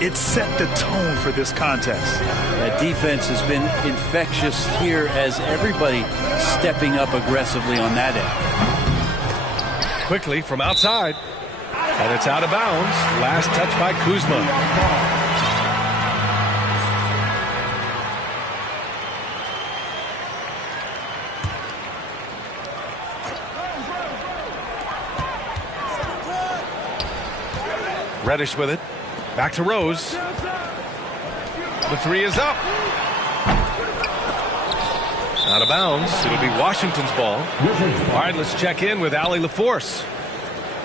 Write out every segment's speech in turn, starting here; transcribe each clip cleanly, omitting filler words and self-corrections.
It set the tone for this contest. That defense has been infectious here as everybody stepping up aggressively on that end. Quickly from outside. And it's out of bounds. Last touch by Kuzma. Reddish with it. Back to Rose. The three is up. Out of bounds. It'll be Washington's ball. All right, let's check in with Allie LaForce.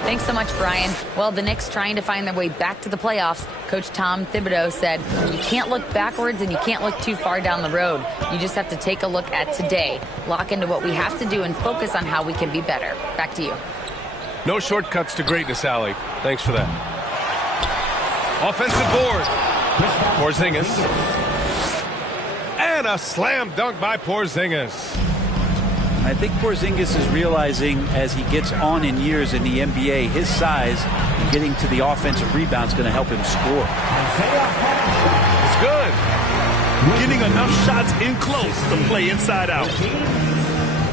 Thanks so much, Brian. Well, the Knicks trying to find their way back to the playoffs. Coach Tom Thibodeau said, you can't look backwards and you can't look too far down the road. You just have to take a look at today, lock into what we have to do, and focus on how we can be better. Back to you. No shortcuts to greatness, Allie. Thanks for that. Offensive board. Porzingis. And a slam dunk by Porzingis. I think Porzingis is realizing as he gets on in years in the NBA, his size and getting to the offensive rebound is going to help him score. It's good. Getting enough shots in close to play inside out.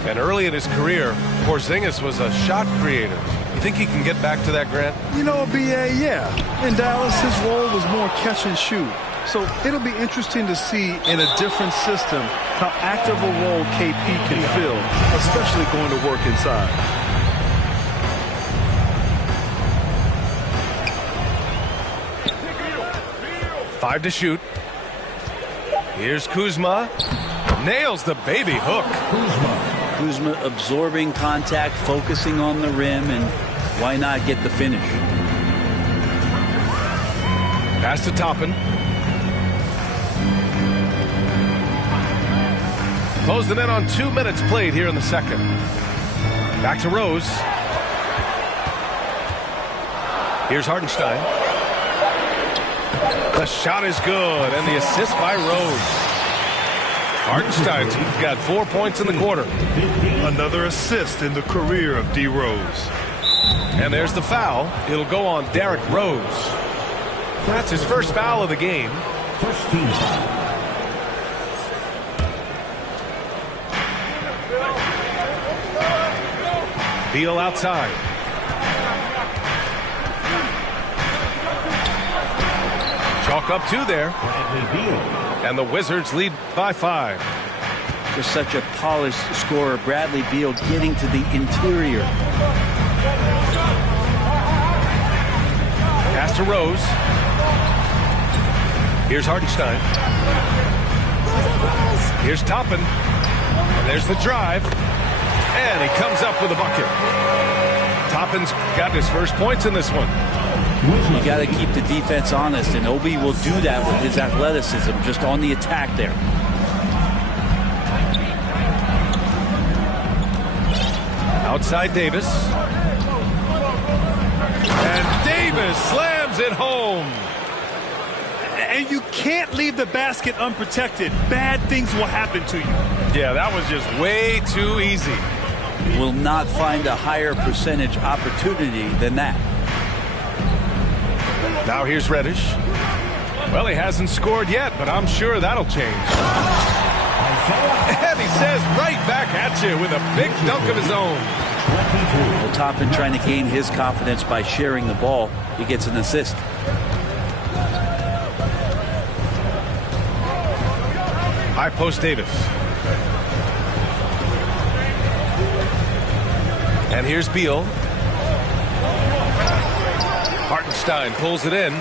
And early in his career, Porzingis was a shot creator. You think he can get back to that, Grant? You know, BA, yeah. In Dallas, his role was more catch and shoot. So it'll be interesting to see in a different system how active a role KP can fill, especially going to work inside. Five to shoot. Here's Kuzma. Nails the baby hook. Kuzma absorbing contact, focusing on the rim, and why not get the finish? Pass to Toppin. Close the net on 2 minutes played here in the second. Back to Rose. Here's Hartenstein. The shot is good, and the assist by Rose. Hartenstein's got 4 points in the quarter. Another assist in the career of D. Rose. And there's the foul. It'll go on Derrick Rose. That's his first foul of the game. First team foul. Beal outside. Chalk up 2 there. And the Wizards lead by 5. Just such a polished scorer. Bradley Beal getting to the interior. Pass to Rose. Here's Hartenstein. Here's Toppin. And there's the drive. And he comes up with a bucket. Toppin's got his first points in this one. You got to keep the defense honest, and Obi will do that with his athleticism, just on the attack there. Outside Davis. And Davis slams it home. And you can't leave the basket unprotected. Bad things will happen to you. Yeah, that was just way too easy. Will not find a higher percentage opportunity than that. Now here's Reddish. Well, he hasn't scored yet, but I'm sure that'll change. And he says right back at you with a big dunk of his own. Well, Toppin trying to gain his confidence by sharing the ball. He gets an assist. High post Davis. And here's Beal. Hartenstein pulls it in.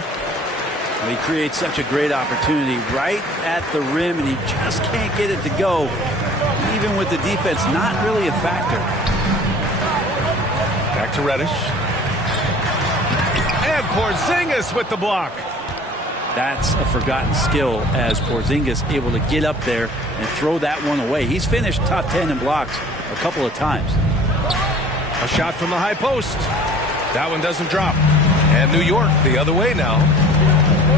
He creates such a great opportunity right at the rim, and he just can't get it to go. Even with the defense, not really a factor. Back to Reddish. And Porzingis with the block. That's a forgotten skill, as Porzingis able to get up there and throw that one away. He's finished top 10 in blocks a couple of times. A shot from the high post. That one doesn't drop. And New York the other way now.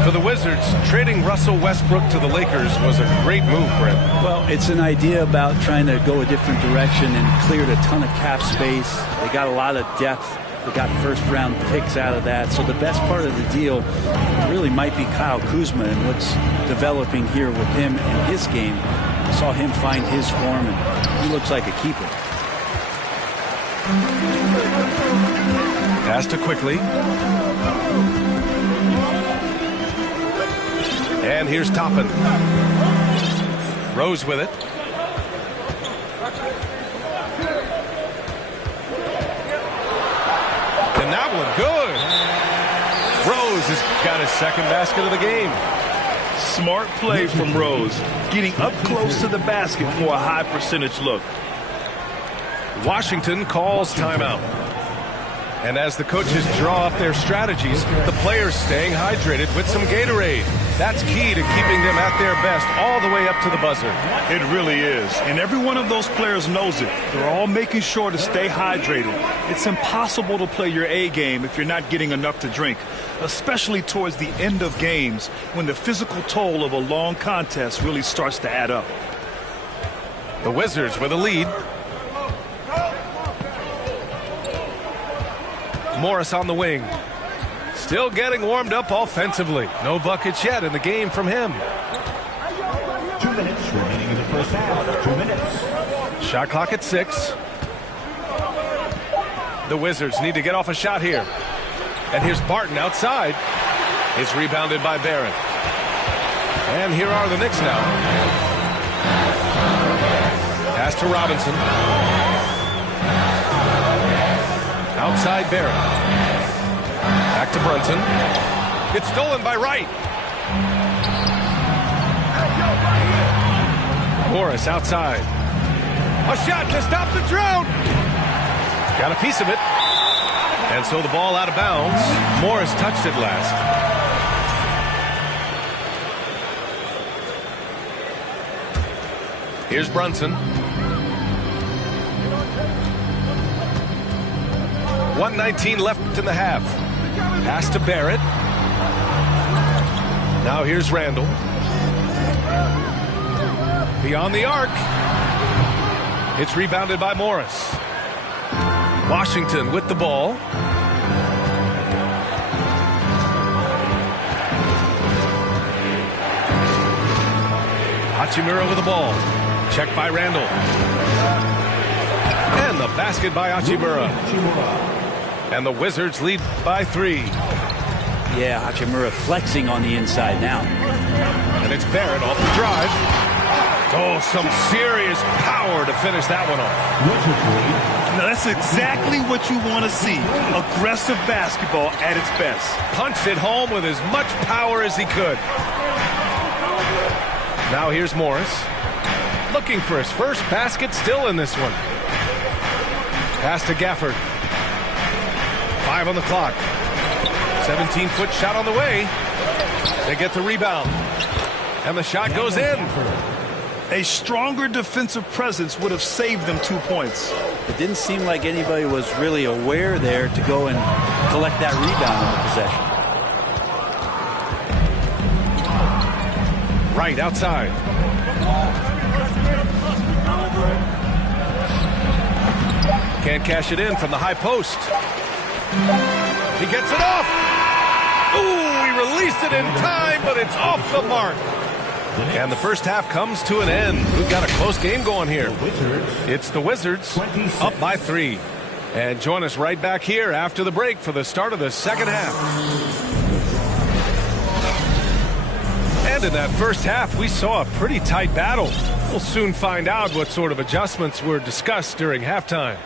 For the Wizards, trading Russell Westbrook to the Lakers was a great move, Brent. Well, it's an idea about trying to go a different direction and cleared a ton of cap space. They got a lot of depth They got first-round picks out of that. So the best part of the deal really might be Kyle Kuzma and what's developing here with him and his game. I saw him find his form, and he looks like a keeper. Pass to Quickly. And here's Toppin. Rose with it. And that one good. Rose has got his second basket of the game. Smart play from Rose, getting up close to the basket for a high percentage look. Washington calls timeout. And as the coaches draw up their strategies, the players staying hydrated with some Gatorade. That's key to keeping them at their best all the way up to the buzzer. It really is. And every one of those players knows it. They're all making sure to stay hydrated. It's impossible to play your A game if you're not getting enough to drink, especially towards the end of games when the physical toll of a long contest really starts to add up. The Wizards with a lead. Morris on the wing. Still getting warmed up offensively. No buckets yet in the game from him. 2 minutes remaining in the first half. 2 minutes. Shot clock at 6. The Wizards need to get off a shot here. And here's Barton outside. It's rebounded by Barrett. And here are the Knicks now. Pass to Robinson. Outside Barrett. Back to Brunson. It's stolen by Wright. Morris outside. A shot to stop the drought. Got a piece of it. And so the ball out of bounds. Morris touched it last. Here's Brunson. 1:19 left in the half. Pass to Barrett. Now here's Randall. Beyond the arc. It's rebounded by Morris. Washington with the ball. Hachimura with the ball. Checked by Randall. And the basket by Hachimura. And the Wizards lead by 3. Yeah, Hachimura flexing on the inside now. And it's Barrett off the drive. Oh, some serious power to finish that one off. Now that's exactly what you want to see. Aggressive basketball at its best. Punched it home with as much power as he could. Now here's Morris. Looking for his first basket still in this one. Pass to Gafford. 5 on the clock. 17-foot shot on the way. They get the rebound. And the shot goes in. A stronger defensive presence would have saved them 2 points. It didn't seem like anybody was really aware there to go and collect that rebound in the possession. Right outside. Can't cash it in from the high post. He gets it off. Ooh, he released it in time, but it's off the mark. And the first half comes to an end. We've got a close game going here. It's the Wizards up by 3. And join us right back here after the break for the start of the second half. And in that first half, we saw a pretty tight battle. We'll soon find out what sort of adjustments were discussed during halftime.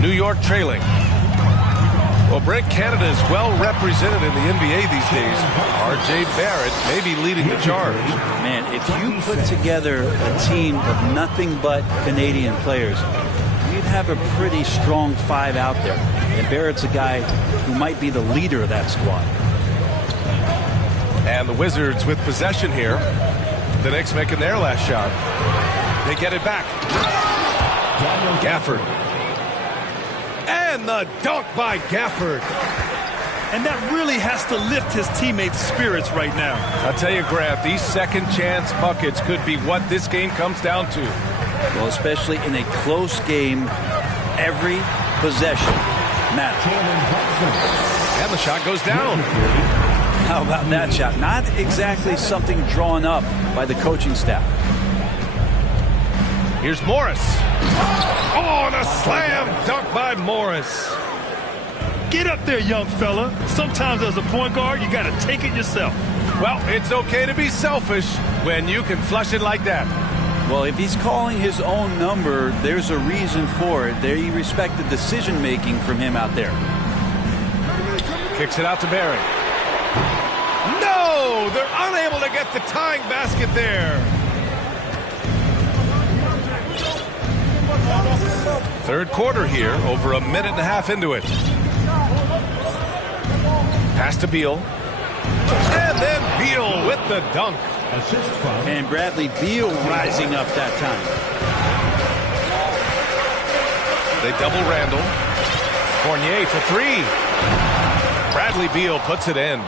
New York trailing. Well, Brent, Canada is well represented in the NBA these days. R.J. Barrett may be leading the charge. Man, if you put together a team of nothing but Canadian players, you'd have a pretty strong 5 out there. And Barrett's a guy who might be the leader of that squad. And the Wizards with possession here. The Knicks making their last shot. They get it back. Gafford. And the dunk by Gafford. And that really has to lift his teammates' spirits right now. I'll tell you, Grant, these second chance buckets could be what this game comes down to. Well, especially in a close game, every possession matter. And the shot goes down. How about that shot? Not exactly something drawn up by the coaching staff. Here's Morris. Oh, and a slam dunk by Morris. Get up there, young fella. Sometimes as a point guard, you got to take it yourself. Well, it's okay to be selfish when you can flush it like that. Well, if he's calling his own number, there's a reason for it. They respect the decision-making from him out there. Kicks it out to Barry. No! They're unable to get the tying basket there. Third quarter here, over a minute and a half into it. Pass to Beal. And then Beal with the dunk. And Bradley Beal rising up that time. They double Randall. Fournier for three. Bradley Beal puts it in.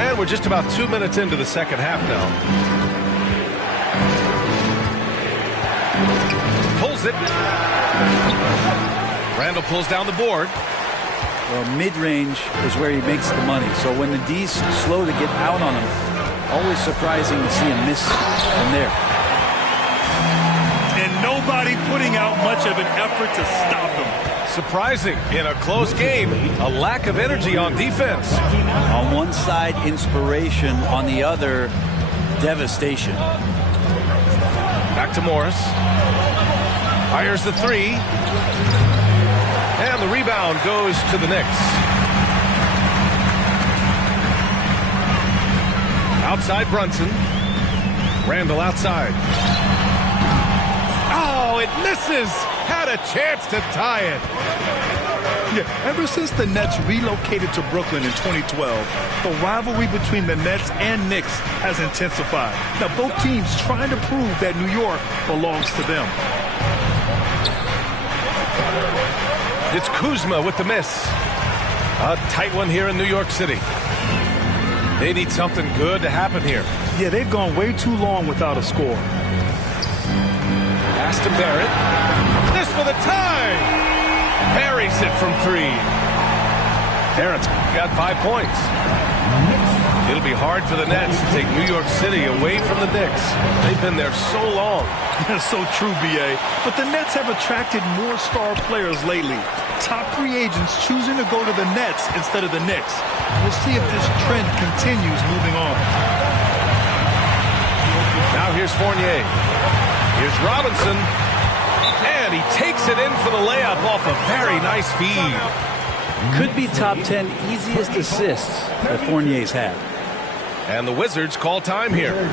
And we're just about 2 minutes into the second half now. Pulls it. Randall pulls down the board. Well, mid-range is where he makes the money. So when the D's slow to get out on him, always surprising to see him miss from there. And nobody putting out much of an effort to stop him. Surprising in a close game, a lack of energy on defense. On one side, inspiration. On the other, devastation. Back to Morris. Fires the three. And the rebound goes to the Knicks. Outside Brunson. Randall outside. Oh, it misses. Had a chance to tie it. Yeah, ever since the Nets relocated to Brooklyn in 2012, the rivalry between the Nets and Knicks has intensified. Now, both teams trying to prove that New York belongs to them. It's Kuzma with the miss. A tight one here in New York City. They need something good to happen here. Yeah, they've gone way too long without a score. Pass to Barrett. This for the tie. Buries it from three. Barrett's got 5 points. It'll be hard for the Nets to take New York City away from the Knicks. They've been there so long. That's so true, B.A. But the Nets have attracted more star players lately. Top free agents choosing to go to the Nets instead of the Knicks. We'll see if this trend continues moving on. Now here's Fournier. Here's Robinson. And he takes it in for the layup off a very nice feed. Could be top 10 easiest assists that Fournier's had. And the Wizards call time here. Here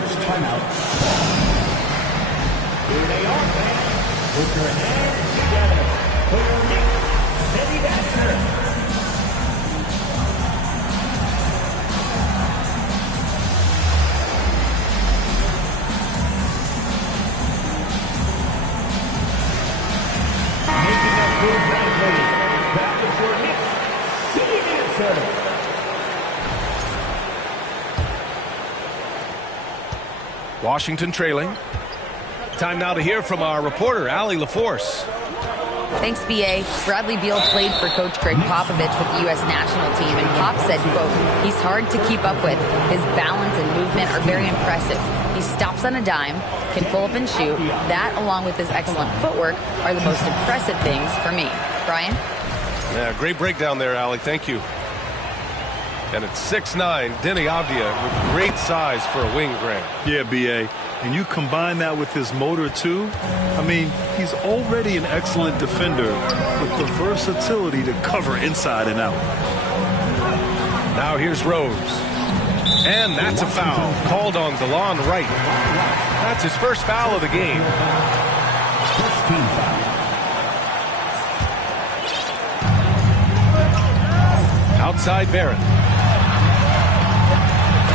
they are, fans. Put your hands together for your Knicks City Dancer. Making up for Bradley. Back is your Knicks City Dancer. Washington trailing. Time now to hear from our reporter, Allie LaForce. Thanks, B.A. Bradley Beal played for Coach Greg Popovich with the U.S. national team, and Pop said, quote, he's hard to keep up with. His balance and movement are very impressive. He stops on a dime, can pull up and shoot. That, along with his excellent footwork, are the most impressive things for me. Brian? Yeah, great breakdown there, Allie. Thank you. And it's 6'9", Denny Avdia with great size for a wing, Grant. Yeah, B.A. And you combine that with his motor, too. I mean, he's already an excellent defender with the versatility to cover inside and out. Now here's Rose. And that's a foul called on DeLon Wright. That's his first foul of the game. First team foul. Outside Barrett.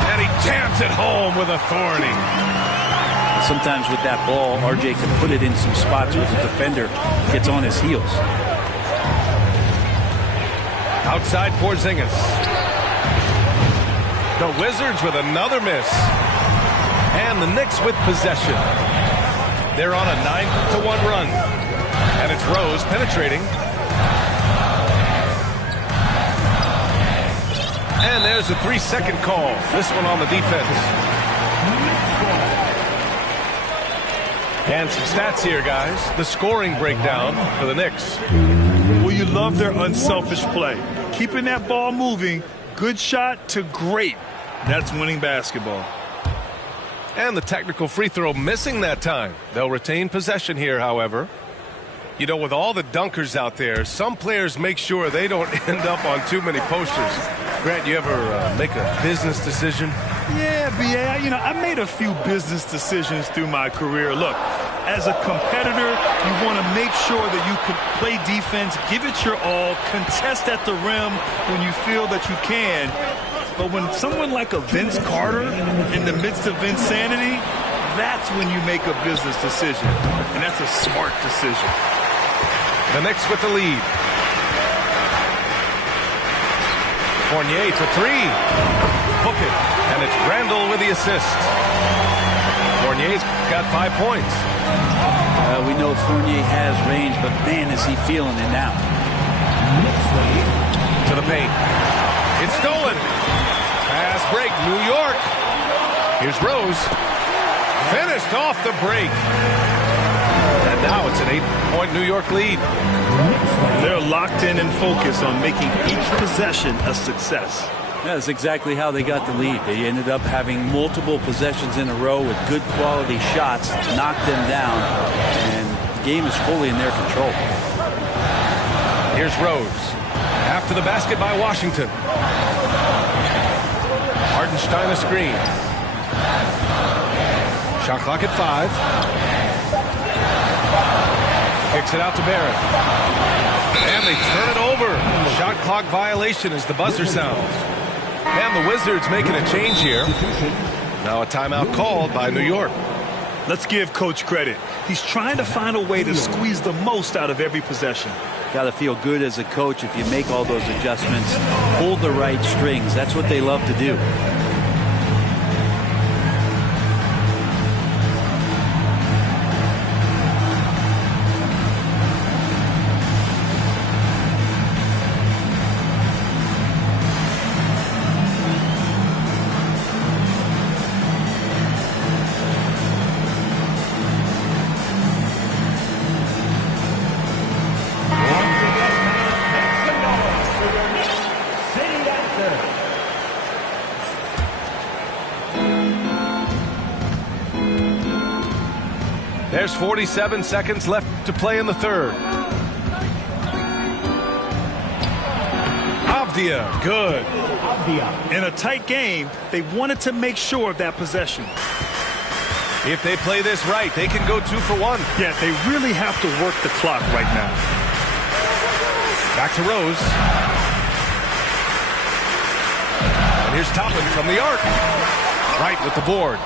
And he jams it home with authority. Sometimes with that ball, RJ can put it in some spots where the defender gets on his heels. Outside Porzingis. The Wizards with another miss. And the Knicks with possession. They're on a 9-1 run. And it's Rose penetrating. And there's a 3-second call. This one on the defense. And some stats here, guys. The scoring breakdown for the Knicks. Well, you love their unselfish play. Keeping that ball moving, good shot to great. That's winning basketball. And the technical free throw missing that time. They'll retain possession here, however. You know, with all the dunkers out there, some players make sure they don't end up on too many posters. Grant, you ever make a business decision? Yeah, B.A., you know, I made a few business decisions through my career. Look, as a competitor, you want to make sure that you can play defense, give it your all, contest at the rim when you feel that you can. But when someone like a Vince Carter in the midst of insanity, that's when you make a business decision. And that's a smart decision. The Knicks with the lead. Fournier for three. Book it. And it's Randall with the assist. Fournier's got 5 points. We know Fournier has range, but man, is he feeling it now. To the paint. It's stolen. Pass break, New York. Here's Rose. Finished off the break. And now it's an 8-point New York lead. They're locked in and focused on making each possession a success. That's exactly how they got the lead. They ended up having multiple possessions in a row with good quality shots, knocked them down, and the game is fully in their control. Here's Rose. After the basket by Washington. Hartenstein a screen. Shot clock at 5. Kicks it out to Barrett. And they turn it over. Shot clock violation as the buzzer sounds. And the Wizards making a change here. Now a timeout called by New York. Let's give Coach credit. He's trying to find a way to squeeze the most out of every possession. Got to feel good as a coach if you make all those adjustments. Hold the right strings. That's what they love to do. There's 47 seconds left to play in the third. Avdia, good. In a tight game, they wanted to make sure of that possession. If they play this right, they can go 2 for 1. Yeah, they really have to work the clock right now. Back to Rose. And here's Toppin from the arc. Right with the board.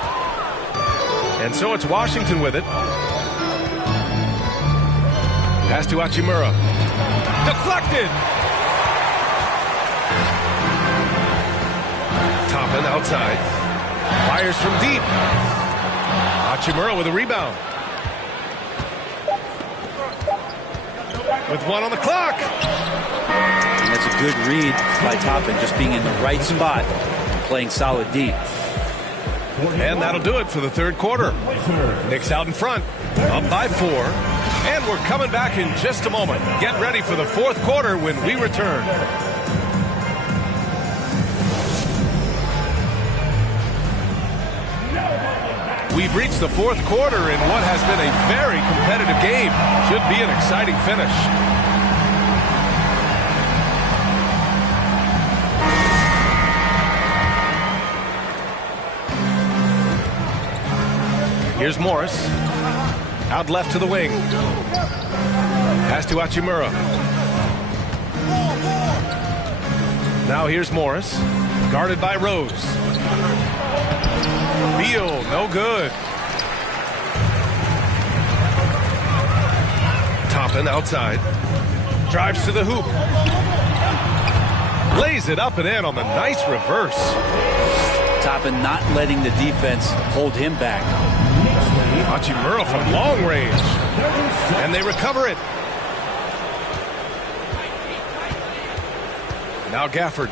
And so it's Washington with it. Pass to Hachimura. Deflected. Toppin outside. Fires from deep. Hachimura with a rebound. With 1 on the clock. And that's a good read by Toppin, just being in the right spot, playing solid D. And that'll do it for the third quarter. Knicks out in front, up by 4. And we're coming back in just a moment. Get ready for the fourth quarter when we return. We've reached the fourth quarter in what has been a very competitive game. Should be an exciting finish. Here's Morris. Out left to the wing. Pass to Hachimura. Now here's Morris. Guarded by Rose. Beal, no good. Toppin outside. Drives to the hoop. Lays it up and in on the nice reverse. Toppin not letting the defense hold him back. Hachimura from long range. And they recover it. Now Gafford.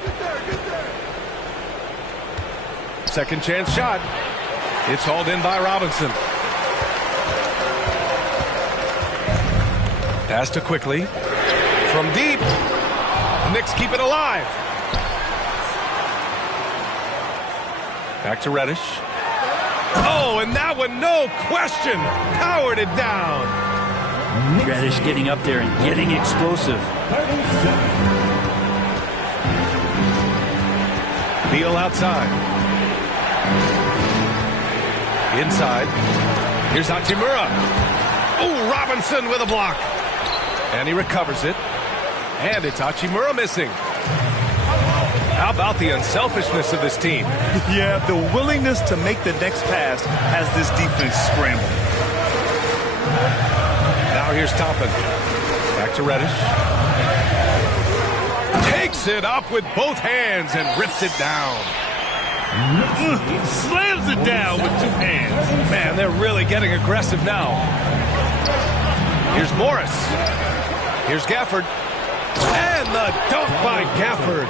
Second chance shot. It's hauled in by Robinson. Pass to Quickly. From deep. The Knicks keep it alive. Back to Reddish. Oh, and that one, no question, powered it down. Reddish getting up there and getting explosive. 30 seconds. Beal outside. Inside. Here's Hachimura. Oh, Robinson with a block. And he recovers it. And it's Hachimura missing. How about the unselfishness of this team? Yeah, the willingness to make the next pass has this defense scrambled. Now here's Toppin. Back to Reddish. Takes it up with both hands and rips it down. Slams it down with two hands. Man, they're really getting aggressive now. Here's Morris. Here's Gafford. And the dunk by Gafford.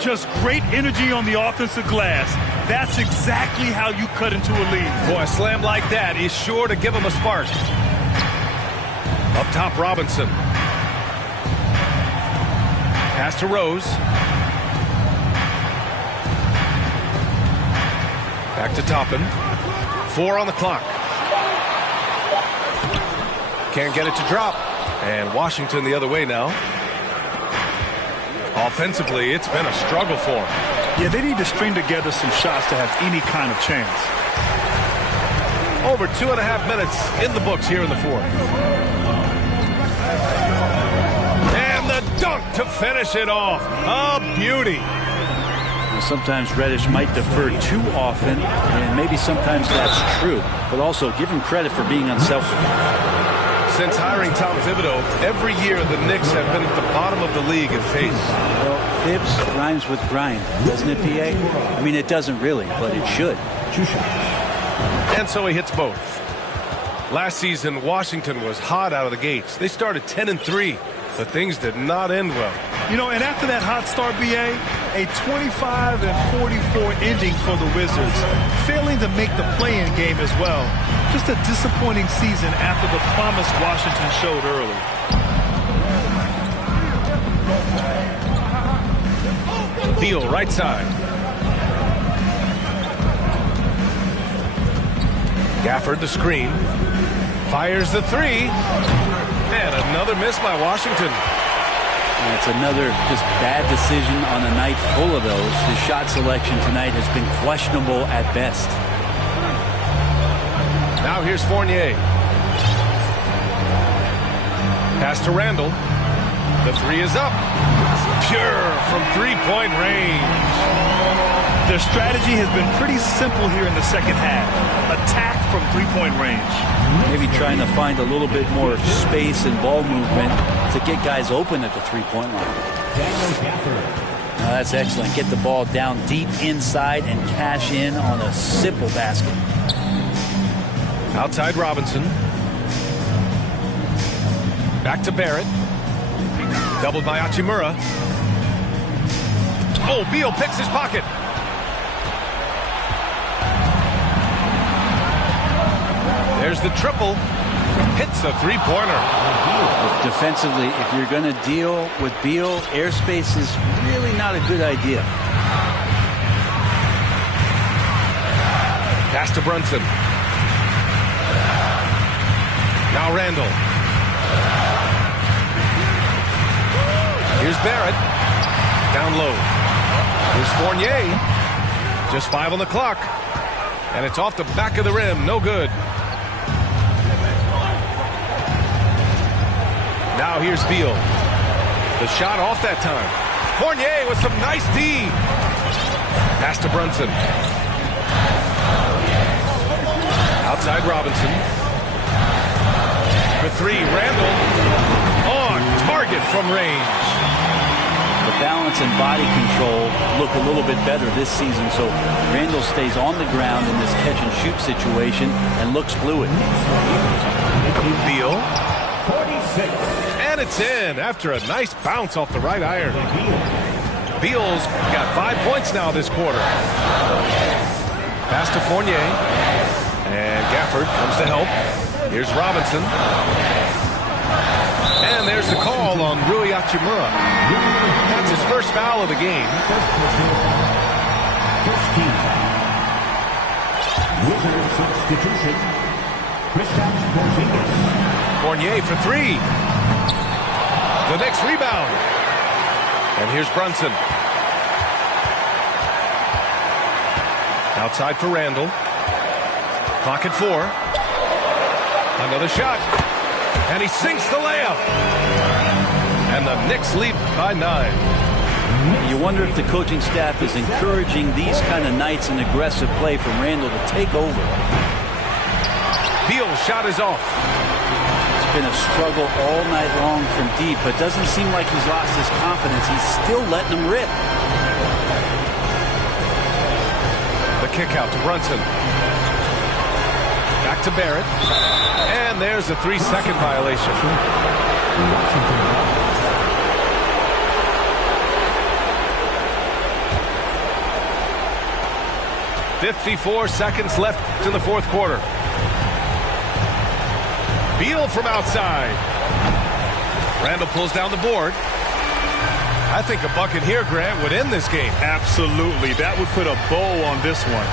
Just great energy on the offensive glass. That's exactly how you cut into a lead. Boy, a slam like that is sure to give him a spark. Up top, Robinson. Pass to Rose. Back to Toppin. 4 on the clock. Can't get it to drop. And Washington the other way now. Offensively, it's been a struggle for them. Yeah, they need to string together some shots to have any kind of chance. Over 2.5 minutes in the books here in the fourth. And the dunk to finish it off. A beauty. Sometimes Reddish might defer too often, and maybe sometimes that's true. But also, give him credit for being unselfish. Since hiring Tom Thibodeau, every year the Knicks have been at the bottom of the league in pace. Well, Thibs rhymes with grind, doesn't it, PA? I mean, it doesn't really, but it should. And so he hits both. Last season, Washington was hot out of the gates. They started 10-3, but things did not end well. You know, and after that hot start, BA, a 25-44 ending for the Wizards, failing to make the play-in game as well. Just a disappointing season after the promise Washington showed early. Beal, right side. Gafford, the screen. Fires the three. And another miss by Washington. It's another just bad decision on a night full of those. His shot selection tonight has been questionable at best. Now here's Fournier. Pass to Randall. The three is up. Pure from three-point range. Their strategy has been pretty simple here in the second half. Attack from three-point range. Maybe trying to find a little bit more space and ball movement to get guys open at the three-point line. That's excellent. Get the ball down deep inside and cash in on a simple basket. Outside Robinson. Back to Barrett. Doubled by Hachimura. Oh, Beal picks his pocket. There's the triple. Hits a three-pointer. Defensively, if you're going to deal with Beal, airspace is really not a good idea. Pass to Brunson. Now Randall. Here's Barrett. Down low. Here's Fournier. Just 5 on the clock. And it's off the back of the rim. No good. Now here's Beal. The shot off that time. Fournier with some nice D. Pass to Brunson. Outside Robinson. For three, Randall. On target from range. The balance and body control look a little bit better this season, so Randall stays on the ground in this catch-and-shoot situation and looks fluid. Beal. 46. And it's in after a nice bounce off the right iron. Beal's got 5 points now this quarter. Pass to Fournier. And Gafford comes to help. Here's Robinson. And there's the call on Rui Hachimura. That's his first foul of the game. Wizards substitution. Kristaps Porzingis. Fournier for three. The next rebound. And here's Brunson. Outside for Randall. Clock at 4. Another shot. And he sinks the layup. And the Knicks lead by 9. You wonder if the coaching staff is encouraging these kind of nights and aggressive play from Randall to take over. Beal's shot is off. It's been a struggle all night long from deep, but doesn't seem like he's lost his confidence. He's still letting them rip. The kick out to Brunson. Back to Barrett. And there's a 3-second violation. 54 seconds left in the fourth quarter. Beal from outside. Randall pulls down the board. I think a bucket here, Grant, would end this game. Absolutely. That would put a bow on this one.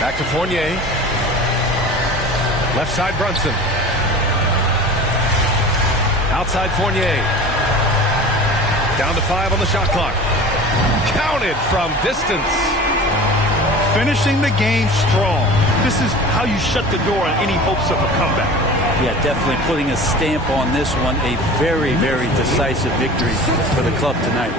Back to Fournier. Left side Brunson. Outside Fournier. Down to 5 on the shot clock. Counted from distance. Finishing the game strong. This is how you shut the door on any hopes of a comeback. Yeah, definitely putting a stamp on this one. A very, very decisive victory for the club tonight.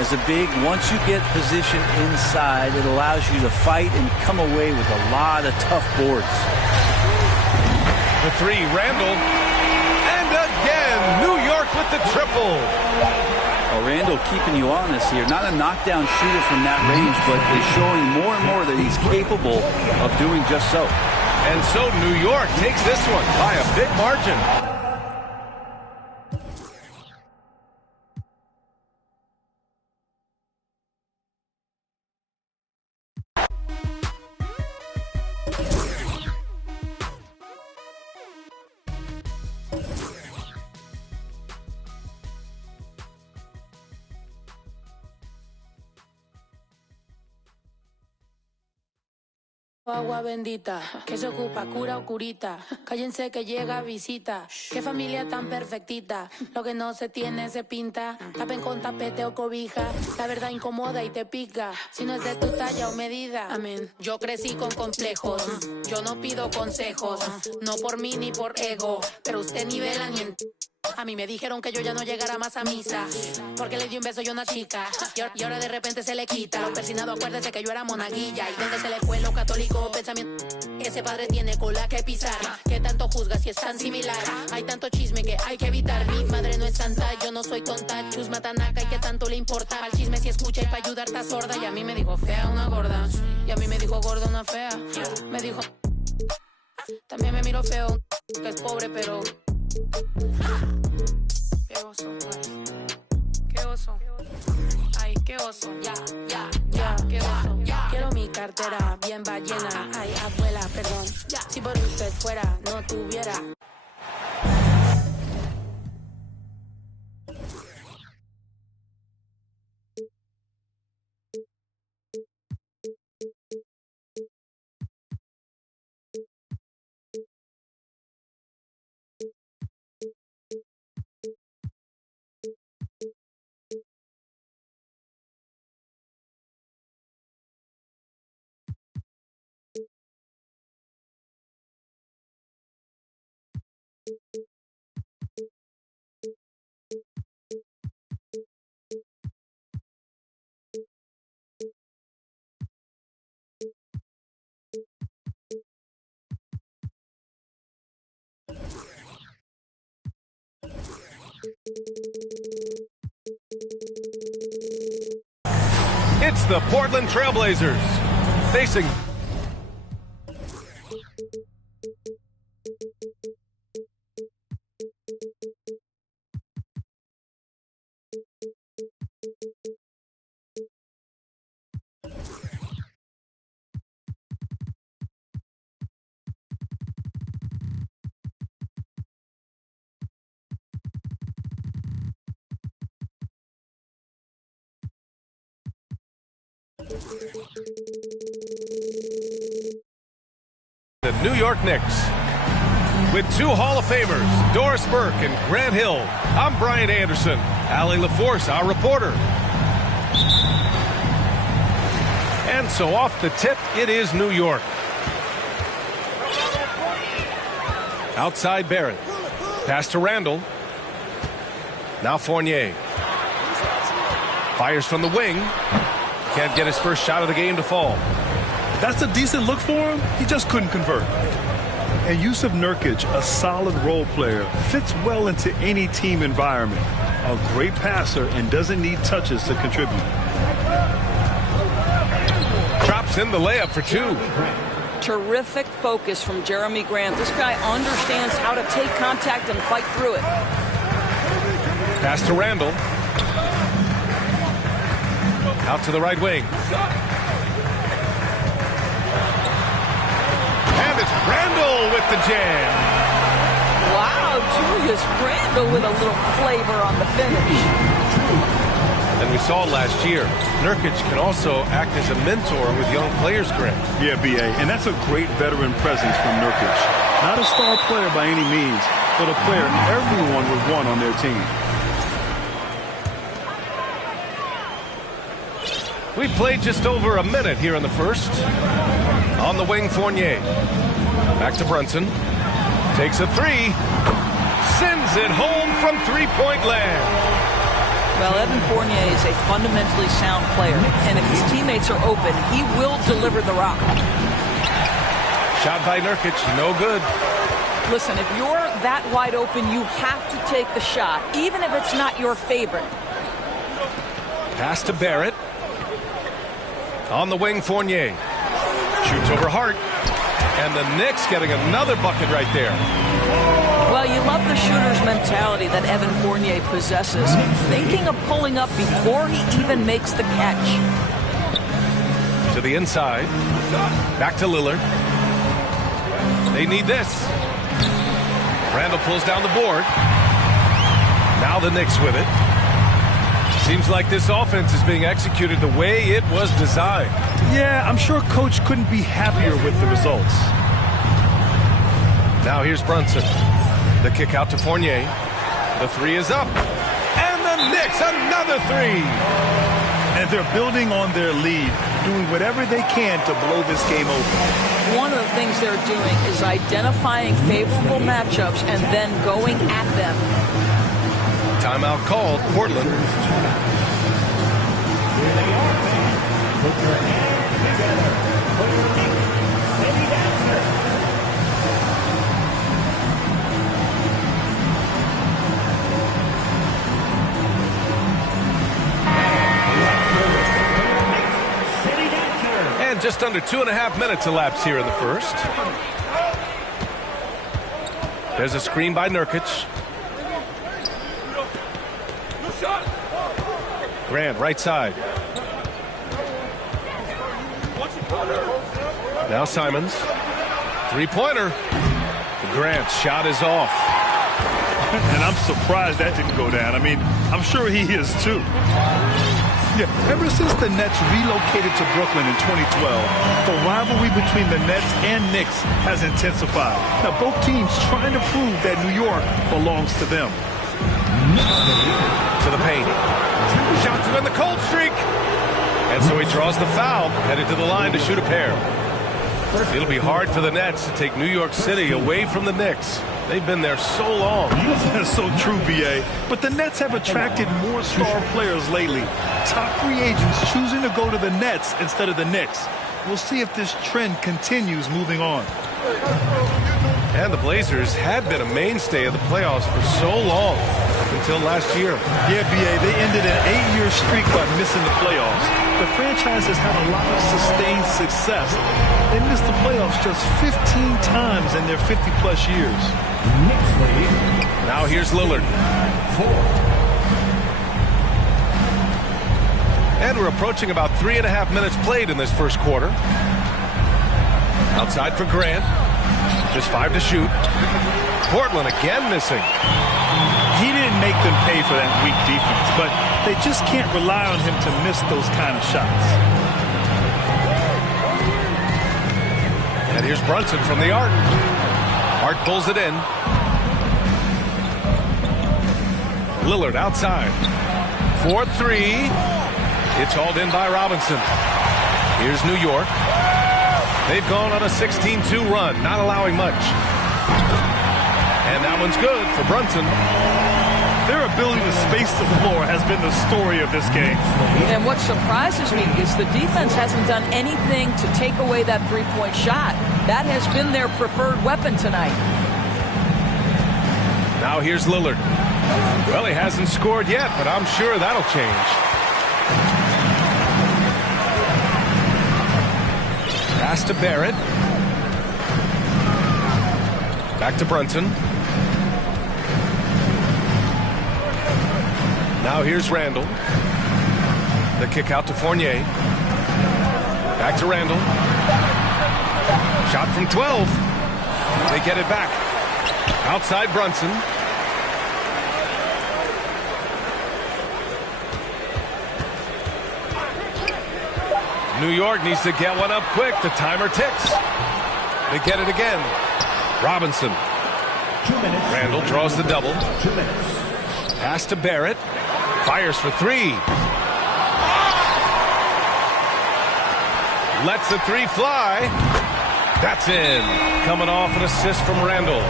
As a big, once you get position inside, it allows you to fight and come away with a lot of tough boards. The three, Randall. And again, New York with the triple. Well, Randall keeping you honest here. Not a knockdown shooter from that range, but is showing more and more that he's capable of doing just so. And so New York takes this one by a big margin. Agua bendita, que se ocupa, cura o curita. Cállense que llega visita. Qué familia tan perfectita. Lo que no se tiene se pinta. Tapen con tapete o cobija. La verdad incomoda y te pica. Si no es de tu talla o medida. Amén. Yo crecí con complejos. Yo no pido consejos. No por mí ni por ego. Pero usted nivela ni en... A mí me dijeron que yo ya no llegara más a misa porque le di un beso yo a una chica y ahora de repente se le quita. Lo persinado, acuérdese que yo era monaguilla. ¿Y dónde se le fue lo católico pensamiento? Ese padre tiene cola que pisar. ¿Qué tanto juzga si es tan similar? Hay tanto chisme que hay que evitar. Mi madre no es santa, yo no soy tonta. Chusma tanaca y qué tanto le importa. Al chisme si escucha y para ayudar está sorda. Y a mí me dijo fea una gorda. Y a mí me dijo gorda una fea. Me dijo... También me miro feo, que es pobre pero... Qué oso, qué oso, ay, qué oso, ya, qué oso, quiero mi cartera bien ballena, ay, abuela, perdón, si por usted fuera, no tuviera. It's the Portland Trailblazers facing The New York Knicks. With two Hall of Famers, Doris Burke and Grant Hill, I'm Brian Anderson. Allie LaForce, our reporter. And so off the tip, it is New York. Outside Barrett. Pass to Randall. Now Fournier. Fires from the wing. Can't get his first shot of the game to fall. That's a decent look for him. He just couldn't convert. And Jusuf Nurkic, a solid role player, fits well into any team environment. A great passer and doesn't need touches to contribute. Drops in the layup for two. Terrific focus from Jeremy Grant. This guy understands how to take contact and fight through it. Pass to Randall. Out to the right wing. And it's Randall with the jam. Wow, Julius Randall with a little flavor on the finish. And we saw last year, Nurkic can also act as a mentor with young players, Grant. Yeah, B.A., and that's a great veteran presence from Nurkic. Not a star player by any means, but a player everyone would want on their team. We played just over a minute here in the first. On the wing, Fournier. Back to Brunson. Takes a three. Sends it home from three-point land. Well, Evan Fournier is a fundamentally sound player, and if his teammates are open, he will deliver the rock. Shot by Nurkic, no good. Listen, if you're that wide open, you have to take the shot, even if it's not your favorite. Pass to Barrett. On the wing, Fournier. Shoots over Hart. And the Knicks getting another bucket right there. Well, you love the shooter's mentality that Evan Fournier possesses, thinking of pulling up before he even makes the catch. To the inside. Back to Lillard. They need this. Randall pulls down the board. Now the Knicks with it. Seems like this offense is being executed the way it was designed. Yeah, I'm sure Coach couldn't be happier with the results. Now here's Brunson. The kick out to Fournier. The three is up. And the Knicks, another three. And they're building on their lead, doing whatever they can to blow this game open. One of the things they're doing is identifying favorable matchups and then going at them. Timeout called, Portland. Here they are, fans. Put your hands together for your Knicks City Dancer. City Dancer. And just under 2.5 minutes elapsed here in the first. There's a screen by Nurkic. Grant, right side. Now Simons. Three-pointer. Grant's shot is off. And I'm surprised that didn't go down. I mean, I'm sure he is too. Yeah, ever since the Nets relocated to Brooklyn in 2012, the rivalry between the Nets and Knicks has intensified. Now, both teams trying to prove that New York belongs to them. To the paint. Shots in the cold streak. And so he draws the foul, headed to the line to shoot a pair. It'll be hard for the Nets to take New York City away from the Knicks. They've been there so long. That's so true, B.A. But the Nets have attracted more star players lately. Top free agents choosing to go to the Nets instead of the Knicks. We'll see if this trend continues moving on. And the Blazers had been a mainstay of the playoffs for so long, until last year. Yeah, B.A., they ended an 8-year streak by missing the playoffs. The franchise has had a lot of sustained success. They missed the playoffs just 15 times in their 50-plus years. Now here's Lillard. And we're approaching about 3.5 minutes played in this first quarter. Outside for Grant. Just 5 to shoot. Portland again missing. He didn't make them pay for that weak defense, but they just can't rely on him to miss those kind of shots. And here's Brunson from the arc. Hart pulls it in. Lillard outside. 4-3. It's hauled in by Robinson. Here's New York. They've gone on a 16-2 run, not allowing much. And that one's good for Brunson. Their ability to space the floor has been the story of this game. And what surprises me is the defense hasn't done anything to take away that three-point shot. That has been their preferred weapon tonight. Now here's Lillard. Well, he hasn't scored yet, but I'm sure that'll change. Pass to Barrett. Back to Brunson. Now here's Randall. The kick out to Fournier. Back to Randall. Shot from 12. They get it back. Outside Brunson. New York needs to get one up quick. The timer ticks. They get it again. Robinson. 2 minutes. Randall draws the double. 2 minutes. Pass to Barrett. Fires for three. Lets the three fly. That's in. Coming off an assist from Randall.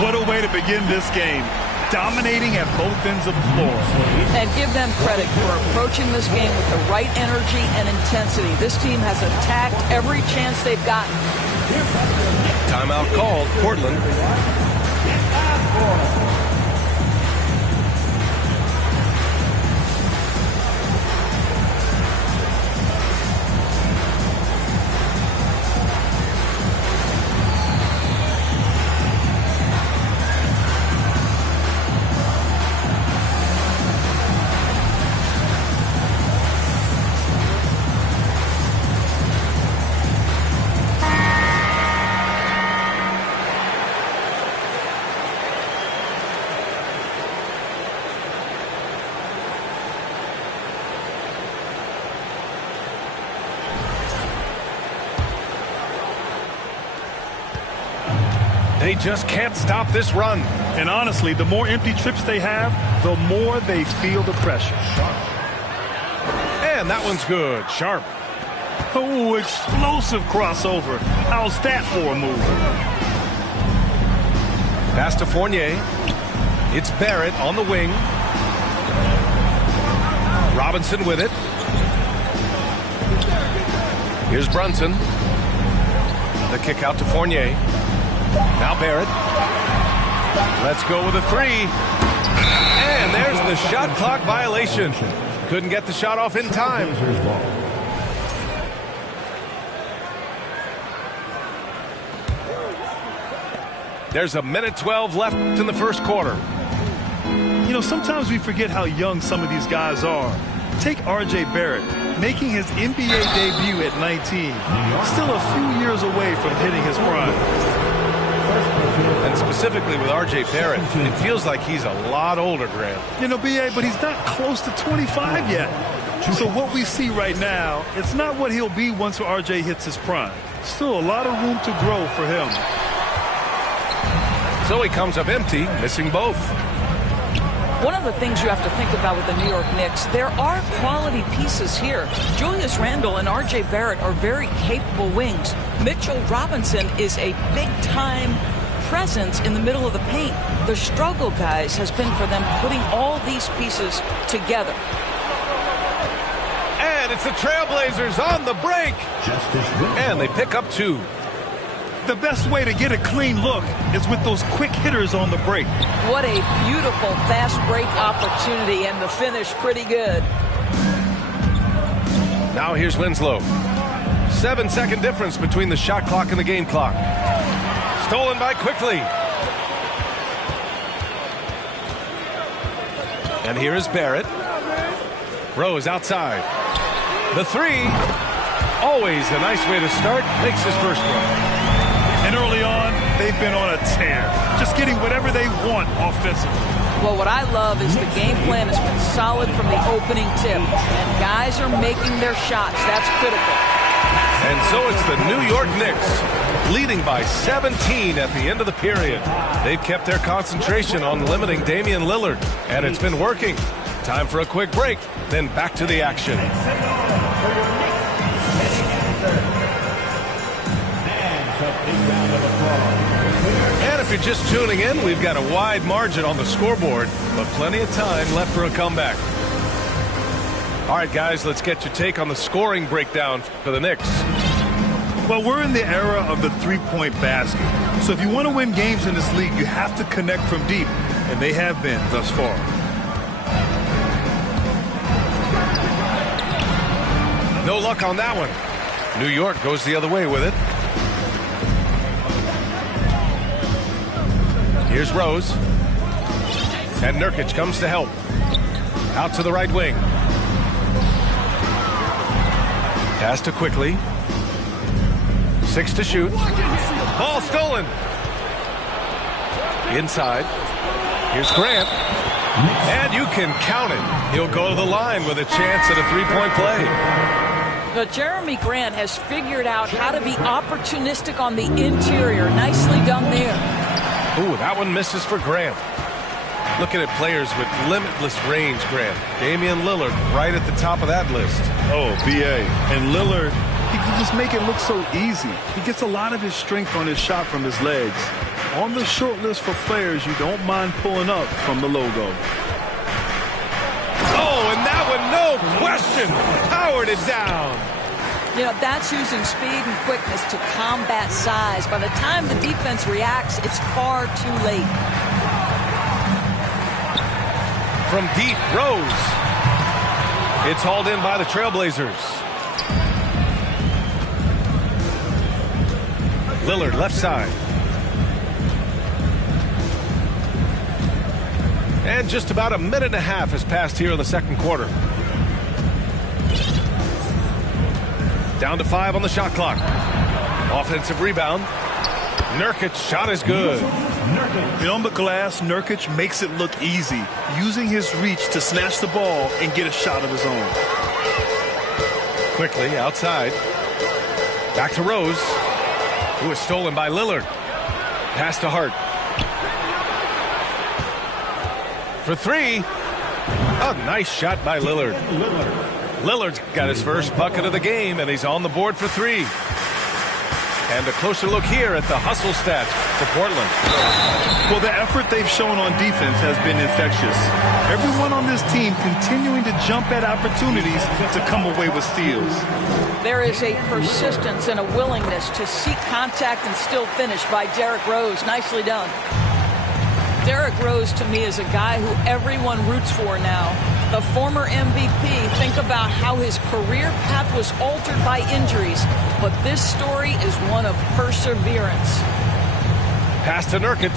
What a way to begin this game. Dominating at both ends of the floor. And give them credit for approaching this game with the right energy and intensity. This team has attacked every chance they've gotten. Timeout called. Portland. They just can't stop this run. And honestly, the more empty trips they have, the more they feel the pressure. And that one's good. Sharp. Oh, explosive crossover. How's that for a move? Pass to Fournier. It's Barrett on the wing. Robinson with it. Here's Brunson. The kick out to Fournier. Now Barrett. Let's go with a three. And there's the shot clock violation. Couldn't get the shot off in time. There's a minute 12 left in the first quarter. You know, sometimes we forget how young some of these guys are. Take R.J. Barrett, making his NBA debut at 19. Still a few years away from hitting his prime. And specifically with R.J. Barrett, it feels like he's a lot older, Grant. You know, B.A., but he's not close to 25 yet. So what we see right now, it's not what he'll be once R.J. hits his prime. Still a lot of room to grow for him. So he comes up empty, missing both. One of the things you have to think about with the New York Knicks, there are quality pieces here. Julius Randle and R.J. Barrett are very capable wings. Mitchell Robinson is a big-time presence in the middle of the paint. The struggle, guys, has been for them putting all these pieces together. And it's the Trailblazers on the break. And they pick up two. The best way to get a clean look is with those quick hitters on the break. What a beautiful fast break opportunity, and the finish pretty good. Now here's Winslow. 7-second difference between the shot clock and the game clock. Stolen by Quickly. And here is Barrett. Rose outside. The three, always a nice way to start, makes his first run. And early on, they've been on a tear, just getting whatever they want offensively. Well, what I love is the game plan has been solid from the opening tip, and guys are making their shots. That's critical. And so it's the New York Knicks leading by 17 at the end of the period. They've kept their concentration on limiting Damian Lillard, and it's been working. Time for a quick break, then back to the action. And if you're just tuning in, we've got a wide margin on the scoreboard, but plenty of time left for a comeback. All right, guys, let's get your take on the scoring breakdown for the Knicks. Well, we're in the era of the three-point basket. So if you want to win games in this league, you have to connect from deep, and they have been thus far. No luck on that one. New York goes the other way with it. Here's Rose. And Nurkic comes to help. Out to the right wing. Pass to Quickly. 6 to shoot. Ball stolen. Inside. Here's Grant. And you can count it. He'll go to the line with a chance at a three-point play. But Jeremy Grant has figured out how to be opportunistic on the interior. Nicely done there. Ooh, that one misses for Grant. Looking at players with limitless range, Grant. Damian Lillard right at the top of that list. Oh, B.A. And Lillard, he can just make it look so easy. He gets a lot of his strength on his shot from his legs. On the short list for players you don't mind pulling up from the logo. Oh, and that one, no question, powered it down. You know, that's using speed and quickness to combat size. By the time the defense reacts, it's far too late. From deep, Rose. It's hauled in by the Trailblazers. Lillard, left side. And just about a minute and a half has passed here in the second quarter. Down to 5 on the shot clock. Offensive rebound. Nurkic shot is good. And on the glass, Nurkic makes it look easy, using his reach to snatch the ball and get a shot of his own. Quickly outside. Back to Rose, who is stolen by Lillard. Pass to Hart. For 3. A nice shot by Lillard. Lillard's got his first bucket of the game, and he's on the board for 3. And a closer look here at the hustle stats for Portland. Well, the effort they've shown on defense has been infectious. Everyone on this team continuing to jump at opportunities to come away with steals. There is a persistence and a willingness to seek contact and still finish by Derrick Rose. Nicely done. Derrick Rose, to me, is a guy who everyone roots for now. The former MVP, think about how his career path was altered by injuries, but this story is one of perseverance. Pass to Nurkic.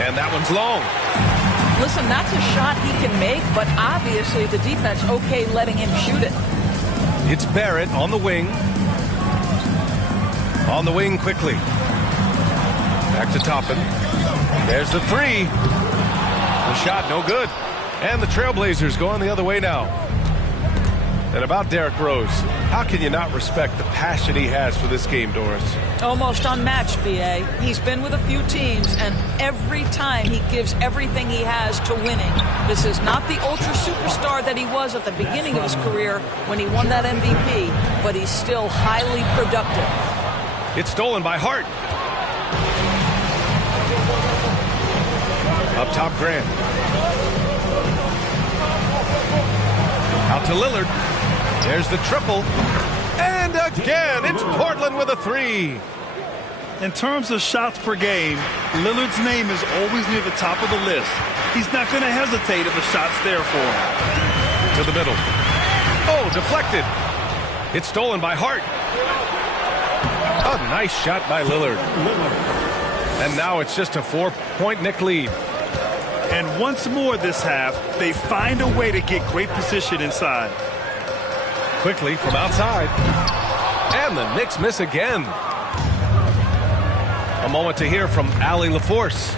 And that one's long. Listen, that's a shot he can make, but obviously the defense okay letting him shoot it. It's Barrett on the wing. On the wing quickly. Back to Toppin. There's the 3. The shot no good. And the Trailblazers going the other way now. And about Derrick Rose, how can you not respect the passion he has for this game, Doris? Almost unmatched, B.A. He's been with a few teams, and every time he gives everything he has to winning. This is not the ultra superstar that he was at the beginning of his career when he won that MVP, but he's still highly productive. It's stolen by Hart. Up top, Grant. Out to Lillard. There's the triple. And again, it's Portland with a 3. In terms of shots per game, Lillard's name is always near the top of the list. He's not going to hesitate if a shot's there for him. To the middle. Oh, deflected. It's stolen by Hart. A nice shot by Lillard. And now it's just a 4-point Knick lead. And once more this half, they find a way to get great position inside. Quickly from outside. And the Knicks miss again. A moment to hear from Allie LaForce.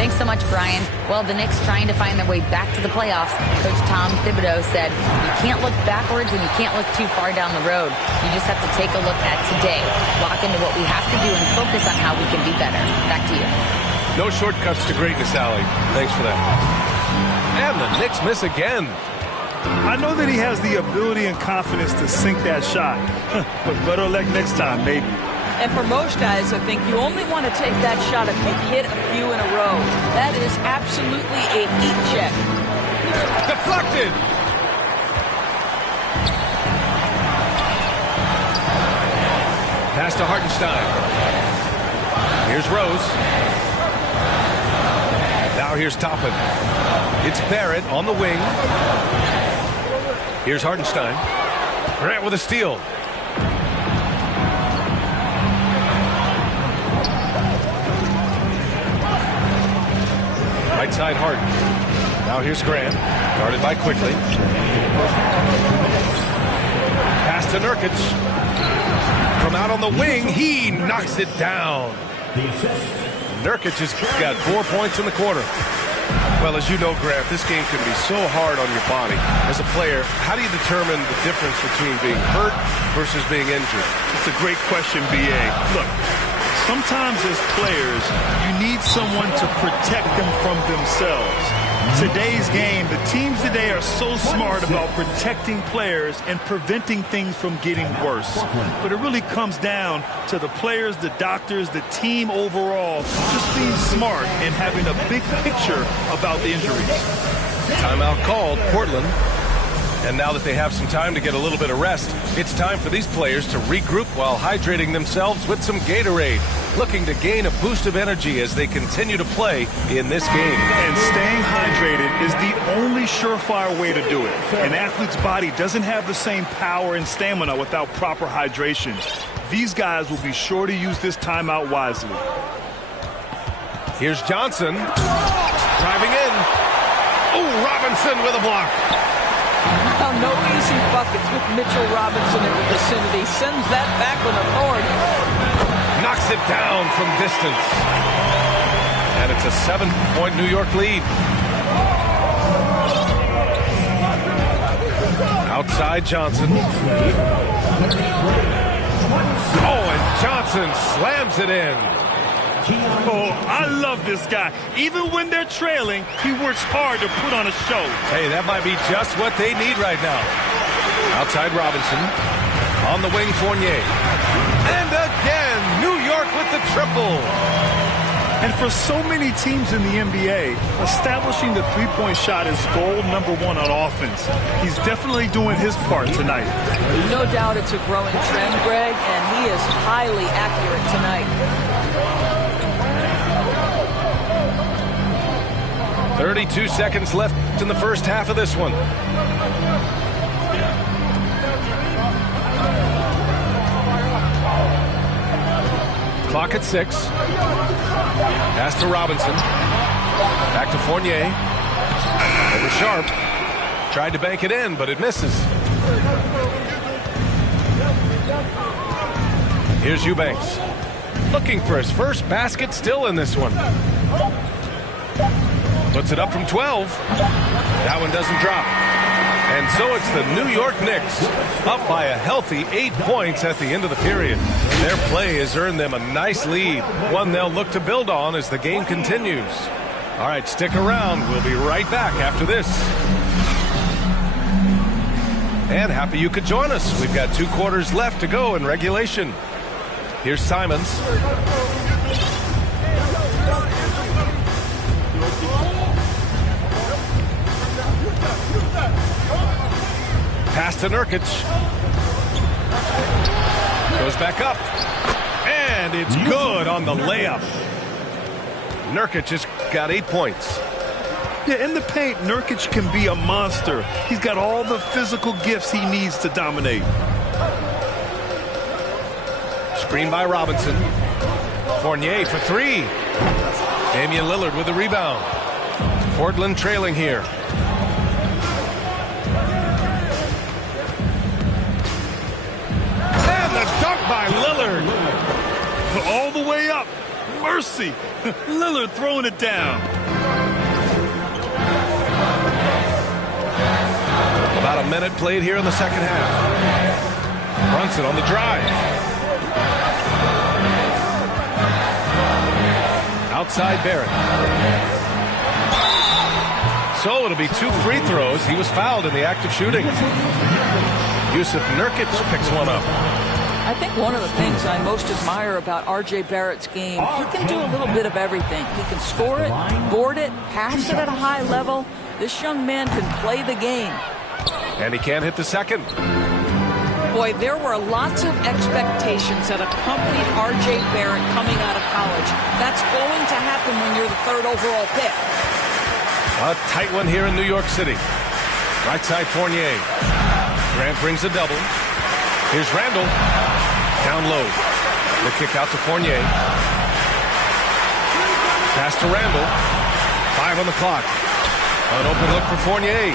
Thanks so much, Brian. Well, the Knicks trying to find their way back to the playoffs. Coach Tom Thibodeau said, you can't look backwards and you can't look too far down the road. You just have to take a look at today, lock into what we have to do, and focus on how we can be better. Back to you. No shortcuts to greatness, Allie. Thanks for that. And the Knicks miss again. I know that he has the ability and confidence to sink that shot, but better luck next time, maybe. And for most guys, I think you only want to take that shot if you've hit a few in a row. That is absolutely a heat check. Deflected. Pass to Hartenstein. Here's Rose. Now here's Toppin. It's Barrett on the wing. Here's Hartenstein. Grant with a steal. Right side Harden. Now here's Grant. Guarded by Quickly. Pass to Nurkic. From out on the wing, he knocks it down. Nurkic has got 4 points in the quarter. Well, as you know, Grant, this game can be so hard on your body. As a player, how do you determine the difference between being hurt versus being injured? It's a great question, B.A. Look, sometimes as players, you need someone to protect them from themselves. Today's game, the teams today are so smart about protecting players and preventing things from getting worse. But it really comes down to the players, the doctors, the team overall, just being smart and having a big picture about the injuries. Timeout called, Portland. And now that they have some time to get a little bit of rest, it's time for these players to regroup while hydrating themselves with some Gatorade, looking to gain a boost of energy as they continue to play in this game. And staying hydrated is the only surefire way to do it. An athlete's body doesn't have the same power and stamina without proper hydration. These guys will be sure to use this timeout wisely. Here's Johnson driving in. Oh, Robinson with a block. Now, no easy buckets with Mitchell Robinson in the vicinity. Sends that back with authority. Knocks it down from distance. And it's a 7-point New York lead. Outside Johnson. Oh, and Johnson slams it in. Oh, I love this guy. Even when they're trailing, he works hard to put on a show. Hey, that might be just what they need right now. Outside Robinson. On the wing, Fournier. And again, New York with the triple. And for so many teams in the NBA, establishing the three-point shot is goal number one on offense. He's definitely doing his part tonight. No doubt it's a growing trend, Greg, and he is highly accurate tonight. 32 seconds left in the first half of this one. Clock at 6. Pass to Robinson. Back to Fournier. Over Sharp. Tried to bank it in, but it misses. Here's Eubanks. Looking for his first basket, still in this one. Puts it up from 12. That one doesn't drop. And so it's the New York Knicks up by a healthy 8 points at the end of the period. Their play has earned them a nice lead, one they'll look to build on as the game continues. All right, stick around. We'll be right back after this. And happy you could join us. We've got 2 quarters left to go in regulation. Here's Simons. Pass to Nurkic. Goes back up. And it's good on the layup. Nurkic has got 8 points. Yeah, in the paint, Nurkic can be a monster. He's got all the physical gifts he needs to dominate. Screen by Robinson. Fournier for 3. Damian Lillard with the rebound. Portland trailing here. And the dunk by Lillard. All the way up. mercy. Lillard throwing it down. About a minute played here in the second half. Brunson on the drive. Outside Barrett. So it'll be 2 free throws. He was fouled in the act of shooting. Yusuf Nurkic picks one up. I think one of the things I most admire about R.J. Barrett's game, he can do a little bit of everything. He can score it, board it, pass it at a high level. This young man can play the game. And he can't hit the second. Boy, there were lots of expectations that accompanied R.J. Barrett coming out of college. That's going to happen when you're the 3rd overall pick. A tight one here in New York City. Right side Fournier. Grant brings a double. Here's Randall. Down low. The kick out to Fournier. Pass to Randall. 5 on the clock. An open look for Fournier.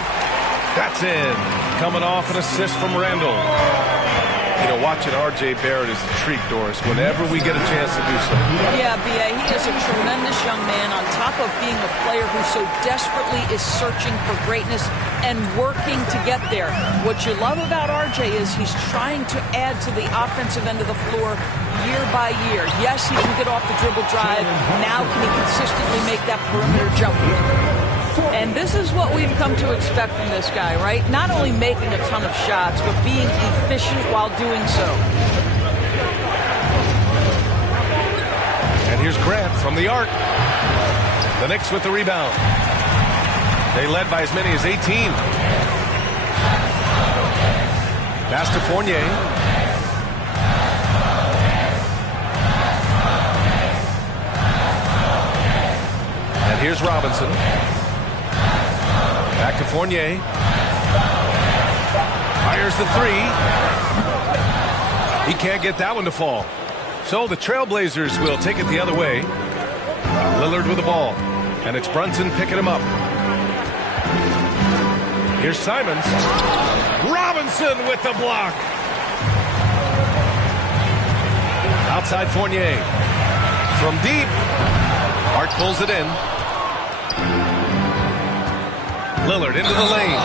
That's in. Coming off an assist from Randall. You know, watching R.J. Barrett is a treat, Doris, whenever we get a chance to do so. Yeah, B.A., he is a tremendous young man on top of being a player who so desperately is searching for greatness and working to get there. What you love about R.J. is he's trying to add to the offensive end of the floor year by year. Yes, he can get off the dribble drive. Now can he consistently make that perimeter jumper? And this is what we've come to expect from this guy, right? Not only making a ton of shots, but being efficient while doing so. And here's Grant from the arc. The Knicks with the rebound. They led by as many as 18. Pass to Fournier. And here's Robinson. Back to Fournier. Fires the 3. He can't get that one to fall. So the Trailblazers will take it the other way. Lillard with the ball. And it's Brunson picking him up. Here's Simons. Robinson with the block. Outside Fournier. From deep. Hart pulls it in. Lillard into the lane.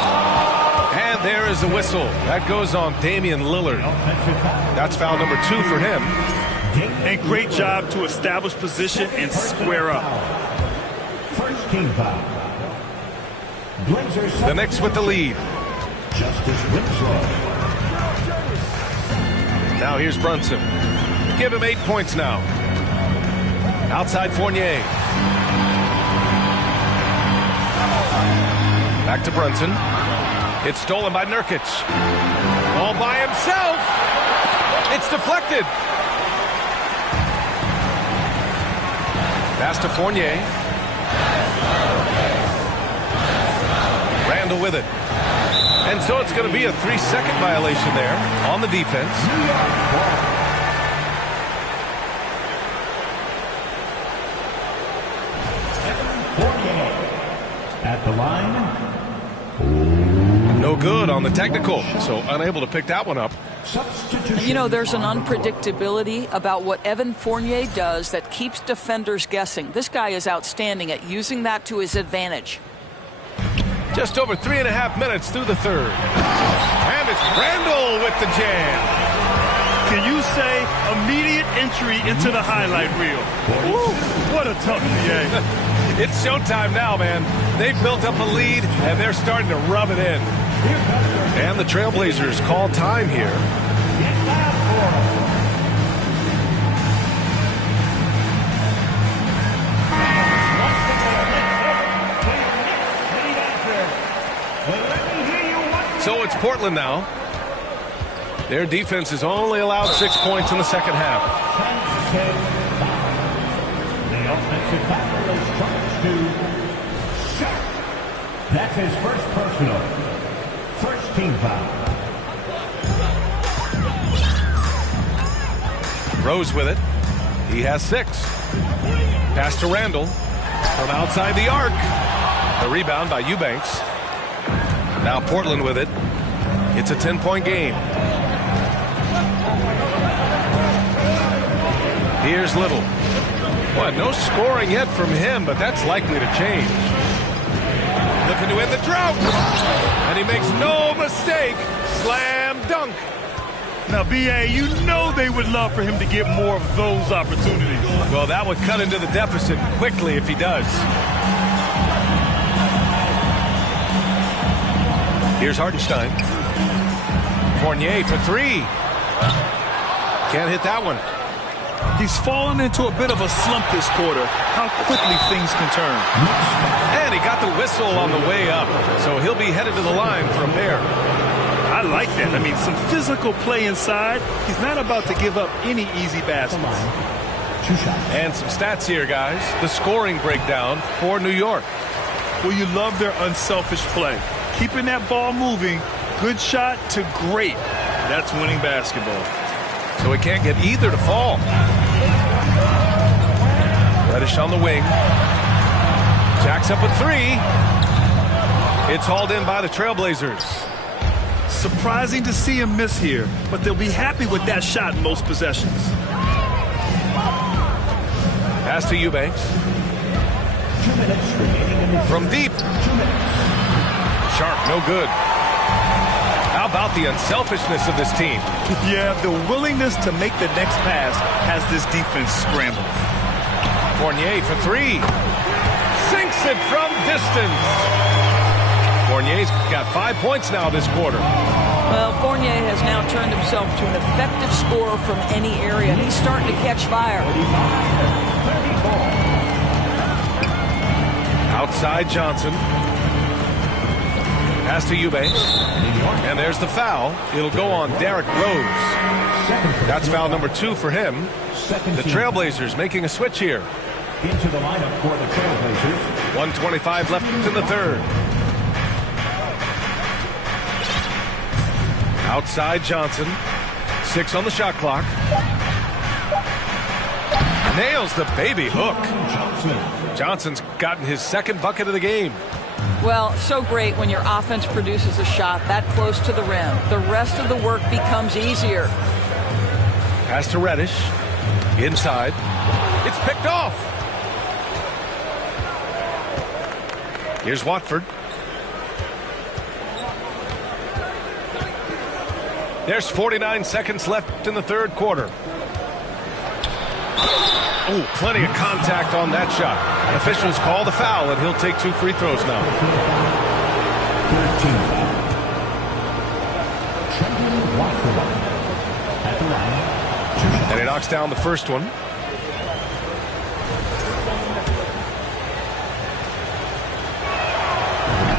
And there is the whistle. That goes on Damian Lillard. That's foul number 2 for him. And great job to establish position and square up. First team foul. Blazers. The Knicks with the lead. Justice Winslow. Now here's Brunson. Give him 8 points now. Outside Fournier. Back to Brunson. It's stolen by Nurkic. All by himself. It's deflected. Pass to Fournier. Randall with it. And so it's going to be a 3-second violation there on the defense. Fournier at the line. No good on the technical, so unable to pick that one up. You know, there's an unpredictability about what Evan Fournier does that keeps defenders guessing. This guy is outstanding at using that to his advantage. Just over 3.5 minutes through the third. And it's Randall with the jam. Can you say immediate entry into the highlight reel? Woo, what a tough PA. It's showtime now, man. They've built up a lead, and they're starting to rub it in. And the Trailblazers call time here. So it's Portland now. Their defense has only allowed 6 points in the second half. The offensive foul is charged to Shaq. That's his first personal. First team foul. Rose with it. He has 6. Pass to Randall from outside the arc. The rebound by Eubanks. Now Portland with it. It's a 10-point game. Here's Little. Well, no scoring yet from him, but that's likely to change. Looking to end the drought. And he makes no mistake. Slam dunk. Now, B.A., you know they would love for him to get more of those opportunities. Well, that would cut into the deficit quickly if he does. Here's Hartenstein. Fournier for three. Can't hit that one. He's fallen into a bit of a slump this quarter. How quickly things can turn. And he got the whistle on the way up, so he'll be headed to the line for a pair. I like that. I mean, some physical play inside. He's not about to give up any easy baskets. And some stats here, guys. The scoring breakdown for New York. Well, you love their unselfish play. Keeping that ball moving, good shot to great. That's winning basketball. So he can't get either to fall. Reddish on the wing. Jacks up a three. It's hauled in by the Trailblazers. Surprising to see him miss here, but they'll be happy with that shot in most possessions. Pass to Eubanks. From deep. Sharp, no good. How about the unselfishness of this team? Yeah, the willingness to make the next pass has this defense scrambled. Fournier for three. Sinks it from distance. Fournier's got 5 points now this quarter. Well, Fournier has now turned himself to an effective scorer from any area. He's starting to catch fire. Outside Johnson. Pass to Eubanks. And there's the foul. It'll go on Derrick Rose. That's foul number 2 for him. The Trailblazers making a switch here. Into the lineup for the Trailblazers. 1:25 left in the third. Outside Johnson. 6 on the shot clock. Nails the baby hook. Johnson's gotten his second bucket of the game. Well, so great when your offense produces a shot that close to the rim. The rest of the work becomes easier. Pass to Reddish. Inside. It's picked off. Here's Watford. There's 49 seconds left in the third quarter. Oh, plenty of contact on that shot. Officials call the foul, and he'll take 2 free throws now. 13 foul. Trendon Watford at the line. And he knocks down the first one.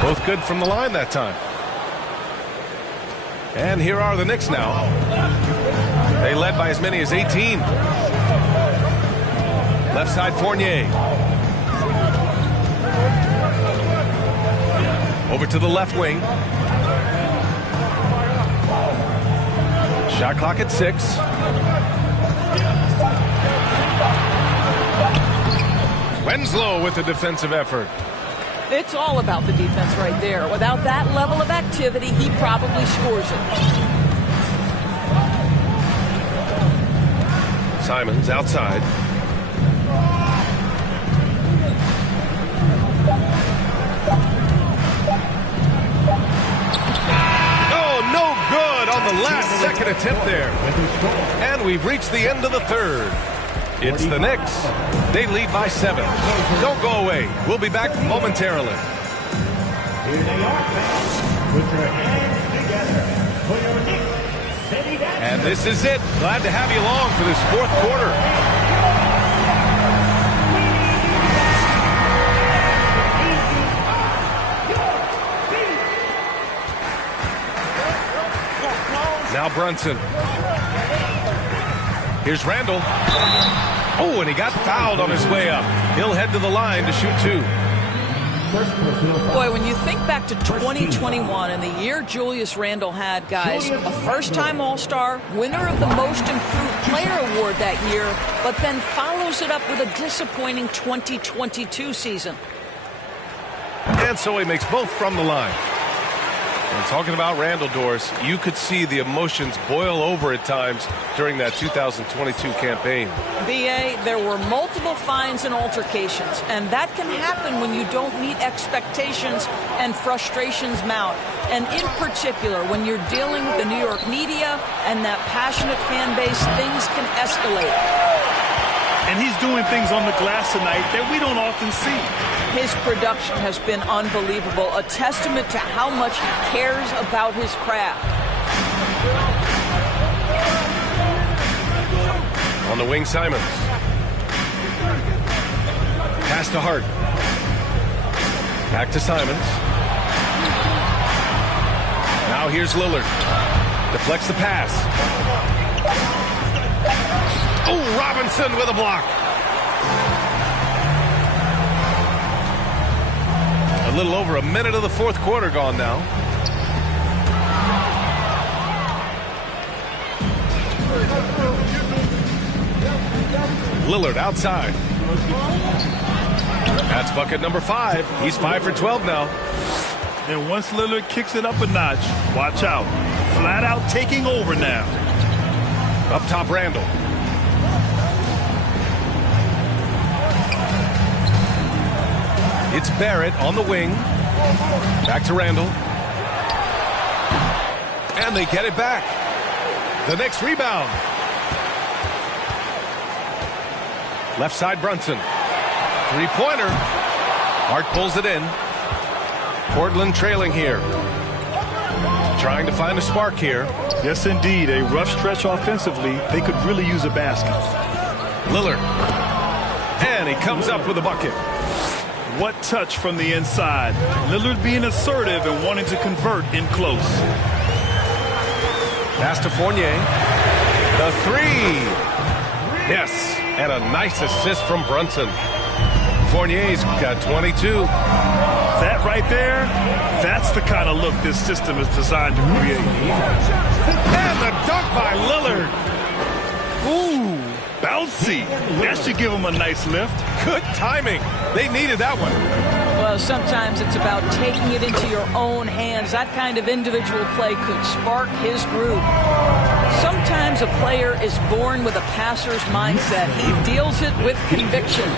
Both good from the line that time. And here are the Knicks now. They led by as many as 18. Left side Fournier. Over to the left wing. Shot clock at 6. Winslow with the defensive effort. It's all about the defense right there. Without that level of activity, he probably scores it. Simons outside. Oh, no good on the last second attempt there. And we've reached the end of the third. It's the Knicks. They lead by 7. Don't go away. We'll be back momentarily. Here they are, fans. Put your hands together for your Knicks City Dancers. And this is it. Glad to have you along for this fourth quarter. Now Brunson. Here's Randall. Oh, and he got fouled on his way up. He'll head to the line to shoot 2. Boy, when you think back to 2021 and the year Julius Randle had, guys, a first-time All-Star, winner of the Most Improved Player Award that year, but then follows it up with a disappointing 2022 season. And so he makes both from the line. And talking about Randall, Doris, you could see the emotions boil over at times during that 2022 campaign. B.A., there were multiple fines and altercations, and that can happen when you don't meet expectations and frustrations mount. And in particular, when you're dealing with the New York media and that passionate fan base, things can escalate. And he's doing things on the glass tonight that we don't often see. His production has been unbelievable, a testament to how much he cares about his craft. On the wing, Simons. Pass to Hart. Back to Simons. Now here's Lillard. Deflects the pass. Oh, Robinson with a block. A little over a minute of the fourth quarter gone now. Lillard outside. That's bucket number 5. He's 5 for 12 now. And once Lillard kicks it up a notch, watch out. Flat out taking over now. Up top, Randall. It's Barrett on the wing. Back to Randall. And they get it back. The next rebound. Left side, Brunson. Three-pointer. Hart pulls it in. Portland trailing here. Trying to find a spark here. Yes, indeed. A rough stretch offensively. They could really use a basket. Lillard. And he comes up with a bucket. What touch from the inside. Lillard being assertive and wanting to convert in close. Pass to Fournier. The 3. Yes, and a nice assist from Brunson. Fournier's got 22. That right there, that's the kind of look this system is designed to create. And the dunk by Lillard. Ooh, bouncy. That should give him a nice lift. Good timing. They needed that one. Well, sometimes it's about taking it into your own hands. That kind of individual play could spark his groove. Sometimes a player is born with a passer's mindset. He deals it with conviction.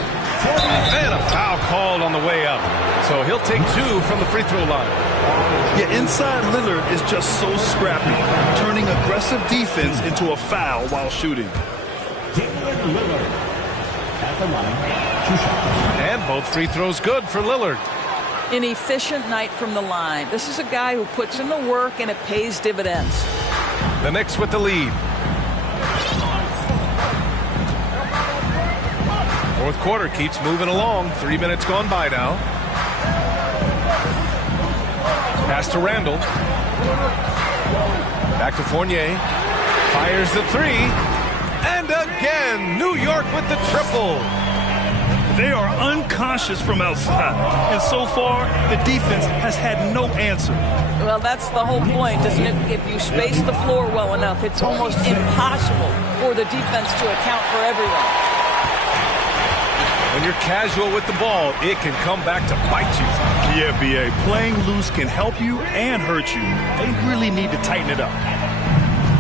And a foul called on the way up. So he'll take 2 from the free throw line. Yeah, inside Lillard is just so scrappy, turning aggressive defense into a foul while shooting. And both free throws good for Lillard. An efficient night from the line. This is a guy who puts in the work and it pays dividends. The Knicks with the lead. Fourth quarter keeps moving along. 3 minutes gone by now. Pass to Randall. Back to Fournier. Fires the 3. And again, New York with the triple. They are unconscious from outside. And so far, the defense has had no answer. Well, that's the whole point, isn't it? If you space the floor well enough, it's almost impossible for the defense to account for everyone. When you're casual with the ball, it can come back to bite you. Yeah, B.A., playing loose can help you and hurt you. They really need to tighten it up.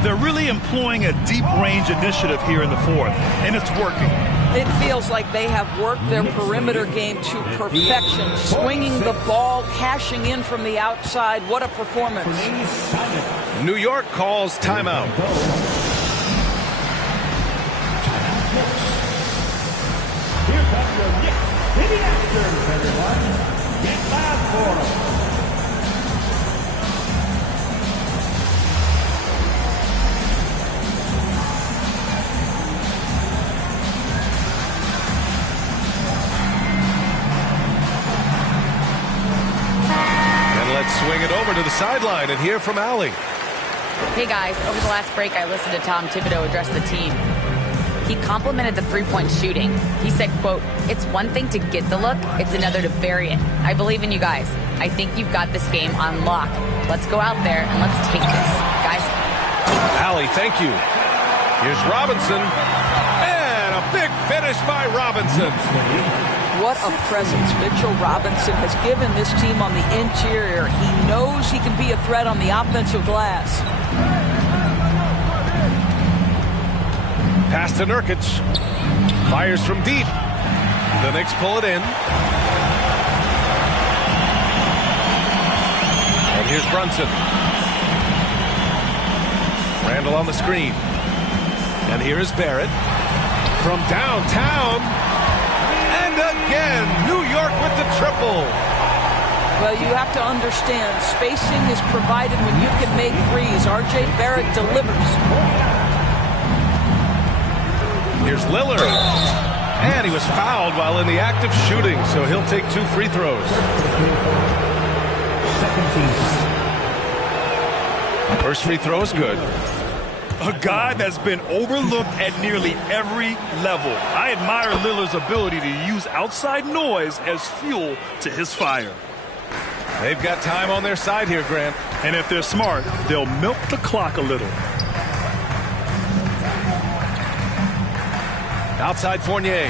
They're really employing a deep-range initiative here in the fourth, and it's working. It feels like they have worked their perimeter game to perfection, swinging the ball, cashing in from the outside. What a performance. New York calls timeout. Here comes your Knicks in the action, everyone. Get loud for them. Swing it over to the sideline and hear from Allie. Hey guys, over the last break I listened to Tom Thibodeau address the team. He complimented the three-point shooting. He said, quote, "It's one thing to get the look, it's another to bury it. I believe in you guys. I think you've got this game on lock. Let's go out there and let's take this." Guys. Allie, thank you. Here's Robinson. And a big finish by Robinson. What a presence Mitchell Robinson has given this team on the interior. He knows he can be a threat on the offensive glass. Pass to Nurkic. Fires from deep. The Knicks pull it in. And here's Brunson. Randle on the screen. And here is Barrett. From downtown. And again, New York with the triple. Well, you have to understand, spacing is provided when you can make threes. R.J. Barrett delivers. Here's Lillard. And he was fouled while in the act of shooting, so he'll take 2 free throws. First free throw is good. A guy that's been overlooked at nearly every level. I admire Lillard's ability to use outside noise as fuel to his fire. They've got time on their side here, Grant. And if they're smart, they'll milk the clock a little. Outside Fournier.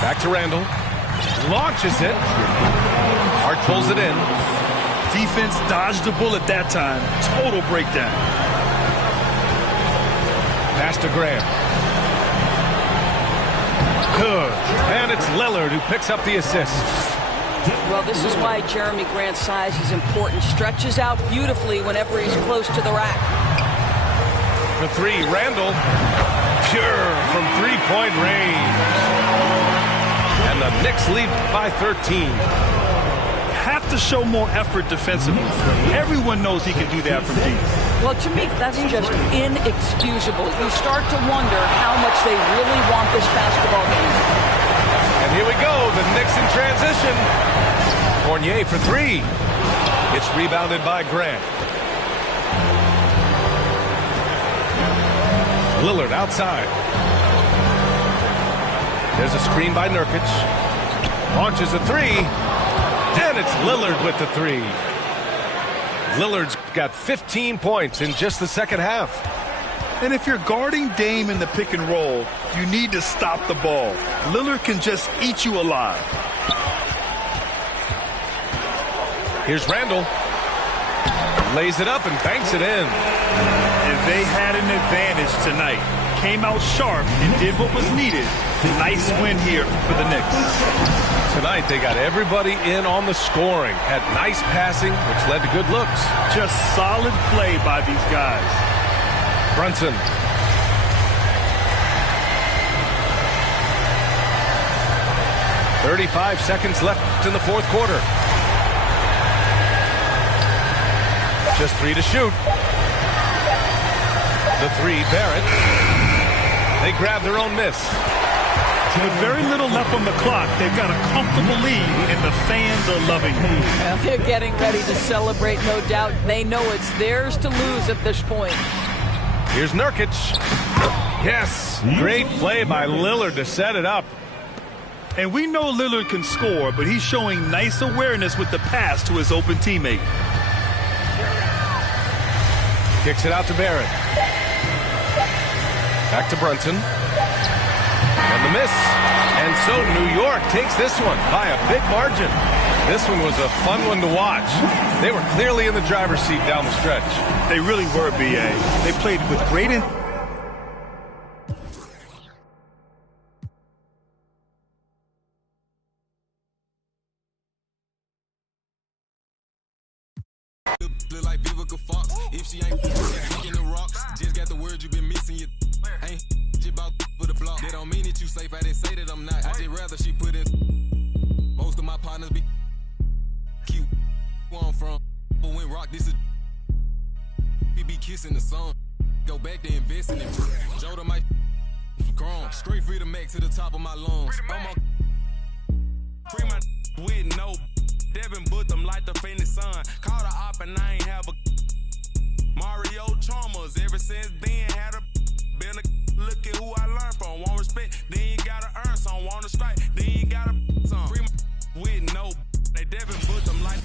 Back to Randle. Launches it. Hart pulls it in. Defense dodged the bullet that time. Total breakdown. Pass to Graham. Good. And it's Lillard who picks up the assist. Well, this is why Jeremy Grant's size is important. Stretches out beautifully whenever he's close to the rack. For 3, Randle. Pure from 3-point range. And the Knicks lead by 13. Have to show more effort defensively. Everyone knows he can do that from deep. Well, to me, that's just inexcusable. You start to wonder how much they really want this basketball game. And here we go, the Knicks in transition. Fournier for 3. It's rebounded by Grant. Lillard outside. There's a screen by Nurkic. Launches a 3. And it's Lillard with the 3. Lillard's got 15 points in just the second half. And if you're guarding Dame in the pick and roll, you need to stop the ball. Lillard can just eat you alive. Here's Randle. Lays it up and banks it in. And they had an advantage tonight. Came out sharp and did what was needed. Nice win here for the Knicks. Tonight they got everybody in on the scoring. Had nice passing, which led to good looks. Just solid play by these guys. Brunson. "35 seconds left in the fourth quarter. Just 3 to shoot. The 3, Barrett. They grab their own miss. With very little left on the clock, they've got a comfortable lead, and the fans are loving it. Well, they're getting ready to celebrate, no doubt. They know it's theirs to lose at this point. Here's Nurkic. Yes, great play by Lillard to set it up. And we know Lillard can score, but he's showing nice awareness with the pass to his open teammate. Kicks it out to Barrett. Back to Brunson. And the miss. And so New York takes this one by a big margin. This one was a fun one to watch. They were clearly in the driver's seat down the stretch. They really were, B.A. They played with great like Vivica Fox. If she ain't in the rocks, just got the word you been missing. You ain't just about for the flop. They don't mean it you safe. I didn't say that I'm not. I just rather she put in. Most of my partners be cute. Where I'm from, but when rock this is. We be kissing the sun. Go back to investing in Joe to my grown. Straight free to make to the top of my lungs. I'm a free my with no. Devin put them like the fainted sun. Called her op and I ain't have a Mario Chalmers. Ever since then had a been a look at who I learned from. Want respect, then you gotta earn some. Want to strike, then you gotta some. Free with no. They Devin put them like.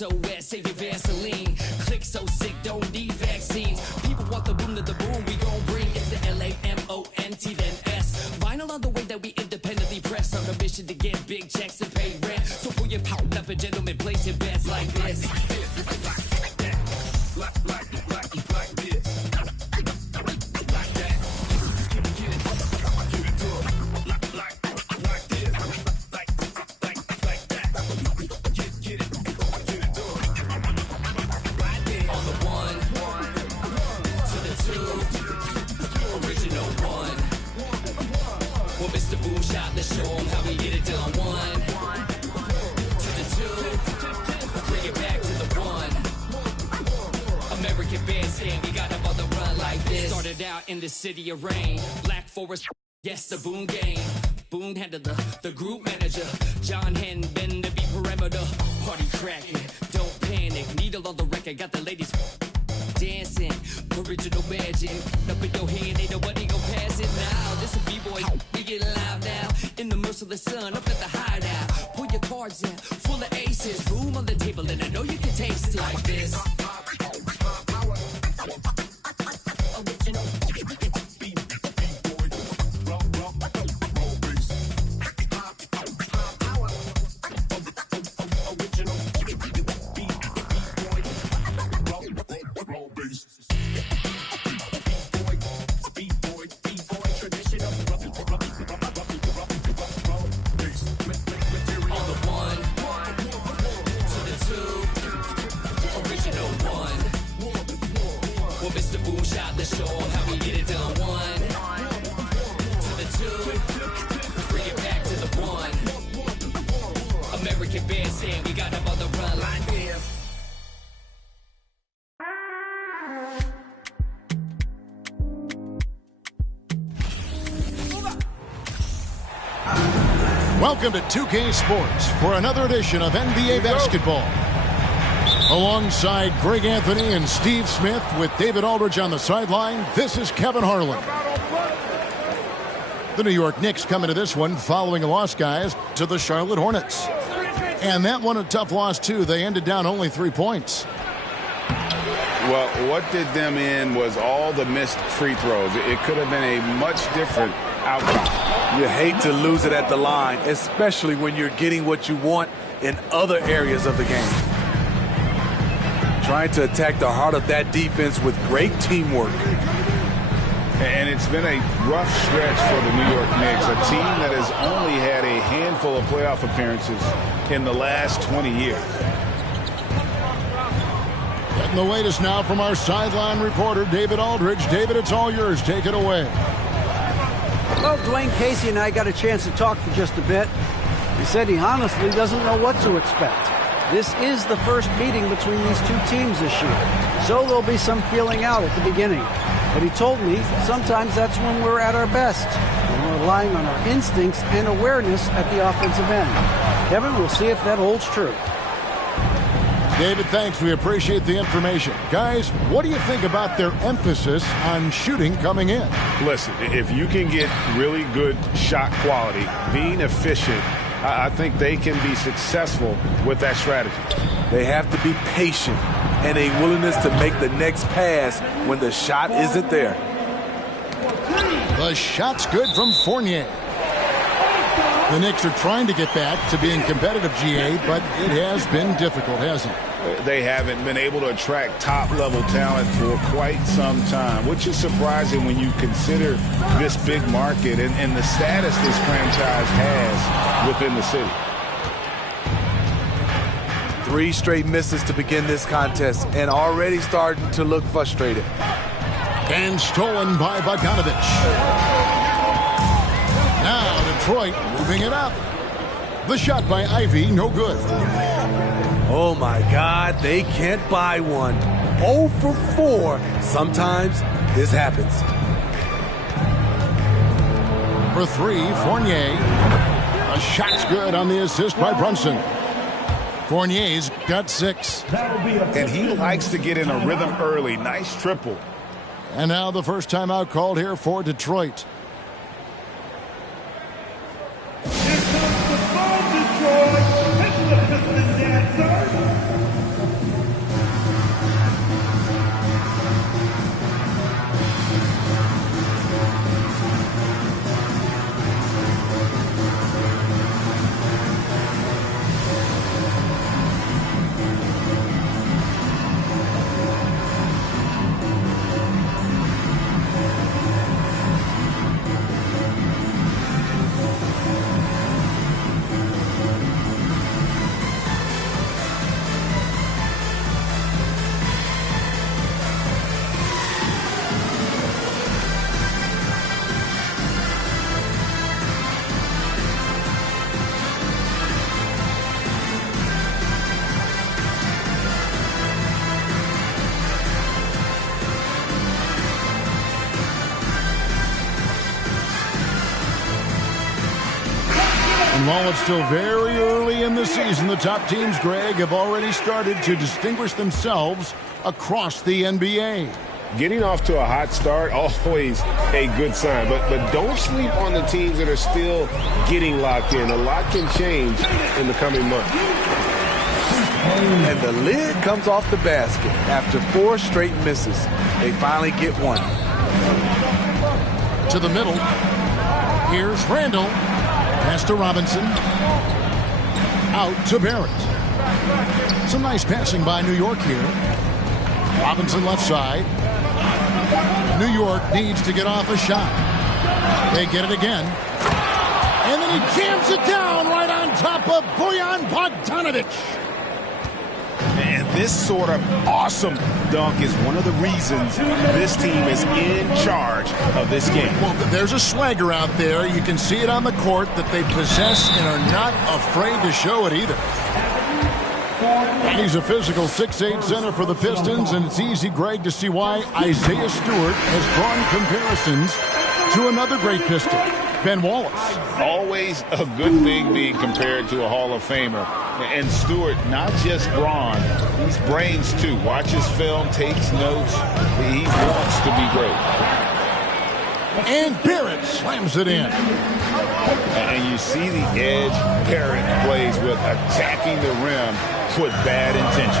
SOS, save your Vaseline. Click so sick, don't need vaccines. People want the boom to the boom, we gon' bring it to LAMONT then S. Vinyl on the way that we independently press on a mission to get big checks and pay rent. So pull your power up and gentlemen, place your bets like this. Let's show them how we get it done. 1 to the 2, bring it back to the 1. American Bandstand, we got them on the run like this. Started out in the city of rain, Black Forest, yes, the Boone game. Boone handled the group manager, John Henn, been to be perimeter. Party cracking, don't panic, needle on the record, got the ladies dancing, original magic. Up in your hand, ain't nobody gon' pass it now. This a B-boy, we get loud now. In the merciless sun, up at the hideout. Pull your cards out, full of aces. Boom on the table, and I know you can taste it like this. Let's show them how we get it done. 1 to the 2, bring it back to the 1. American Bandstand, we got them on the run like this. Welcome to 2K Sports for another edition of NBA Basketball. Alongside Greg Anthony and Steve Smith with David Aldridge on the sideline, this is Kevin Harlan. The New York Knicks come into this one following a loss, guys, to the Charlotte Hornets. And that one a tough loss, too. They ended down only 3 points. Well, what did them in was all the missed free throws. It could have been a much different outcome. You hate to lose it at the line, especially when you're getting what you want in other areas of the game. Trying to attack the heart of that defense with great teamwork. And it's been a rough stretch for the New York Knicks, a team that has only had a handful of playoff appearances in the last 20 years. Getting the latest now from our sideline reporter, David Aldridge. David, it's all yours. Take it away. Well, Dwayne Casey and I got a chance to talk for just a bit. He said he honestly doesn't know what to expect. This is the first meeting between these two teams this year, so there'll be some feeling out at the beginning. But he told me sometimes that's when we're at our best, when we're relying on our instincts and awareness at the offensive end. Kevin, we'll see if that holds true. David, thanks. We appreciate the information. Guys, what do you think about their emphasis on shooting coming in? Listen, if you can get really good shot quality, being efficient, I think they can be successful with that strategy. They have to be patient and a willingness to make the next pass when the shot isn't there. The shot's good from Fournier. The Knicks are trying to get back to being competitive, GA, but it has been difficult, hasn't it? They haven't been able to attract top-level talent for quite some time, which is surprising when you consider this big market and the status this franchise has within the city. 3 straight misses to begin this contest and already starting to look frustrated. And stolen by Bogdanovic. Now Detroit moving it up. The shot by Ivy, no good. Oh my God, they can't buy one. 0 for 4. Sometimes this happens. For 3, Fournier. A shot's good on the assist by Brunson. Fournier's got 6. And he likes to get in a rhythm early. Nice triple. And now the first timeout called here for Detroit. And while it's still very early in the season, the top teams, Greg, have already started to distinguish themselves across the NBA. Getting off to a hot start, always a good sign. But don't sleep on the teams that are still getting locked in. A lot can change in the coming months. And the lid comes off the basket after 4 straight misses. They finally get one. To the middle. Here's Randall. Pass to Robinson. Out to Barrett. Some nice passing by New York here. Robinson left side. New York needs to get off a shot. They get it again. And then he jams it down right on top of Bojan Bogdanovic. And this sort of awesome dunk is one of the reasons this team is in charge of this game. Well, there's a swagger out there. You can see it on the court that they possess and are not afraid to show it either. And he's a physical 6'8" center for the Pistons, and it's easy, Greg, to see why Isaiah Stewart has drawn comparisons to another great Piston, Ben Wallace. Always a good thing being compared to a Hall of Famer. And Stewart, not just brawn, he's brains too. Watches film, takes notes. He wants to be great. And Barrett slams it in. And you see the edge Barrett plays with, attacking the rim with bad intentions.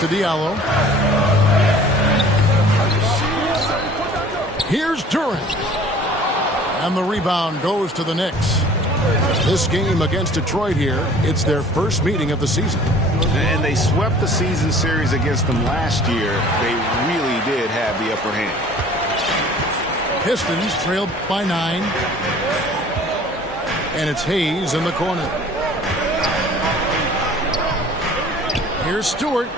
To Diallo. Here's Durant. And the rebound goes to the Knicks. This game against Detroit here, it's their first meeting of the season. And they swept the season series against them last year. They really did have the upper hand. Pistons trailed by 9. And it's Hayes in the corner. Here's Stewart.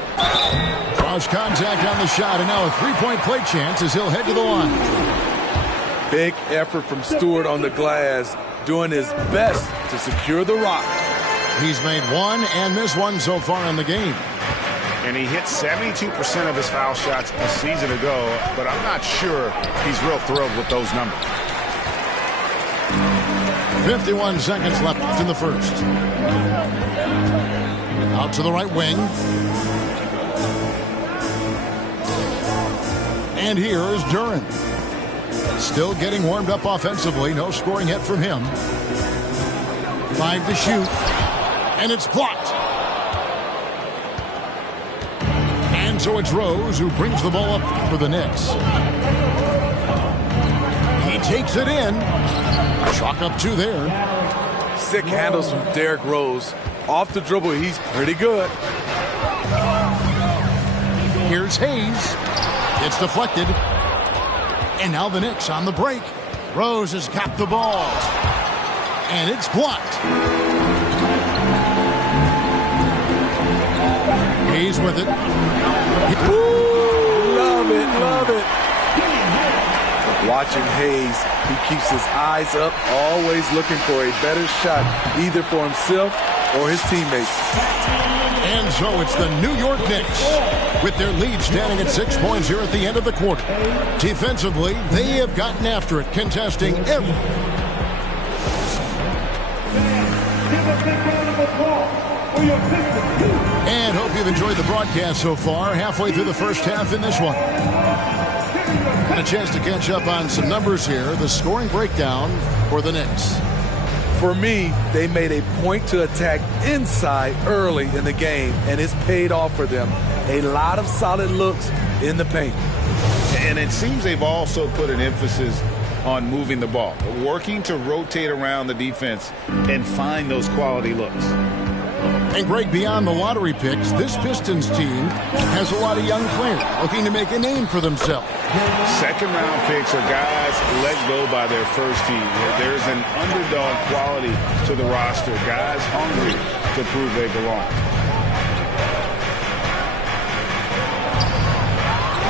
Draws contact on the shot, and now a three-point play chance as he'll head to the line. Big effort from Stewart on the glass, doing his best to secure the rock. He's made one and missed one so far in the game. And he hit 72% of his foul shots a season ago, but I'm not sure he's real thrilled with those numbers. 51 seconds left in the first. Out to the right wing. And here is Durant. Still getting warmed up offensively. No scoring yet from him. 5 to shoot. And it's blocked. And so it's Rose who brings the ball up for the Knicks. He takes it in. Chalk up 2 there. Sick handles from Derrick Rose. Off the dribble, he's pretty good. Here's Hayes. It's deflected. And now the Knicks on the break. Rose has capped the ball. And it's blocked. Hayes with it. Ooh, love it, love it. Watching Hayes, he keeps his eyes up, always looking for a better shot, either for himself or his teammates. And so it's the New York Knicks with their lead standing at 6 points here at the end of the quarter. Defensively, they have gotten after it, contesting every. And hope you've enjoyed the broadcast so far. Halfway through the first half in this one. Got a chance to catch up on some numbers here. The scoring breakdown for the Knicks. For me, they made a point to attack inside early in the game, and it's paid off for them. A lot of solid looks in the paint. And it seems they've also put an emphasis on moving the ball, working to rotate around the defense and find those quality looks. And Greg, beyond the lottery picks, this Pistons team has a lot of young players looking to make a name for themselves. Second-round picks are guys let go by their first team. There's an underdog quality to the roster. Guys hungry to prove they belong.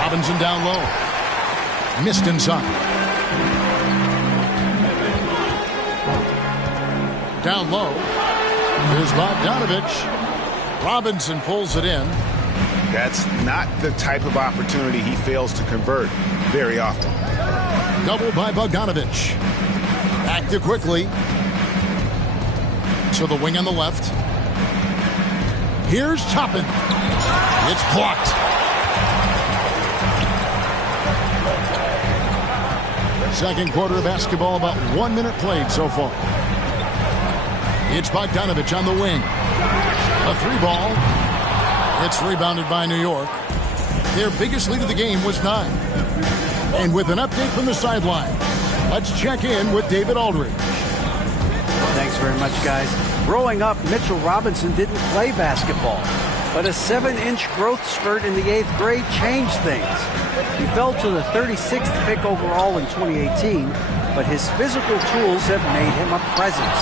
Robinson down low. Missed inside. Down low. Here's Bogdanovic. Robinson pulls it in. That's not the type of opportunity he fails to convert very often. Double by Bogdanovic. Active quickly. To the wing on the left. Here's Toppin. It's blocked. Second quarter of basketball, about 1 minute played so far. It's Bogdanovich on the wing. A 3-ball. It's rebounded by New York. Their biggest lead of the game was 9. And with an update from the sideline, let's check in with David Aldridge. Thanks very much, guys. Growing up, Mitchell Robinson didn't play basketball, but a 7-inch growth spurt in the 8th grade changed things. He fell to the 36th pick overall in 2018, but his physical tools have made him a presence.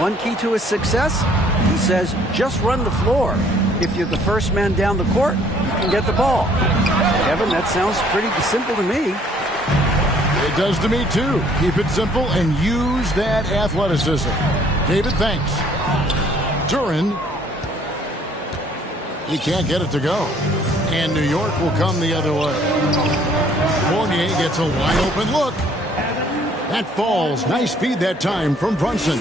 One key to his success, he says, just run the floor. If you're the first man down the court, you can get the ball. Kevin, that sounds pretty simple to me. It does to me, too. Keep it simple and use that athleticism. David, thanks. Duran, he can't get it to go. And New York will come the other way. Fournier gets a wide-open look. That falls. Nice feed that time from Brunson.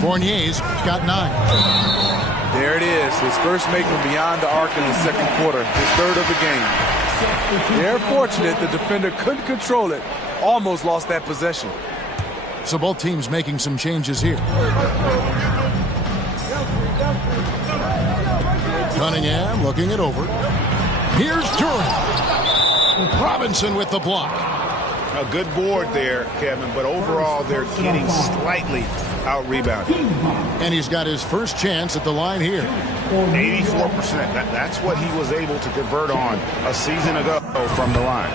Fournier's got 9. There it is. His first make from beyond the arc in the second quarter. His third of the game. They're fortunate the defender couldn't control it. Almost lost that possession. So both teams making some changes here. Cunningham looking it over. Here's Duran. Robinson with the block. A good board there, Kevin, but overall they're getting slightly out-rebounded. And he's got his first chance at the line here. 84%. That's what he was able to convert on a season ago from the line.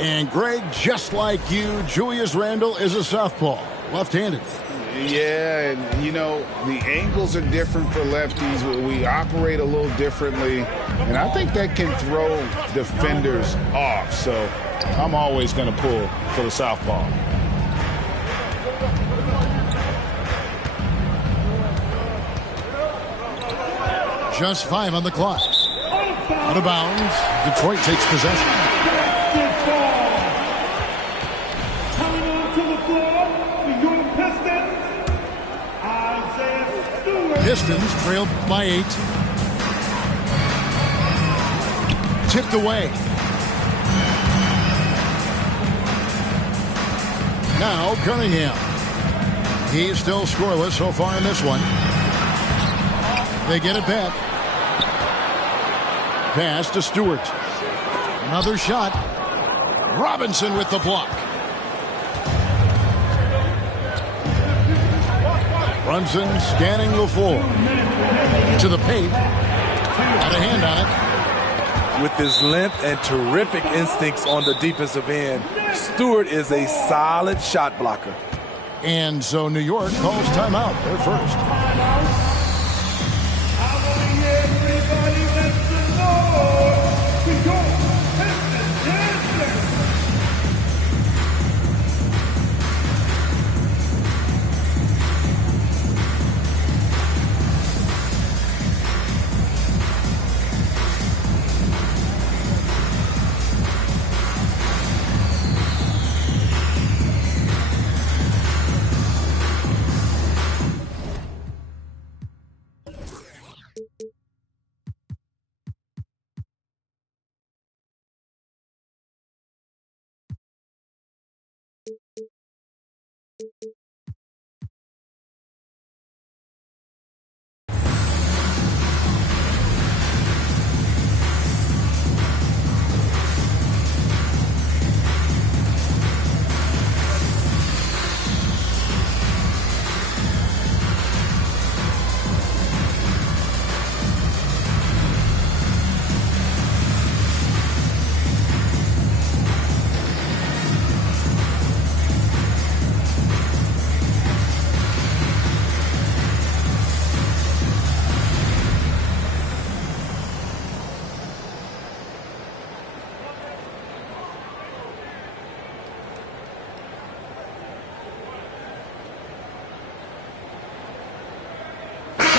And Greg, just like you, Julius Randle is a southpaw, left-handed. Yeah, and you know, the angles are different for lefties. We operate a little differently, and I think that can throw defenders off. So I'm always going to pull for the southpaw. Just 5 on the clock. Out of bounds. Detroit takes possession. Pistons trailed by 8. Tipped away. Now Cunningham. He's still scoreless so far in this one. They get it back. Pass to Stewart. Another shot. Robinson with the block. Brunson scanning the floor. To the paint. Got a hand on it. With his length and terrific instincts on the defensive end, Stewart is a solid shot blocker. And so New York calls timeout. They're first.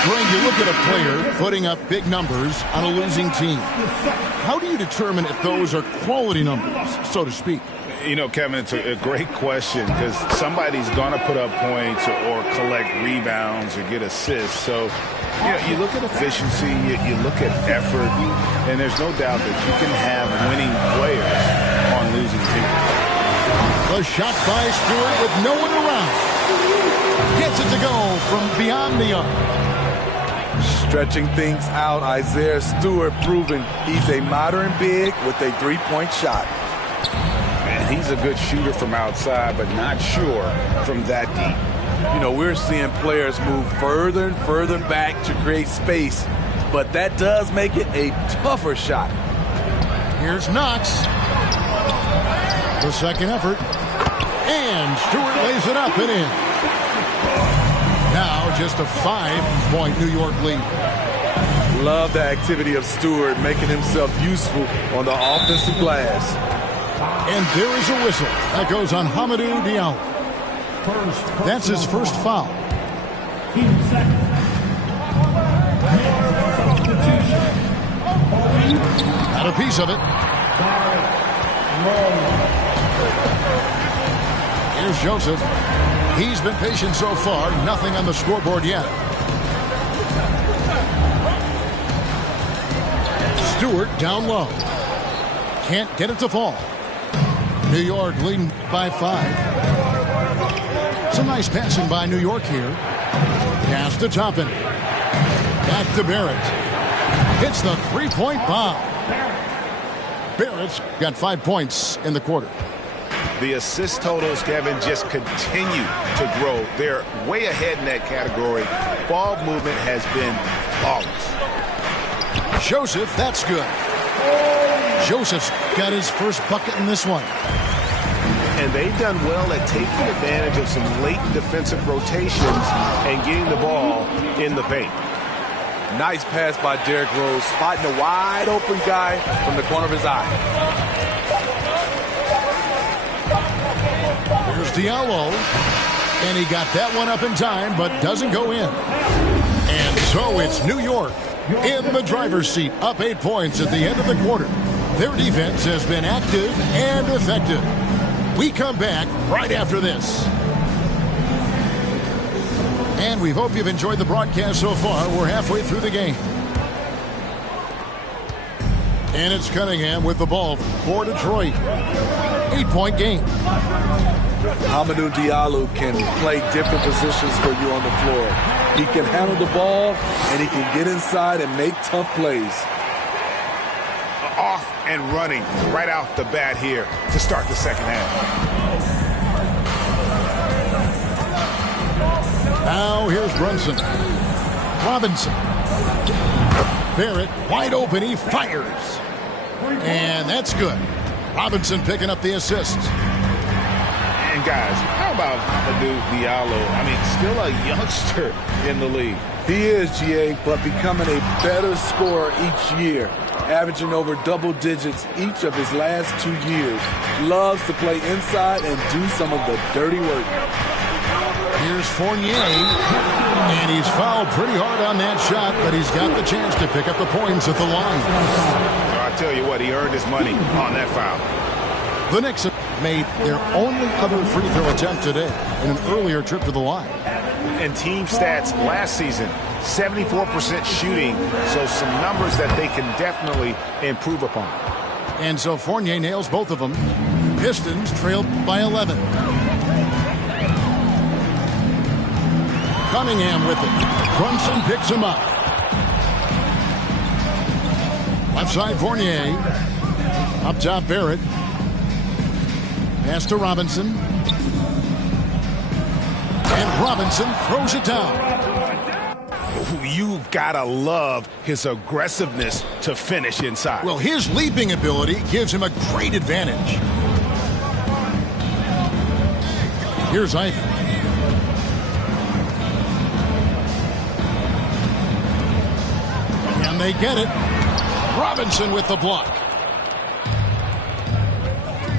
Greg, you look at a player putting up big numbers on a losing team. How do you determine if those are quality numbers, so to speak? You know, Kevin, it's a great question because somebody's going to put up points or collect rebounds or get assists. So, you know, you look at efficiency, you look at effort, and there's no doubt that you can have winning players on losing teams. The shot by Stewart with no one around. Gets it to go from beyond the arc. Stretching things out, Isaiah Stewart proving he's a modern big with a three-point shot. Man, he's a good shooter from outside, but not sure from that deep. You know, we're seeing players move further and further back to create space, but that does make it a tougher shot. Here's Knox. The second effort. And Stewart lays it up and in. Now just a 5-point New York lead. Love the activity of Stewart, making himself useful on the offensive glass. And there is a whistle. That goes on Hamidou Diallo. That's his first foul. Got a piece of it. Here's Joseph. He's been patient so far. Nothing on the scoreboard yet. Stewart down low. Can't get it to fall. New York leading by 5. Some nice passing by New York here. Pass to Toppin. Back to Barrett. Hits the three-point bomb. Barrett's got 5 points in the quarter. The assist totals, Kevin, just continue to grow. They're way ahead in that category. Ball movement has been flawless. Joseph, that's good. Joseph's got his first bucket in this one. And they've done well at taking advantage of some late defensive rotations and getting the ball in the paint. Nice pass by Derrick Rose, spotting a wide open guy from the corner of his eye. Here's Diallo. And he got that one up in time, but doesn't go in. And so it's New York in the driver's seat, up 8 points at the end of the quarter. Their defense has been active and effective. We come back right after this. And we hope you've enjoyed the broadcast so far. We're halfway through the game. And it's Cunningham with the ball for Detroit. 8-point game. Hamidou Diallo can play different positions for you on the floor. He can handle the ball, and he can get inside and make tough plays. Off and running right off the bat here to start the second half. Now here's Brunson. Robinson. Barrett wide open. He fires. And that's good. Robinson picking up the assist. And guys, how about Hamidou Diallo? I mean, still a youngster in the league. He is, GA, but becoming a better scorer each year. Averaging over double digits each of his last 2 years. Loves to play inside and do some of the dirty work. Here's Fournier. And he's fouled pretty hard on that shot, but he's got the chance to pick up the points at the line. I tell you what, he earned his money on that foul. The Knicks have made their only other free throw attempt today in an earlier trip to the line. And team stats last season, 74% shooting, so some numbers that they can definitely improve upon. And so Fournier nails both of them. Pistons trailed by 11. Cunningham with it. Brunson picks him up. Left side Fournier. Up top Barrett. Pass to Robinson. And Robinson throws it down. You've got to love his aggressiveness to finish inside. Well, his leaping ability gives him a great advantage. Here's Ivan. And they get it. Robinson with the block.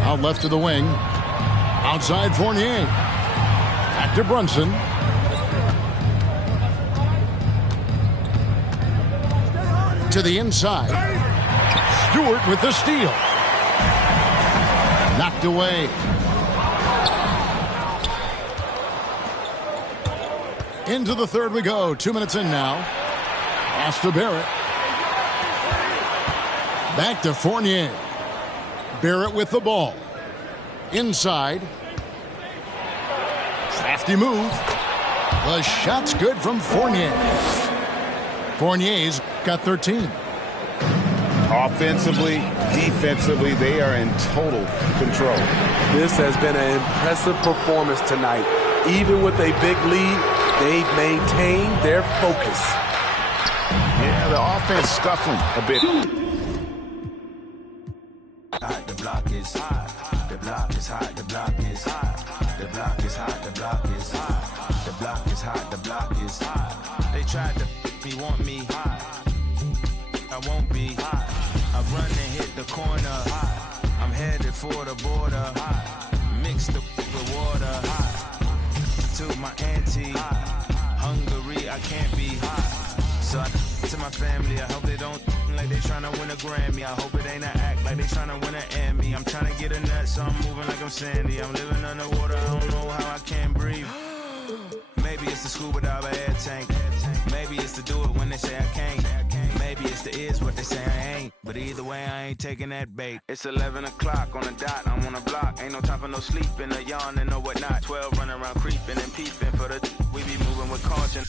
Out left to the wing. Outside Fournier. Back to Brunson. To the inside. Stewart with the steal. Knocked away. Into the third we go. 2 minutes in now. Pass to Barrett. Back to Fournier. Barrett with the ball. Inside. Crafty move. The shot's good from Fournier. Fournier's got 13. Offensively, defensively, they are in total control. This has been an impressive performance tonight. Even with a big lead, they've maintained their focus. Yeah, the offense scuffling a bit. The block is hot. The block is hot. The block is hot. The block is hot. The block is hot. The block is hot. The block is hot. They tried to me, want me hot. I won't be hot. I run and hit the corner hot. I'm headed for the border hot. Mix the with water hot. To my auntie hot. Hungary, I can't be hot. So to my family, I hope they don't like they tryna win a Grammy. I hope it ain't an act like they tryna win an Emmy. I'm tryna get a nut, so I'm moving like I'm Sandy. I'm living underwater, I don't know how I can't breathe. Maybe it's the scuba diver air tank. Maybe it's to do it when they say I can't. Maybe it's the is what they say I ain't. But either way, I ain't taking that bait. It's 11 o'clock on the dot, I'm on a block. Ain't no time for no sleeping, no yawning, no whatnot. 12 running around creeping and peeping for the we be moving with caution.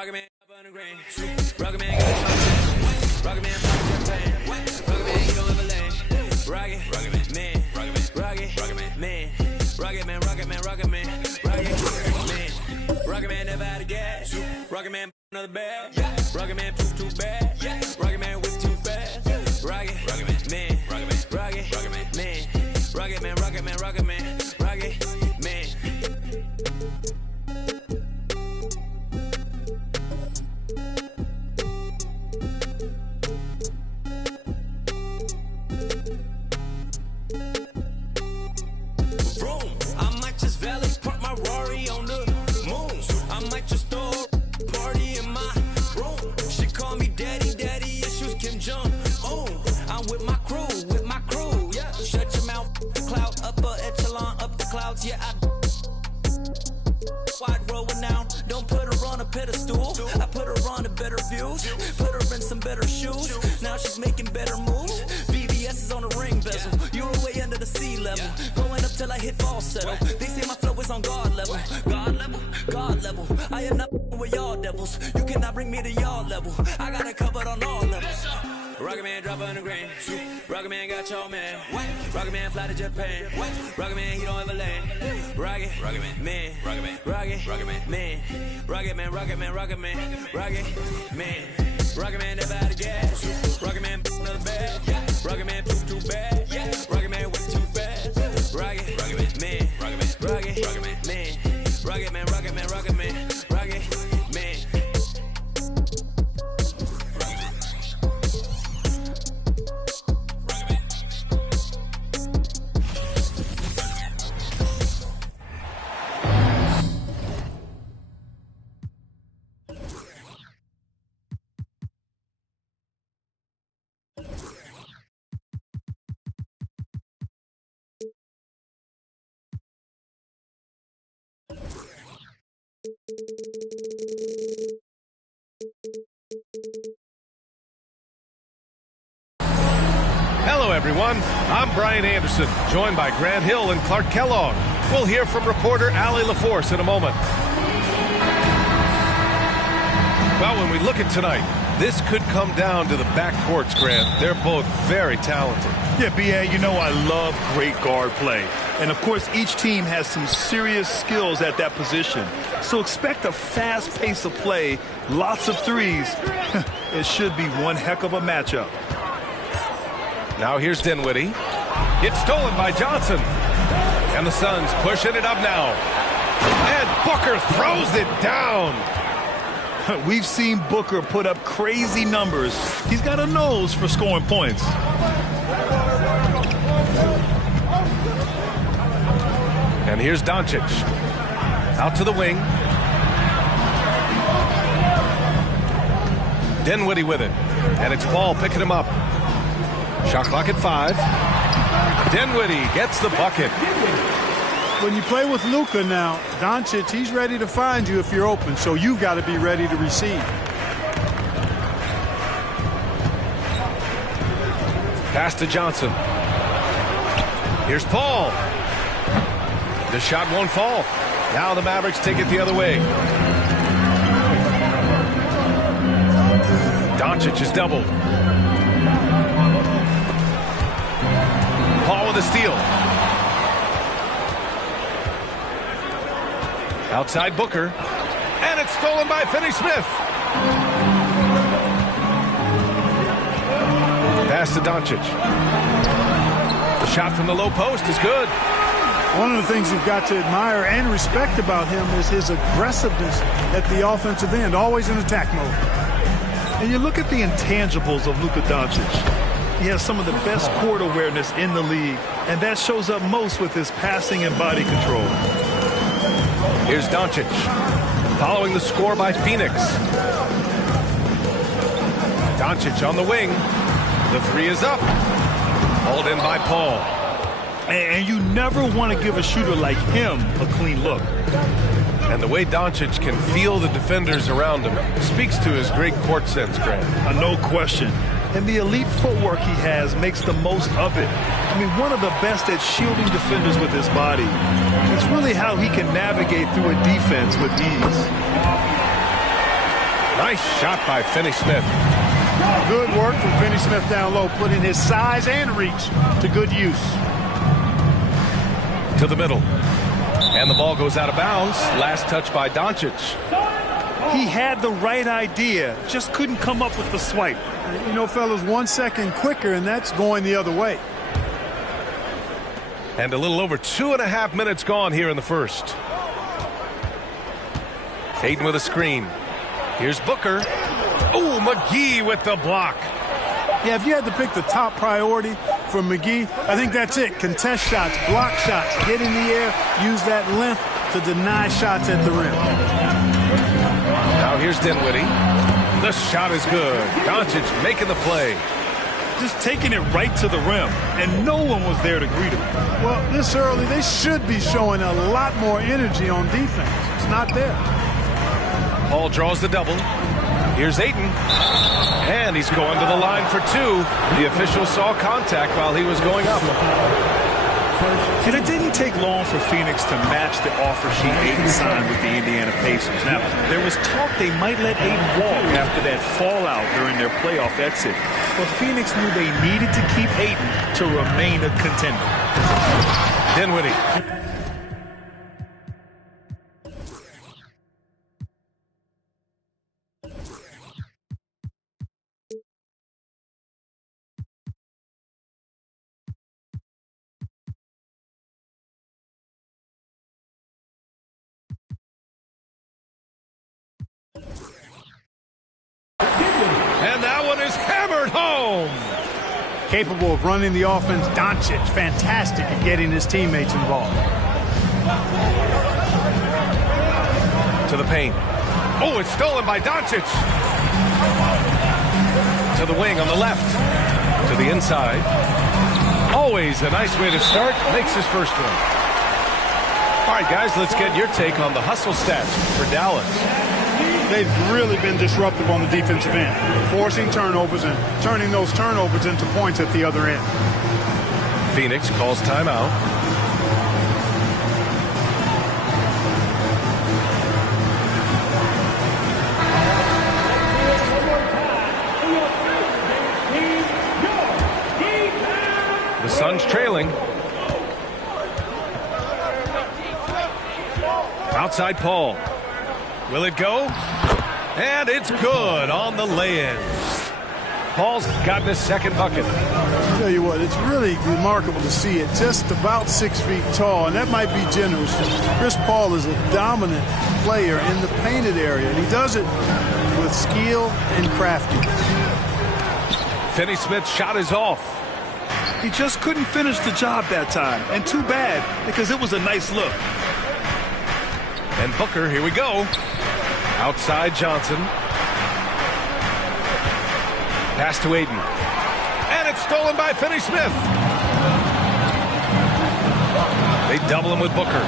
Rocket Man up on the grain. Rocket Man got chocolate. Rocket Man pop champagne. Rocket Man, he don't ever lay. Rocket Man, Rocket Man, Rocket Man, Rocket Man, Rocket Man, Rocket Man, Rocket Man never out of gas. Rocket Man another bag. Rocket Man poop too bad. Rocket Man whip too fast. Rocket Man, Rocket Man, Rocket Man, Rocket Man, Rocket Man, Rocket Man, Rocket Man. Vroom, I might just valet park my Rari on the moon. I might just throw a party in my room. She call me daddy, daddy issues Kim Jong. Oh, I'm with my crew, yeah. Shut your mouth, the cloud, upper echelon, up the clouds, yeah. I wide rolling down, don't put her on a pedestal. I put her on the better views, put her in some better shoes. Now she's making better moves. VVS is on the ring bezel. You're way under the sea level. Going up till I hit falsetto. They say my flow is on God level. God level, God level. I am not with y'all devils. You cannot bring me to y'all level. I got it covered on all levels. Rocket Man drop on the grain. Rocket Man got y'all man. Rocket Man fly to Japan. Rocket Man he don't ever land. Rocket Man, Rocket Man, Rocket Man, Rocket Man, Rocket Man, Rocket Man, Rocket Man, Rocket Man never out of gas. Rocket Man another bag. Rocket Man poop too bad. Rocket Man whip too fast. Rocket Man, Rocket Man, Rocket Man, Rocket Man, Rocket Man, Rocket Man, Rocket Man. Hello, everyone. I'm Brian Anderson, joined by Grant Hill and Clark Kellogg. We'll hear from reporter Allie LaForce in a moment. Well, when we look at tonight, this could come down to the backcourts, Grant. They're both very talented. Yeah, B.A., you know I love great guard play. And, of course, each team has some serious skills at that position. So expect a fast pace of play, lots of threes. It should be one heck of a matchup. Now here's Dinwiddie. It's stolen by Johnson. And the Suns pushing it up now. And Booker throws it down. We've seen Booker put up crazy numbers. He's got a nose for scoring points. And here's Doncic. Out to the wing. Dinwiddie with it. And it's Paul picking him up. Shot clock at 5. Dinwiddie gets the bucket. When you play with Luka now, Doncic, he's ready to find you if you're open, so you've got to be ready to receive. Pass to Johnson. Here's Paul. The shot won't fall. Now the Mavericks take it the other way. Doncic is doubled. Paul with a steal. Outside Booker. And it's stolen by Finney-Smith. Pass to Doncic. The shot from the low post is good. One of the things you've got to admire and respect about him is his aggressiveness at the offensive end, always in attack mode. And you look at the intangibles of Luka Doncic. He has some of the best court awareness in the league, and that shows up most with his passing and body control. Here's Doncic, following the score by Phoenix. Doncic on the wing. The three is up. Hauled in by Paul. And you never want to give a shooter like him a clean look. And the way Doncic can feel the defenders around him speaks to his great court sense, Grant. No question. And the elite footwork he has makes the most of it. I mean, one of the best at shielding defenders with his body. It's really how he can navigate through a defense with ease. Nice shot by Finney-Smith. Good work from Finney-Smith down low, putting his size and reach to good use. To the middle. And the ball goes out of bounds. Last touch by Doncic. He had the right idea, just couldn't come up with the swipe. You know, fellas, 1 second quicker, and that's going the other way. And a little over 2.5 minutes gone here in the first. Ayton with a screen. Here's Booker. Oh, McGee with the block. Yeah, if you had to pick the top priority for McGee, I think that's it. Contest shots, block shots, get in the air, use that length to deny shots at the rim. Now here's Dinwiddie. The shot is good. Doncic making the play. Just taking it right to the rim, and no one was there to greet him. Well, this early, they should be showing a lot more energy on defense. It's not there. Paul draws the double. Here's Ayton. And he's going to the line for two. The official saw contact while he was going up. And it didn't take long for Phoenix to match the offer sheet Ayton signed with the Indiana Pacers. Now, there was talk they might let Ayton walk after that fallout during their playoff exit. But Phoenix knew they needed to keep Ayton to remain a contender. Dinwiddie. And that one is hammered home. Capable of running the offense. Doncic, fantastic at getting his teammates involved. To the paint. Oh, it's stolen by Doncic. To the wing on the left. To the inside. Always a nice way to start. Makes his first one. All right, guys, let's get your take on the hustle stats for Dallas. They've really been disruptive on the defensive end, forcing turnovers and turning those turnovers into points at the other end. Phoenix calls timeout. The Suns trailing. Outside Paul. Will it go? And it's good on the lay-in. Paul's gotten his second bucket. I'll tell you what, it's really remarkable to see it. Just about 6 feet tall, and that might be generous. Chris Paul is a dominant player in the painted area, and he does it with skill and craftiness. Finney-Smith's shot is off. He just couldn't finish the job that time, and too bad, because it was a nice look. And Booker, here we go. Outside Johnson. Pass to Ayton. And it's stolen by Finney-Smith. They double him with Booker.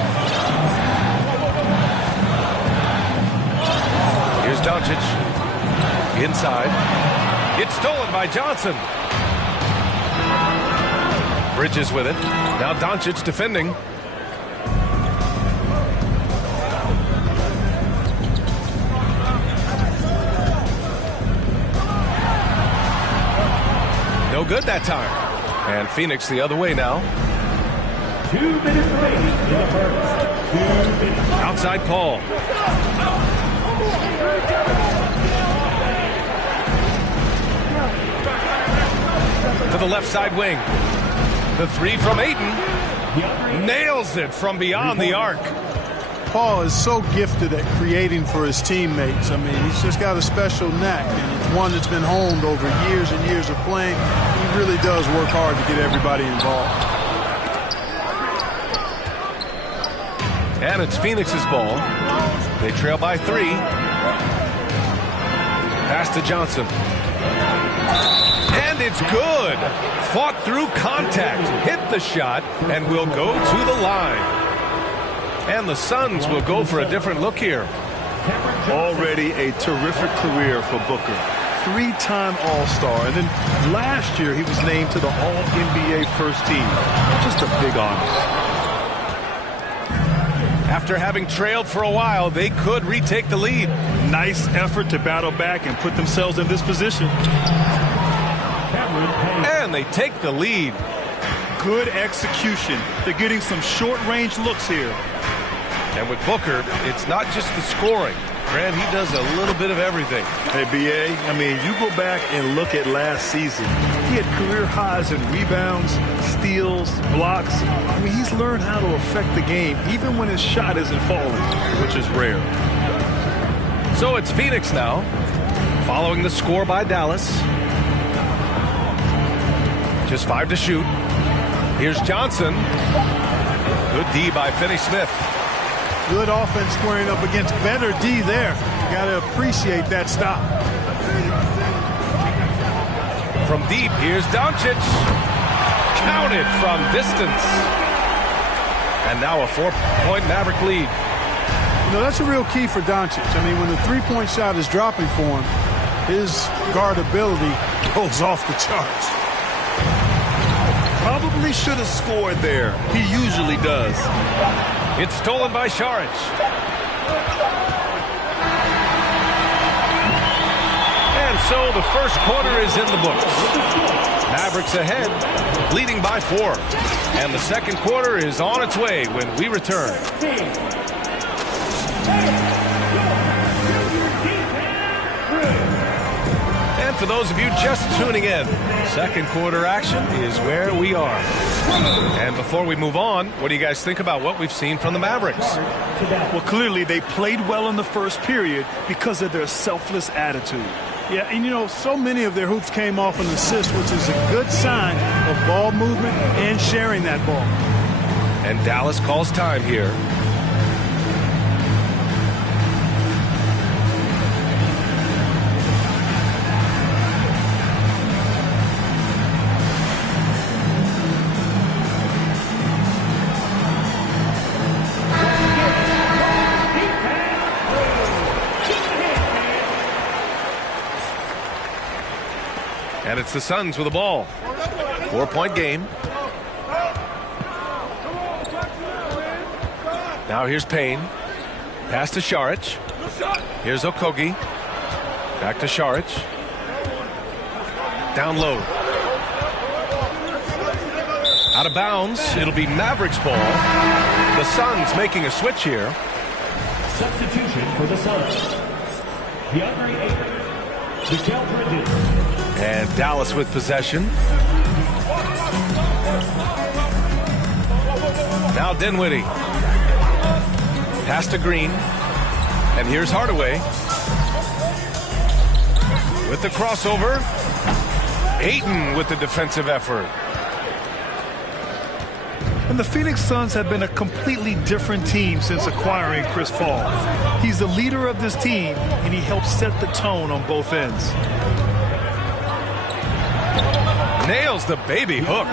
Here's Doncic. Inside. It's stolen by Johnson. Bridges with it. Now Doncic defending. No good that time. And Phoenix the other way now. 2 minutes remaining in the first. 2 minutes. Outside Paul. To the left side wing. The three from Ayton. Nails it from beyond the arc. Paul is so gifted at creating for his teammates. I mean, he's just got a special knack, and it's one that's been honed over years and years of playing. He really does work hard to get everybody involved. And it's Phoenix's ball. They trail by 3. Pass to Johnson. And it's good. Fought through contact. Hit the shot and will go to the line. And the Suns will go for a different look here. Already a terrific career for Booker. 3-time All-Star. And then last year he was named to the All-NBA first team. Just a big honor. After having trailed for a while, they could retake the lead. Nice effort to battle back and put themselves in this position. And they take the lead. Good execution. They're getting some short-range looks here. And with Booker, it's not just the scoring. Grant, he does a little bit of everything. Hey, B.A., I mean, you go back and look at last season. He had career highs in rebounds, steals, blocks. I mean, he's learned how to affect the game, even when his shot isn't falling, which is rare. So it's Phoenix now, following the score by Dallas. Just 5 to shoot. Here's Johnson. Good D by Finney-Smith. Good offense squaring up against better D there. You got to appreciate that stop. From deep, here's Doncic. Counted from distance. And now a 4-point Maverick lead. You know, that's a real key for Doncic. I mean, when the three-point shot is dropping for him, his guardability goes off the charts. Probably should have scored there. He usually does. It's stolen by Saric. And so the first quarter is in the books. Mavericks ahead, leading by 4. And the second quarter is on its way when we return. And for those of you just tuning in, second quarter action is where we are. And before we move on, what do you guys think about what we've seen from the Mavericks? Well, clearly they played well in the first period because of their selfless attitude. Yeah, and you know, so many of their hoops came off an assist, which is a good sign of ball movement and sharing that ball. And Dallas calls time here. And it's the Suns with the ball. 4-point game. Now here's Payne. Pass to Saric. Here's Okogie. Back to Saric. Down low. Out of bounds. It'll be Mavericks ball. The Suns making a switch here. Substitution for the Suns. DeAndre Ayton. Mikal Bridges. And Dallas with possession. Now Dinwiddie. Pass to Green. And here's Hardaway. With the crossover. Ayton with the defensive effort. And the Phoenix Suns have been a completely different team since acquiring Chris Paul. He's the leader of this team, and he helps set the tone on both ends. Nails the baby hook.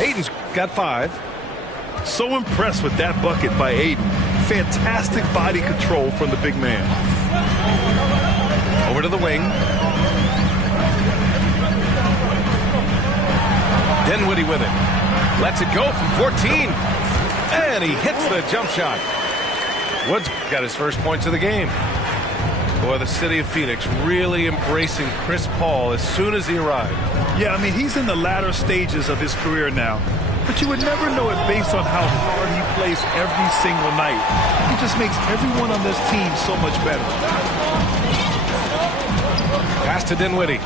Ayton's got 5. So impressed with that bucket by Ayton. Fantastic body control from the big man. Over to the wing. Dinwiddie with it. Lets it go from 14. And he hits the jump shot. Woods got his first points of the game. Boy, the city of Phoenix really embracing Chris Paul as soon as he arrived. Yeah, I mean, he's in the latter stages of his career now. But you would never know it based on how hard he plays every single night. He just makes everyone on this team so much better. Pass to Dinwiddie.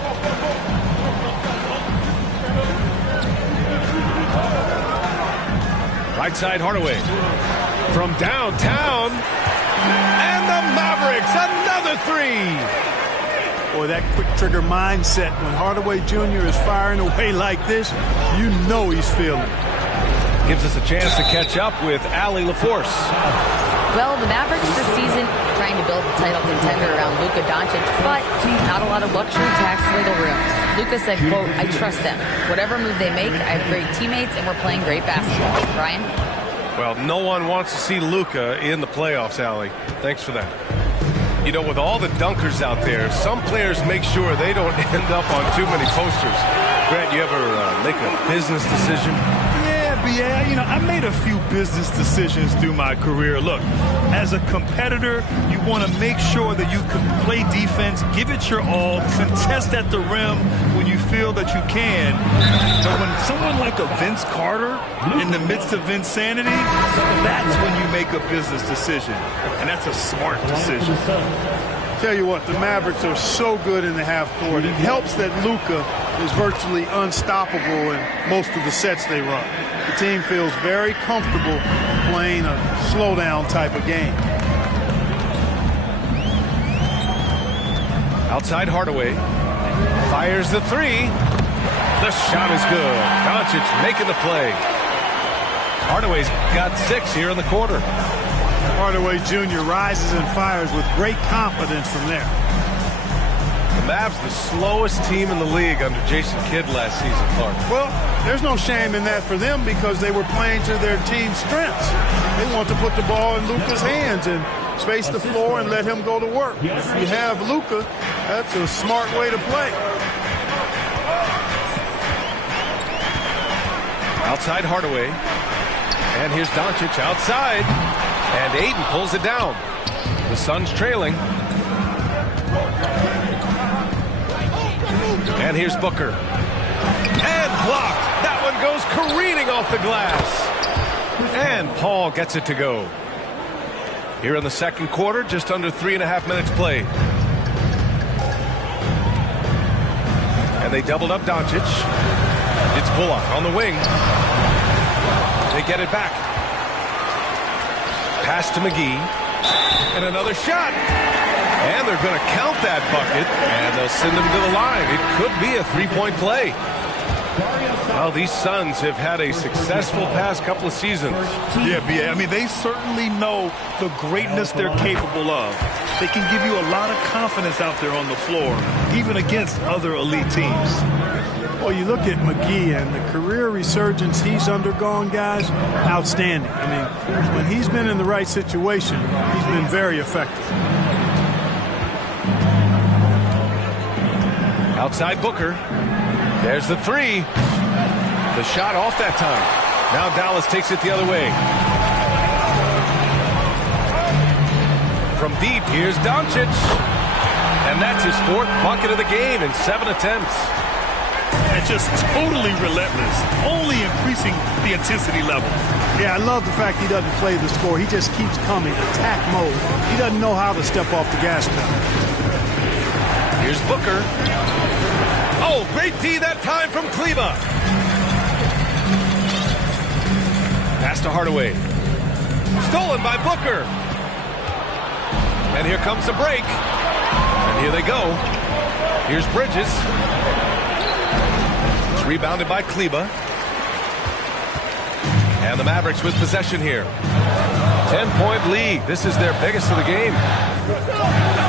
Right side Hardaway. From downtown. And the Mavericks, another 3. Boy, that quick trigger mindset when Hardaway Jr. is firing away like this, you know he's feeling it. Gives us a chance to catch up with Allie LaForce. Well, the Mavericks this season trying to build a title contender around Luka Doncic, but not a lot of luxury tax wiggle room. Luka said, quote, I trust them. Whatever move they make, I have great teammates, and we're playing great basketball. Brian? Well, no one wants to see Luka in the playoffs, Allie. Thanks for that. You know, with all the dunkers out there, some players make sure they don't end up on too many posters. Grant, you ever make a business decision? Yeah, B.A., you know, I made a few business decisions through my career. Look, as a competitor, you want to make sure that you can play defense, give it your all, contest at the rim when you feel that you can. But when someone like a Vince Carter in the midst of insanity, that's when you make a business decision. And that's a smart decision. Tell you what, the Mavericks are so good in the half court. It helps that Luka is virtually unstoppable in most of the sets they run. The team feels very comfortable playing a slowdown type of game. Outside Hardaway. Fires the three. The shot is good. Doncic making the play. Hardaway's got 6 here in the quarter. Hardaway Jr. rises and fires with great confidence from there. The Mavs, the slowest team in the league under Jason Kidd last season, Clark. Well, there's no shame in that for them because they were playing to their team's strengths. They want to put the ball in Luka's hands and space the floor and let him go to work. If you have Luka, that's a smart way to play. Outside Hardaway. And here's Doncic outside. And Ayton pulls it down. The Suns trailing. And here's Booker. And blocked. That one goes careening off the glass. And Paul gets it to go. Here in the second quarter, just under 3.5 minutes played. And they doubled up Doncic. It's Bullock on the wing. They get it back. Pass to McGee. And another shot. And they're going to count that bucket. And they'll send them to the line. It could be a three-point play. Well, these Suns have had a successful past couple of seasons. Yeah, B.A. I mean, they certainly know the greatness they're capable of. They can give you a lot of confidence out there on the floor, even against other elite teams. Well, you look at McGee and the career resurgence he's undergone, guys, outstanding. I mean, when he's been in the right situation, he's been very effective. Outside Booker. There's the three. The shot off that time. Now Dallas takes it the other way. From deep, here's Doncic. And that's his 4th bucket of the game in 7 attempts. And just totally relentless, only increasing the intensity level. Yeah, I love the fact he doesn't play the score. He just keeps coming, attack mode. He doesn't know how to step off the gas pedal. Here's Booker. Oh, great D that time from Kleba. Pass to Hardaway. Stolen by Booker. And here comes the break. And here they go. Here's Bridges. It's rebounded by Kleba. And the Mavericks with possession here. 10-point lead. This is their biggest of the game.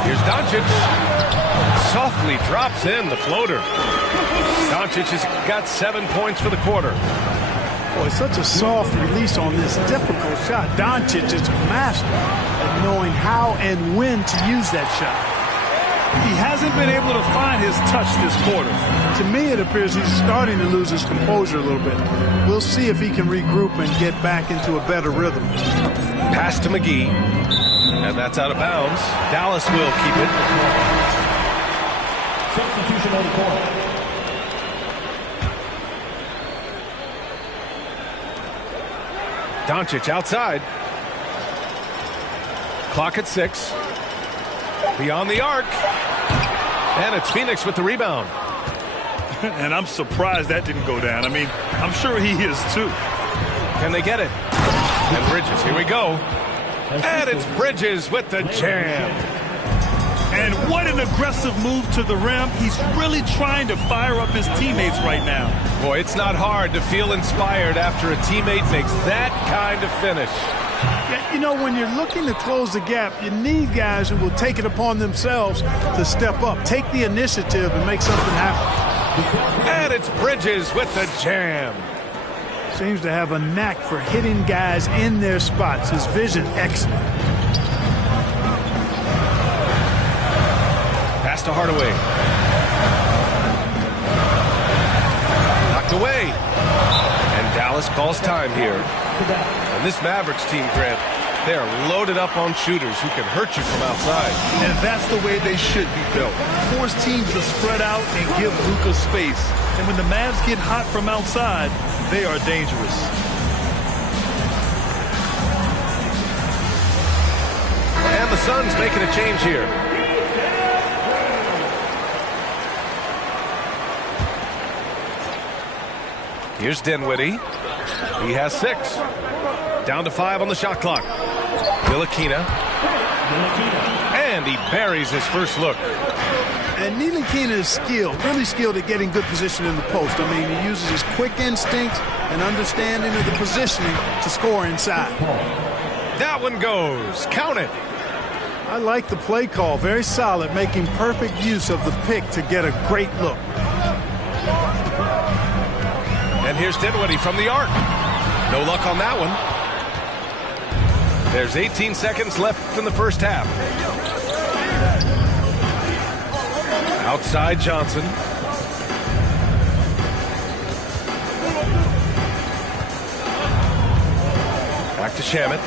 Here's Doncic. Softly drops in the floater. Doncic has got 7 points for the quarter. Boy, such a soft release on this difficult shot. Doncic is a master at knowing how and when to use that shot. He hasn't been able to find his touch this quarter. To me, it appears he's starting to lose his composure a little bit. We'll see if he can regroup and get back into a better rhythm. Pass to McGee. And that's out of bounds. Dallas will keep it. Substitution on the court. Doncic outside. Clock at 6. Beyond the arc. And it's Phoenix with the rebound. And I'm surprised that didn't go down. I mean, I'm sure he is too. Can they get it? And Bridges, here we go. And it's Bridges with the jam. And what an aggressive move to the rim. He's really trying to fire up his teammates right now. Boy, it's not hard to feel inspired after a teammate makes that kind of finish. Yeah, you know, when you're looking to close the gap, you need guys who will take it upon themselves to step up, take the initiative, and make something happen. And it's Bridges with the jam. Seems to have a knack for hitting guys in their spots. His vision, excellent. Pass to Hardaway. Knocked away. And Dallas calls time here. And this Mavericks team, Grant, they are loaded up on shooters who can hurt you from outside. And that's the way they should be built. Force teams to spread out and give Luka space. And when the Mavs get hot from outside, they are dangerous. And the Suns making a change here. Here's Dinwiddie. He has 6. Down to 5 on the shot clock. Ntilikina. And he buries his first look. And Ntilikina is skilled, really skilled at getting good position in the post. I mean, he uses his quick instincts and understanding of the positioning to score inside. That one goes. Count it. I like the play call. Very solid, making perfect use of the pick to get a great look. And here's Dinwiddie from the arc. No luck on that one. There's 18 seconds left in the first half. Outside Johnson. Back to Shamet.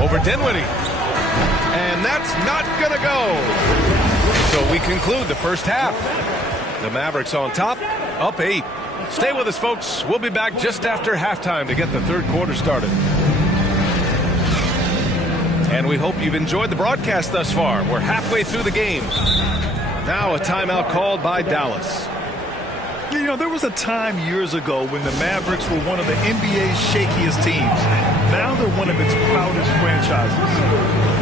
Over Dinwiddie. And that's not going to go. So we conclude the first half. The Mavericks on top, up 8. Stay with us, folks. We'll be back just after halftime to get the third quarter started. And we hope you've enjoyed the broadcast thus far. We're halfway through the game. Now a timeout called by Dallas. You know, there was a time years ago when the Mavericks were one of the NBA's shakiest teams. Now they're one of its proudest franchises.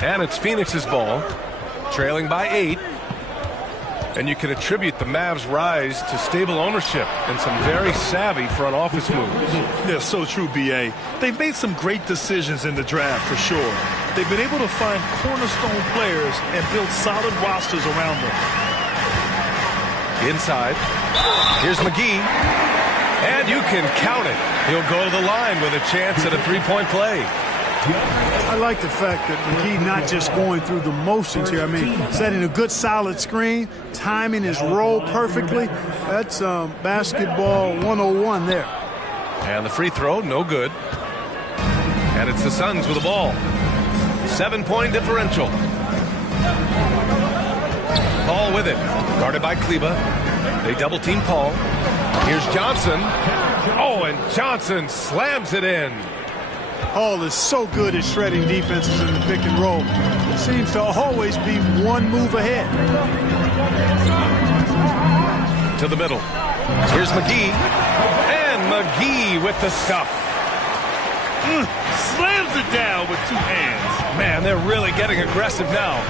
And it's Phoenix's ball, trailing by 8. And you can attribute the Mavs' rise to stable ownership and some very savvy front office moves. Yeah, so true, B.A. They've made some great decisions in the draft, for sure. They've been able to find cornerstone players and build solid rosters around them. Inside, here's McGee. And you can count it. He'll go to the line with a chance at a three-point play. I like the fact that McGee not just going through the motions here. I mean, setting a good solid screen, timing his roll perfectly. That's basketball 101 there. And the free throw, no good. And it's the Suns with the ball. 7-point differential. Paul with it. Guarded by Kleber. They double team Paul. Here's Johnson. Oh, and Johnson slams it in. Paul is so good at shredding defenses in the pick and roll. It seems to always be one move ahead. To the middle. Here's McGee. And McGee with the stuff. Slams it down with 2 hands. Man, they're really getting aggressive now.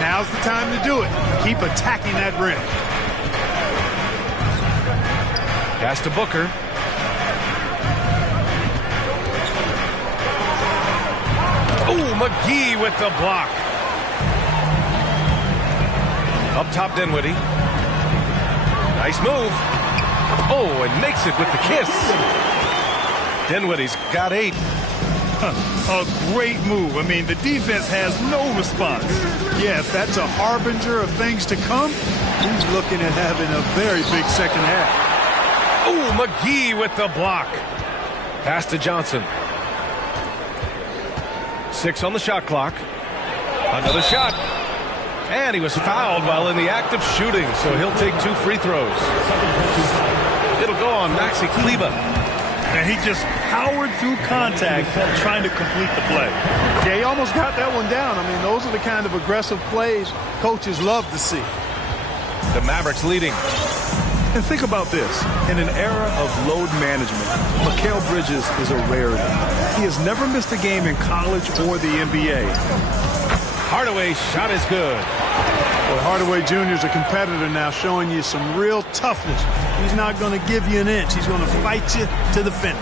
Now's the time to do it. Keep attacking that rim. Pass to Booker. Oh, McGee with the block. Up top, Dinwiddie. Nice move. Oh, and makes it with the kiss. Dinwiddie's got 8. A great move. I mean, the defense has no response. Yeah, if that's a harbinger of things to come, he's looking at having a very big second half. Oh, McGee with the block. Pass to Johnson. 6 on the shot clock. Another shot. And he was fouled while in the act of shooting, so he'll take 2 free throws. It'll go on Maxi Kleber. And he just powered through contact trying to complete the play. Yeah, he almost got that one down. I mean, those are the kind of aggressive plays coaches love to see. The Mavericks leading. And think about this. In an era of load management, Mikal Bridges is a rarity. He has never missed a game in college or the NBA. Hardaway's shot is good. Well, Hardaway Jr. is a competitor now, showing you some real toughness. He's not going to give you an inch. He's going to fight you to the finish.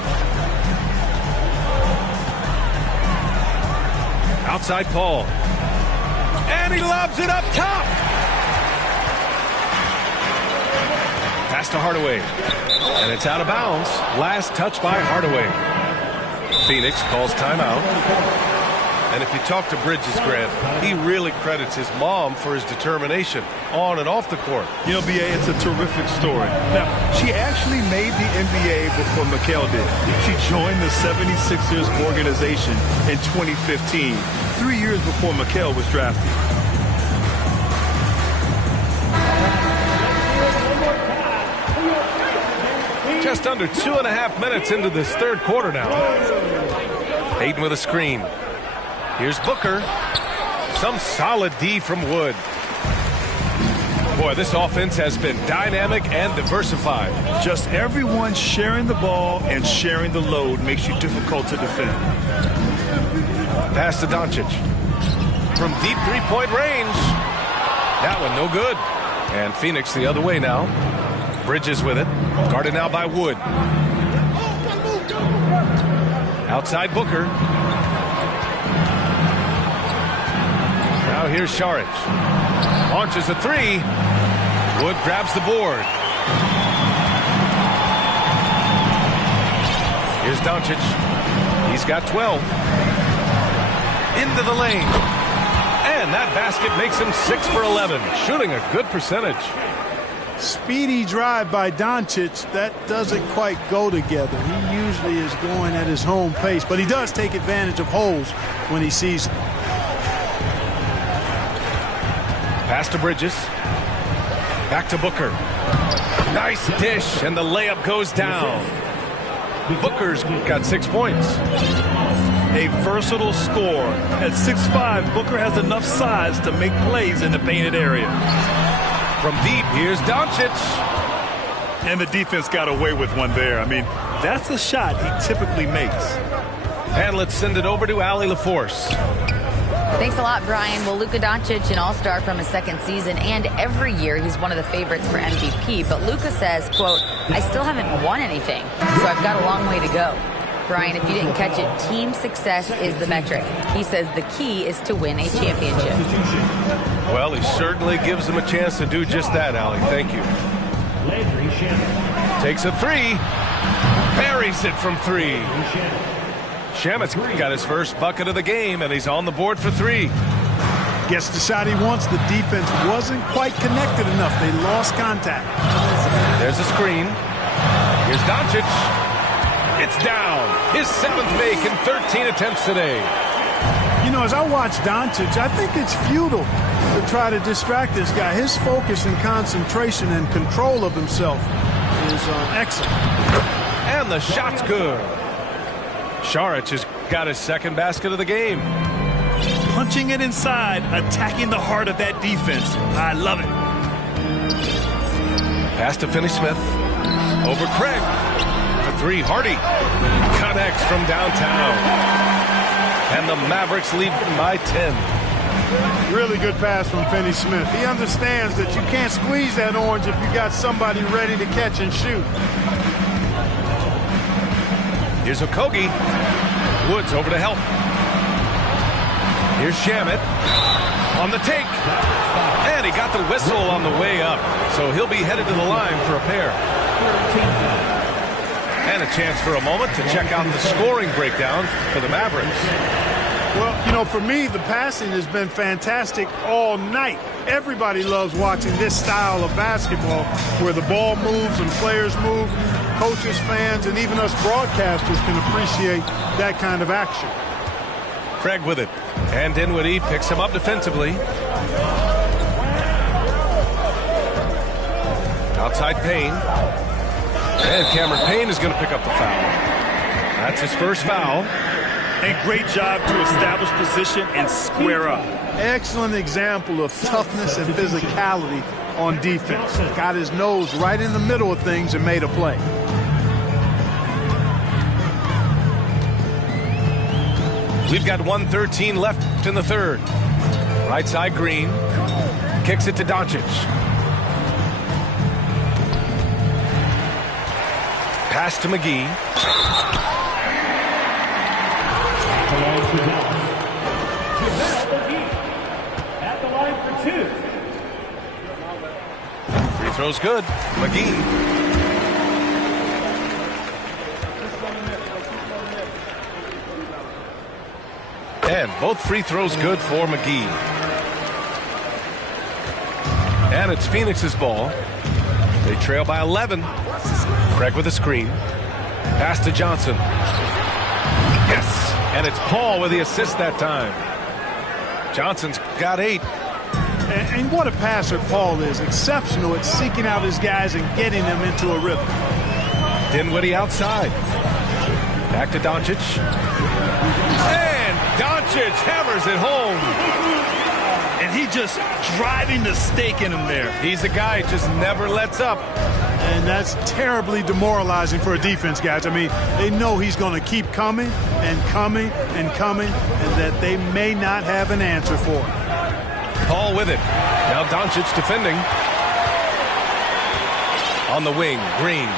Outside Paul. And he lobs it up top. Pass to Hardaway. And it's out of bounds. Last touch by Hardaway. Phoenix calls timeout. And if you talk to Bridges, Grant, he really credits his mom for his determination on and off the court. You know, B.A., it's a terrific story. Now, she actually made the NBA before Mikal did. She joined the 76ers organization in 2015, 3 years before Mikal was drafted. Just under 2.5 minutes into this third quarter now. Ayton with a screen. Here's Booker. Some solid D from Wood. Boy, this offense has been dynamic and diversified. Just everyone sharing the ball and sharing the load makes you difficult to defend. Pass to Doncic. From deep three-point range. That one no good. And Phoenix the other way now. Bridges with it. Guarded now by Wood. Outside Booker. Now here's Šarić. Launches a three. Wood grabs the board. Here's Doncic. He's got 12. Into the lane. And that basket makes him 6 for 11. Shooting a good percentage. Speedy drive by Doncic. That doesn't quite go together. He usually is going at his home pace, but he does take advantage of holes when he sees them. Pass to Bridges. Back to Booker. Nice dish, and the layup goes down. Booker's got 6 points. A versatile scorer. At 6'5", Booker has enough size to make plays in the painted area. From deep, here's Doncic. And the defense got away with one there. I mean, that's a shot he typically makes. And let's send it over to Allie LaForce. Thanks a lot, Brian. Well, Luka Doncic, an all-star from his second season, and every year he's one of the favorites for MVP. But Luka says, quote, I still haven't won anything, so I've got a long way to go. Brian, if you didn't catch it, team success is the metric. He says the key is to win a championship. Well, he certainly gives them a chance to do just that, Allie. Thank you. Takes a three. Buries it from three. Shamet's got his first bucket of the game, and he's on the board for three. Gets the shot he wants. The defense wasn't quite connected enough. They lost contact. There's a screen. Here's Doncic. It's down. His 7th make in 13 attempts today. You know, as I watch Doncic, I think it's futile to try to distract this guy. His focus and concentration and control of himself is excellent. And the shot's good. Šarić has got his second basket of the game. Punching it inside, attacking the heart of that defense. I love it. Pass to Finney-Smith. Over Craig. For three, Hardy. Connects from downtown. And the Mavericks lead by 10. Really good pass from Finney-Smith. He understands that you can't squeeze that orange if you got somebody ready to catch and shoot. Here's Okogie. Woods over to help. Here's Shamet on the take. And he got the whistle on the way up. So he'll be headed to the line for a pair. And a chance for a moment to check out the scoring breakdown for the Mavericks. Well, you know, for me, the passing has been fantastic all night. Everybody loves watching this style of basketball where the ball moves and players move. Coaches, fans, and even us broadcasters can appreciate that kind of action. Craig with it. And Dinwiddie picks him up defensively. Outside Payne. And Cameron Payne is going to pick up the foul. That's his first foul. A great job to establish position and square up. Excellent example of toughness and physicality on defense. Got his nose right in the middle of things and made a play. We've got 1:13 left in the third. Right side Green. Kicks it to Doncic. Pass to McGee. At the line for 2. Free throw's good. McGee. And both free throws good for McGee. And it's Phoenix's ball. They trail by 11. Craig with a screen. Pass to Johnson. Yes. And it's Paul with the assist that time. Johnson's got 8. And what a passer Paul is. Exceptional at seeking out his guys and getting them into a rhythm. Dinwiddie outside. Back to Doncic. And Doncic hammers it home. And he just driving the stake in him there. He's a guy who just never lets up. And that's terribly demoralizing for a defense, guys. I mean, they know he's going to keep coming and coming and coming, and that they may not have an answer for it. Paul with it. Now Doncic defending. On the wing, Green.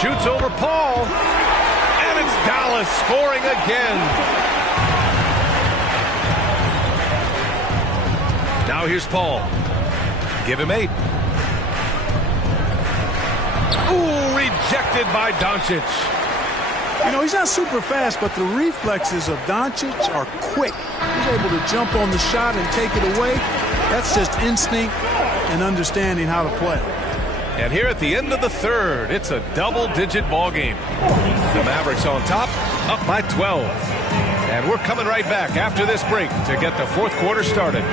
Shoots over Paul. And it's Dallas scoring again. Now here's Paul. Give him 8. Ooh, rejected by Doncic. You know, he's not super fast, but the reflexes of Doncic are quick. He's able to jump on the shot and take it away. That's just instinct and understanding how to play. And here at the end of the third, it's a double-digit ball game. The Mavericks on top, up by 12. And we're coming right back after this break to get the fourth quarter started.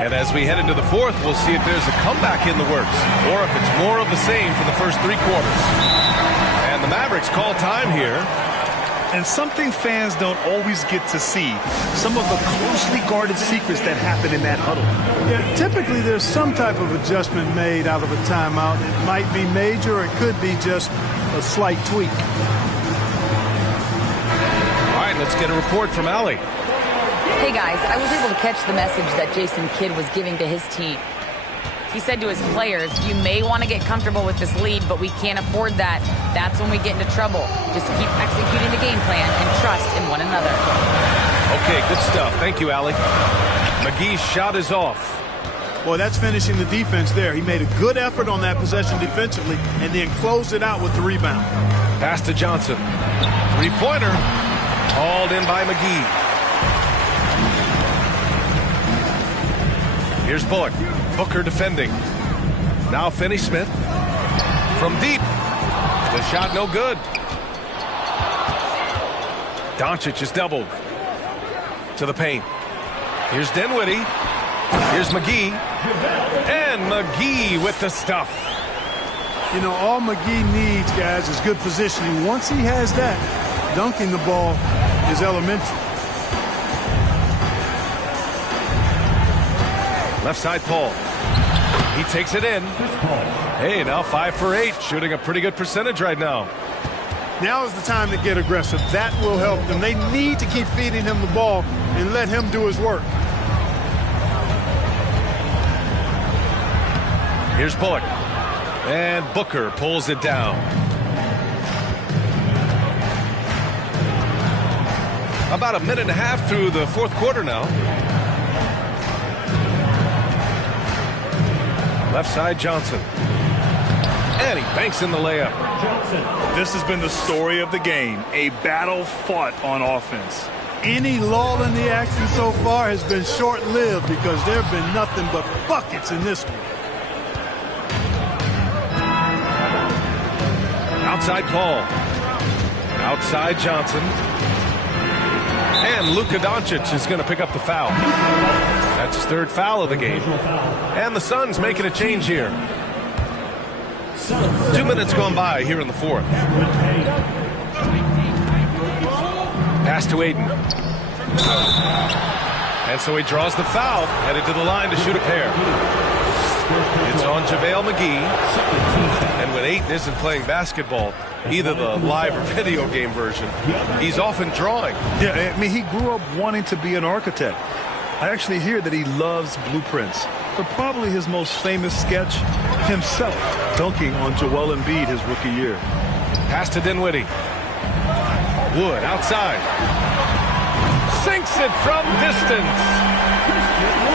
And as we head into the fourth, we'll see if there's a comeback in the works or if it's more of the same for the first 3 quarters. And the Mavericks call time here. And something fans don't always get to see, some of the closely guarded secrets that happen in that huddle. Yeah, typically there's some type of adjustment made out of a timeout. It might be major or it could be just a slight tweak. All right, let's get a report from Allie. Hey guys, I was able to catch the message that Jason Kidd was giving to his team. He said to his players, you may want to get comfortable with this lead, but we can't afford that. That's when we get into trouble. Just keep executing the game plan and trust in one another. Okay, good stuff. Thank you, Allie. McGee's shot is off. Boy, that's finishing the defense there. He made a good effort on that possession defensively and then closed it out with the rebound. Pass to Johnson. Three-pointer. Hauled in by McGee. Here's Bullock. Booker defending. Now Finney-Smith. From deep. The shot no good. Doncic is doubled. To the paint. Here's Dinwiddie. Here's McGee. And McGee with the stuff. You know, all McGee needs, guys, is good positioning. Once he has that, dunking the ball is elementary. Left side, Paul. He takes it in. Hey, now 5 for 8, shooting a pretty good percentage right now. Now is the time to get aggressive. That will help them. They need to keep feeding him the ball and let him do his work. Here's Bullock. And Booker pulls it down. About a minute and a half through the fourth quarter now. Left side, Johnson. And he banks in the layup. This has been the story of the game, a battle fought on offense. Any lull in the action so far has been short-lived because there have been nothing but buckets in this one. Outside Paul. Outside Johnson. And Luka Doncic is going to pick up the foul. That's his 3rd foul of the game. And the Suns making a change here. 2 minutes gone by here in the fourth. Pass to Aiden. And so he draws the foul, headed to the line to shoot a pair. It's on JaVale McGee. And when Ayton isn't playing basketball, either the live or video game version, he's often drawing. Yeah, I mean, he grew up wanting to be an architect. I actually hear that he loves blueprints. But probably his most famous sketch, himself dunking on Joel Embiid his rookie year. Pass to Dinwiddie. Wood outside. Sinks it from distance.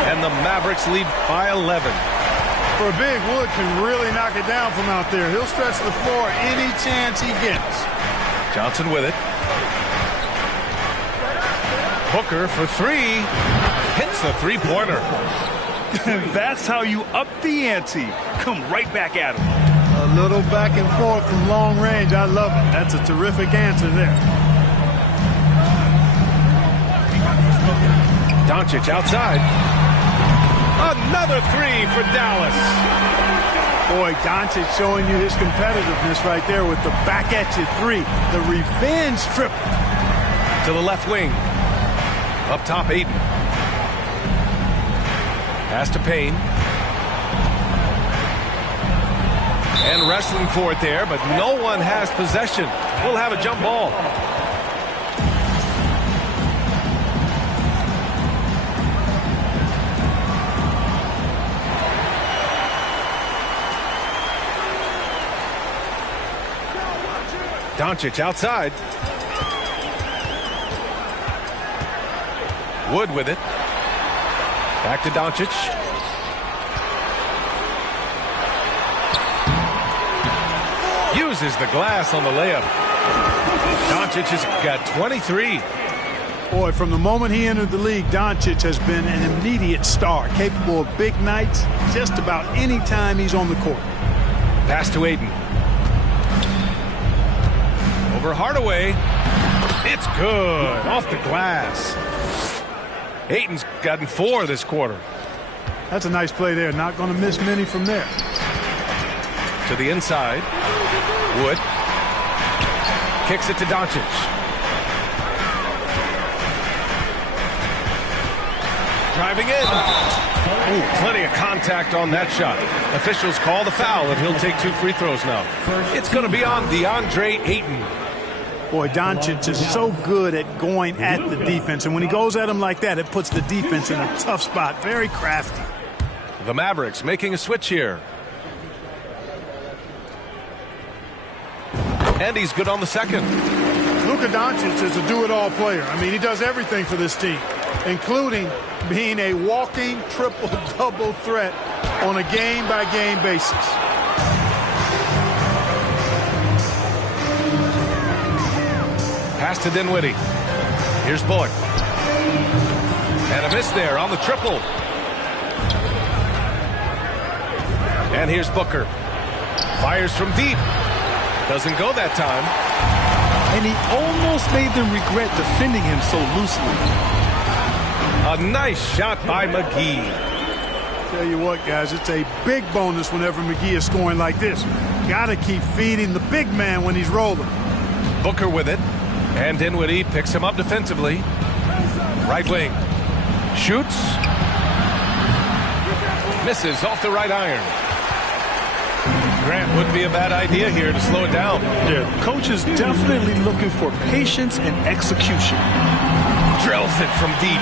And the Mavericks lead by 11. For a big, Wood can really knock it down from out there. He'll stretch the floor any chance he gets. Johnson with it. Booker for three. Hits the three-pointer. That's how you up the ante. Come right back at him. A little back and forth from long range. I love it. That's a terrific answer there. Doncic outside. Another three for Dallas. Boy, Doncic showing you his competitiveness right there with the back at you three. The revenge triple. To the left wing. Up top, Ayton. Pass to Payne. And wrestling for it there, but no one has possession. We'll have a jump ball. Doncic outside. Wood with it. Back to Doncic. Uses the glass on the layup. Doncic has got 23. Boy, from the moment he entered the league, Doncic has been an immediate star, capable of big nights just about any time he's on the court. Pass to Ayton. Over Hardaway. It's good. Off the glass. Ayton's gotten 4 this quarter. That's a nice play there. Not going to miss many from there. To the inside. Wood. Kicks it to Doncic. Driving in. Ooh, plenty of contact on that shot. Officials call the foul, and he'll take 2 free throws now. It's going to be on DeAndre Ayton. Boy, Doncic is so good at going at the defense. And when he goes at him like that, it puts the defense in a tough spot. Very crafty. The Mavericks making a switch here. And he's good on the second. Luka Doncic is a do-it-all player. I mean, he does everything for this team, including being a walking triple-double threat on a game-by-game basis. Pass to Dinwiddie. Here's Bullock. And a miss there on the triple. And here's Booker. Fires from deep. Doesn't go that time. And he almost made them regret defending him so loosely. A nice shot by McGee. Tell you what, guys, it's a big bonus whenever McGee is scoring like this. Got to keep feeding the big man when he's rolling. Booker with it. And Dinwiddie picks him up defensively. Right wing. Shoots. Misses off the right iron. Grant, wouldn't be a bad idea here to slow it down. Yeah, coach is definitely looking for patience and execution. Drills it from deep.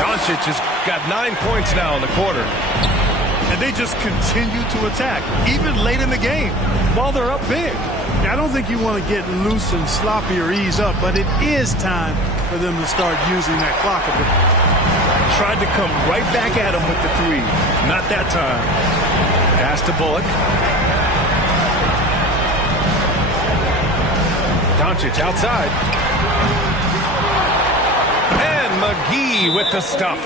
Doncic has got 9 points now in the quarter. And they just continue to attack, even late in the game, while they're up big. I don't think you want to get loose and sloppy or ease up, but it is time for them to start using that clock a bit. Tried to come right back at him with the three. Not that time. Pass to Bullock. Doncic outside. And McGee with the stuff.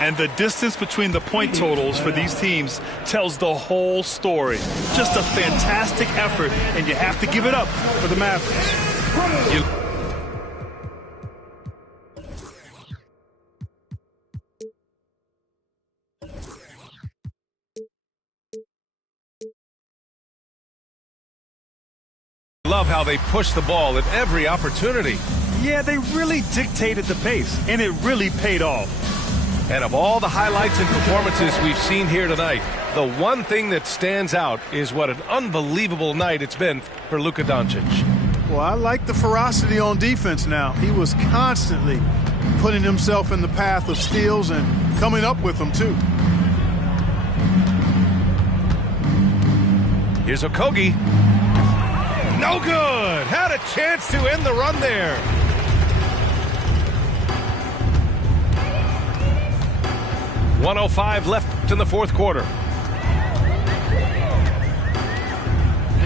And the distance between the point totals for these teams tells the whole story. Just a fantastic effort, and you have to give it up for the Mavericks. Love how they push the ball at every opportunity. Yeah, they really dictated the pace, and it really paid off. And of all the highlights and performances we've seen here tonight, the one thing that stands out is what an unbelievable night it's been for Luka Doncic. Well, I like the ferocity on defense now. He was constantly putting himself in the path of steals and coming up with them, too. Here's Okogie. No good. Had a chance to end the run there. .105 left in the fourth quarter.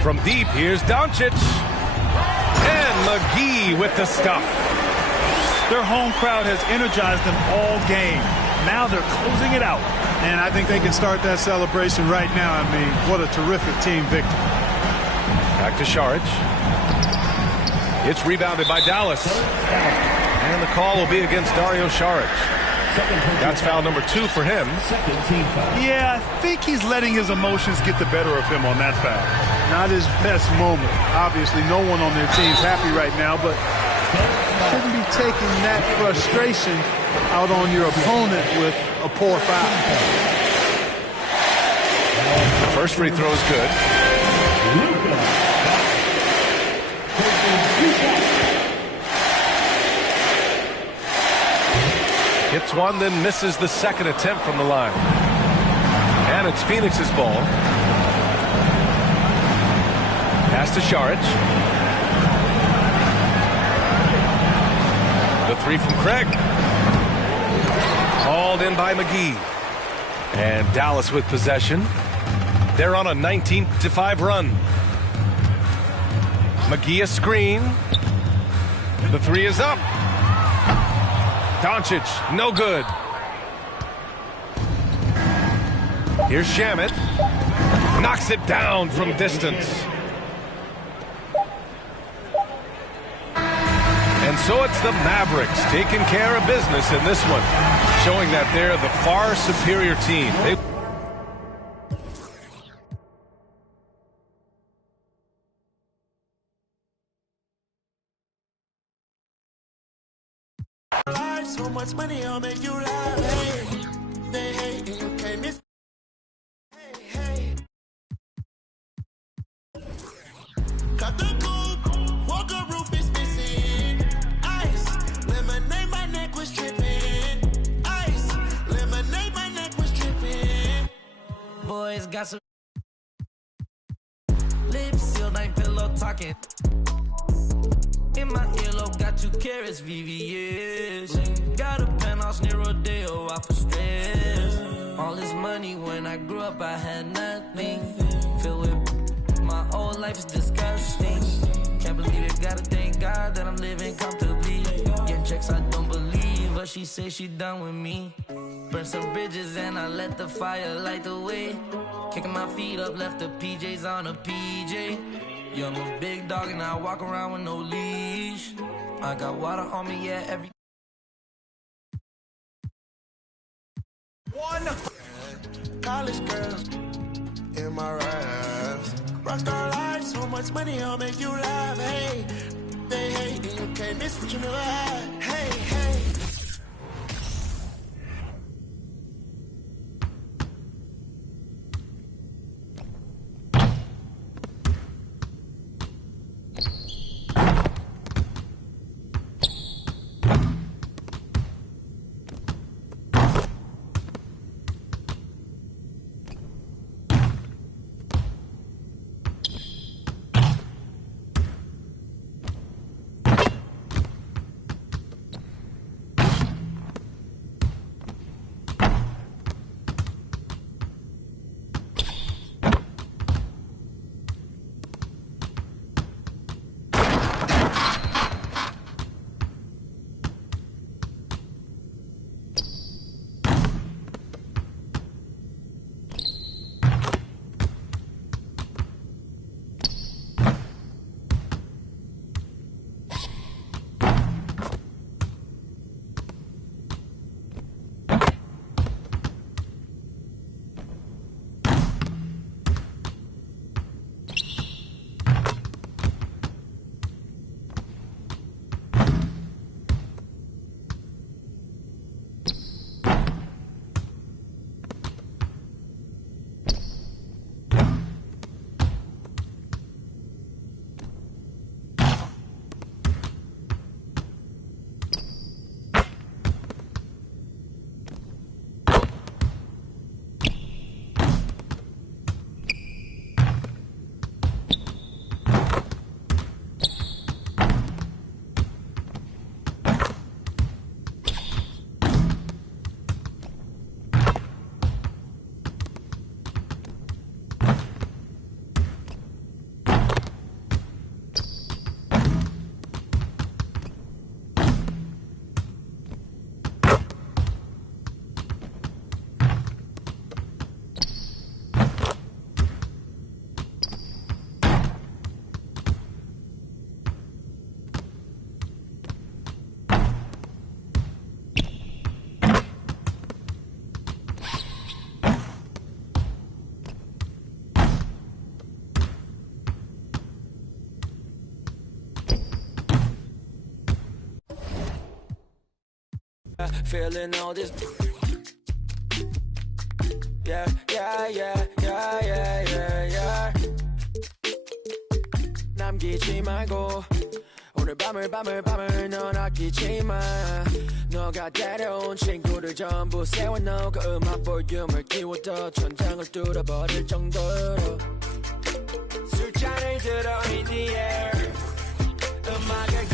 From deep, here's Doncic. And McGee with the stuff. Their home crowd has energized them all game. Now they're closing it out. And I think they can start that celebration right now. I mean, what a terrific team victory. Back to Šarić. It's rebounded by Dallas. And the call will be against Dario Šarić. That's foul number 2 for him. Yeah, I think he's letting his emotions get the better of him on that foul. Not his best moment. Obviously, no one on their team's happy right now, but shouldn't be taking that frustration out on your opponent with a poor foul. The first free throw is good. Hits one, then misses the second attempt from the line. And it's Phoenix's ball. Pass to Šarić. The three from Craig. Hauled in by McGee. And Dallas with possession. They're on a 19-5 run. McGee a screen. The three is up. Doncic, no good. Here's Shamet. Knocks it down from distance. And so it's the Mavericks taking care of business in this one, showing that they're the far superior team. So much money, I'll make you laugh. Hey, they hate and you can't miss. Hey, hey. Cut the coupe, Walker roof is missing. Ice, lemonade, my neck was tripping. Ice, lemonade, my neck was tripping. Boys got some lips sealed, ain't pillow talking. In my earlobe, got 2 carats, VVS. Got a penthouse near Rodeo, off for stress. All this money, when I grew up, I had nothing. Filled with my whole life is disgusting. Can't believe it, gotta thank God that I'm living comfortably. Getting checks, I don't believe, but she say she done with me. Burn some bridges and I let the fire light the way. Kicking my feet up, left the PJs on a PJ. Yeah, I'm a big dog and I walk around with no leash. I got water on me, yeah, every one. College girls in my raps. Rockstar life, so much money, I'll make you laugh. Hey, they hate and you can't miss what you never had. Hey, hey. feeling all this. Yeah, yeah, yeah, yeah, yeah, yeah, yeah. 남기지 말고 오늘 밤을 넌 아끼지 마. 너가 데려온 친구들 전부 세워놓고 그 음악 볼륨을 키워도 천장을 뚫어버릴 정도로 술잔을 들어 in the air. 음악을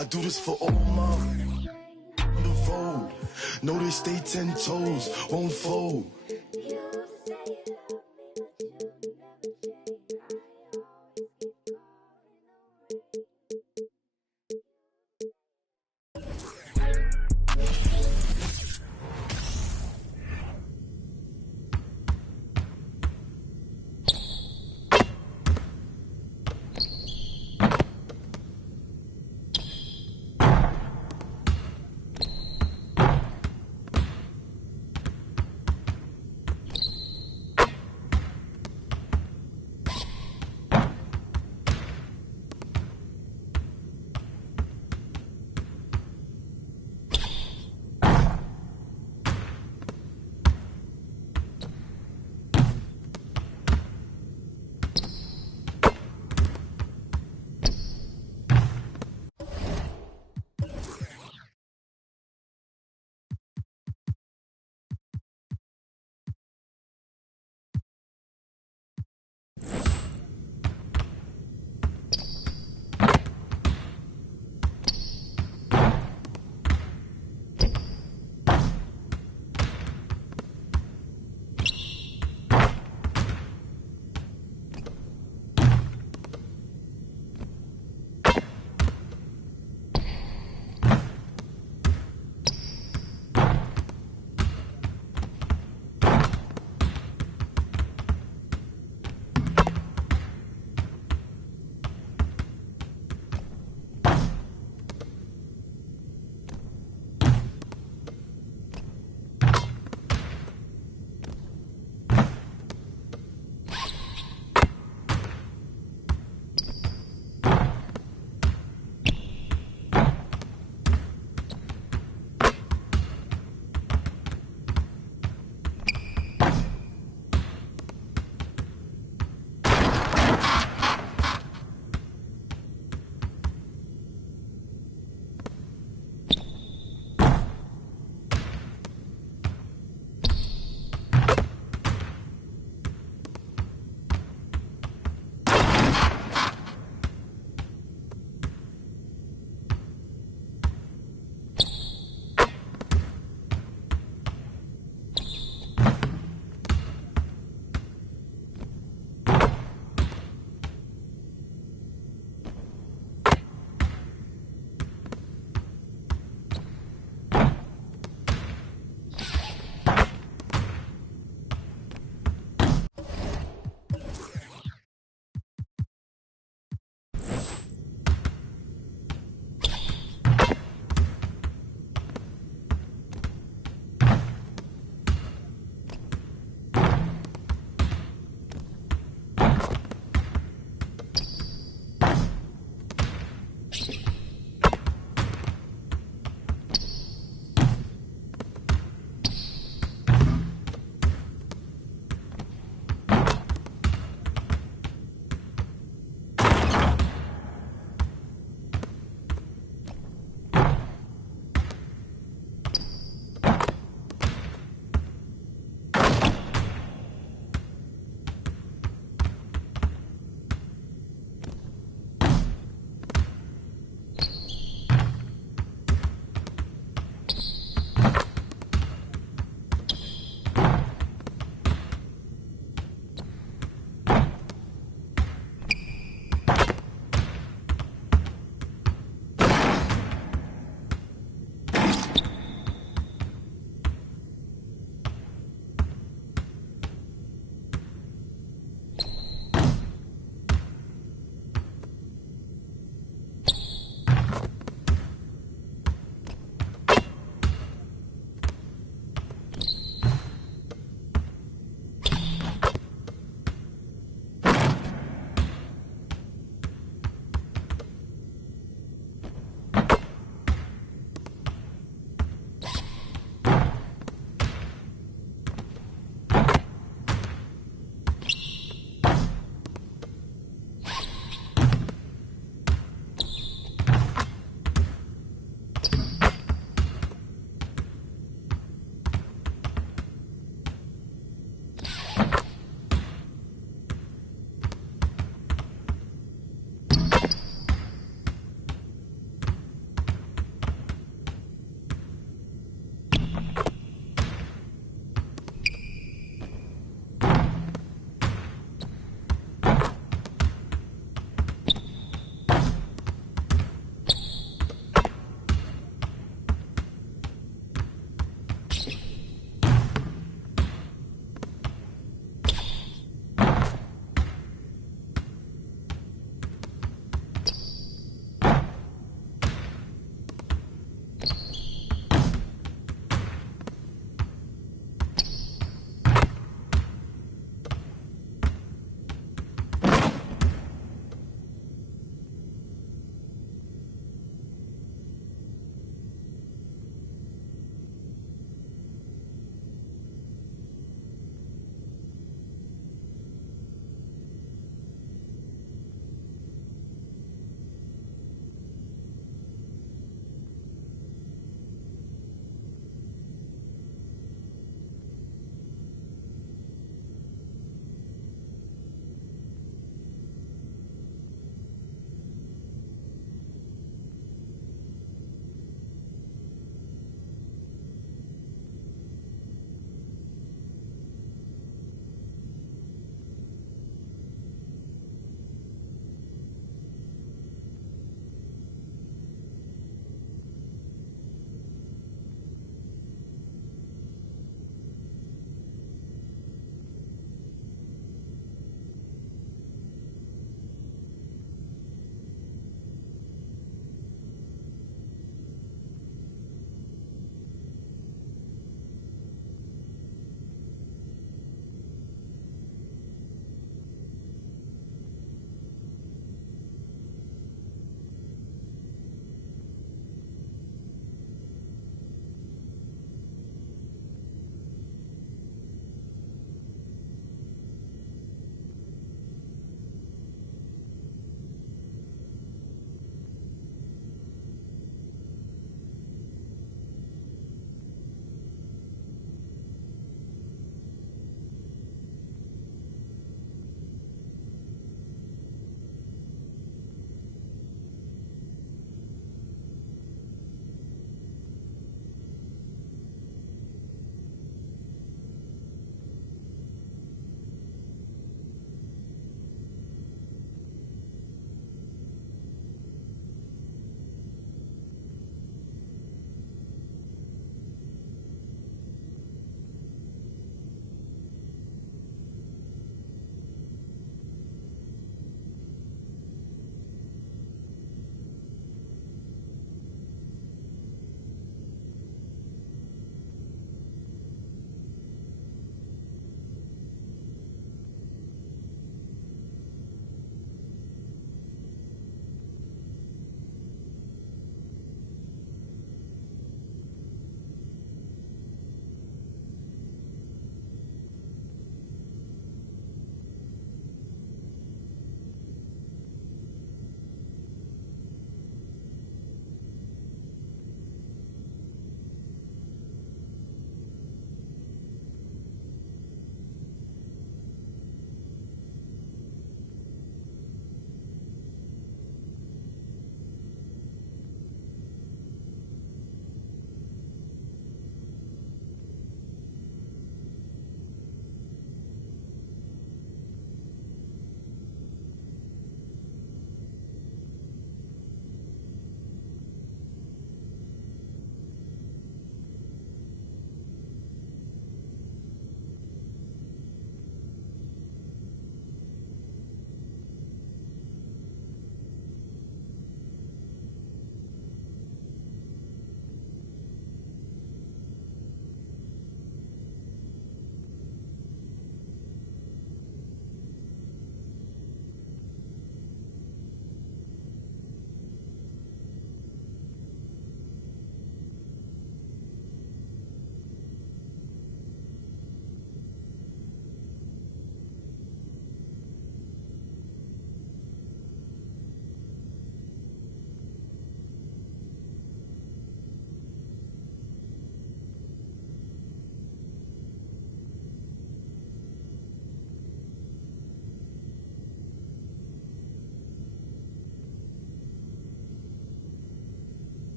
I do this for all my on the road. Know they stay 10 toes, won't fold.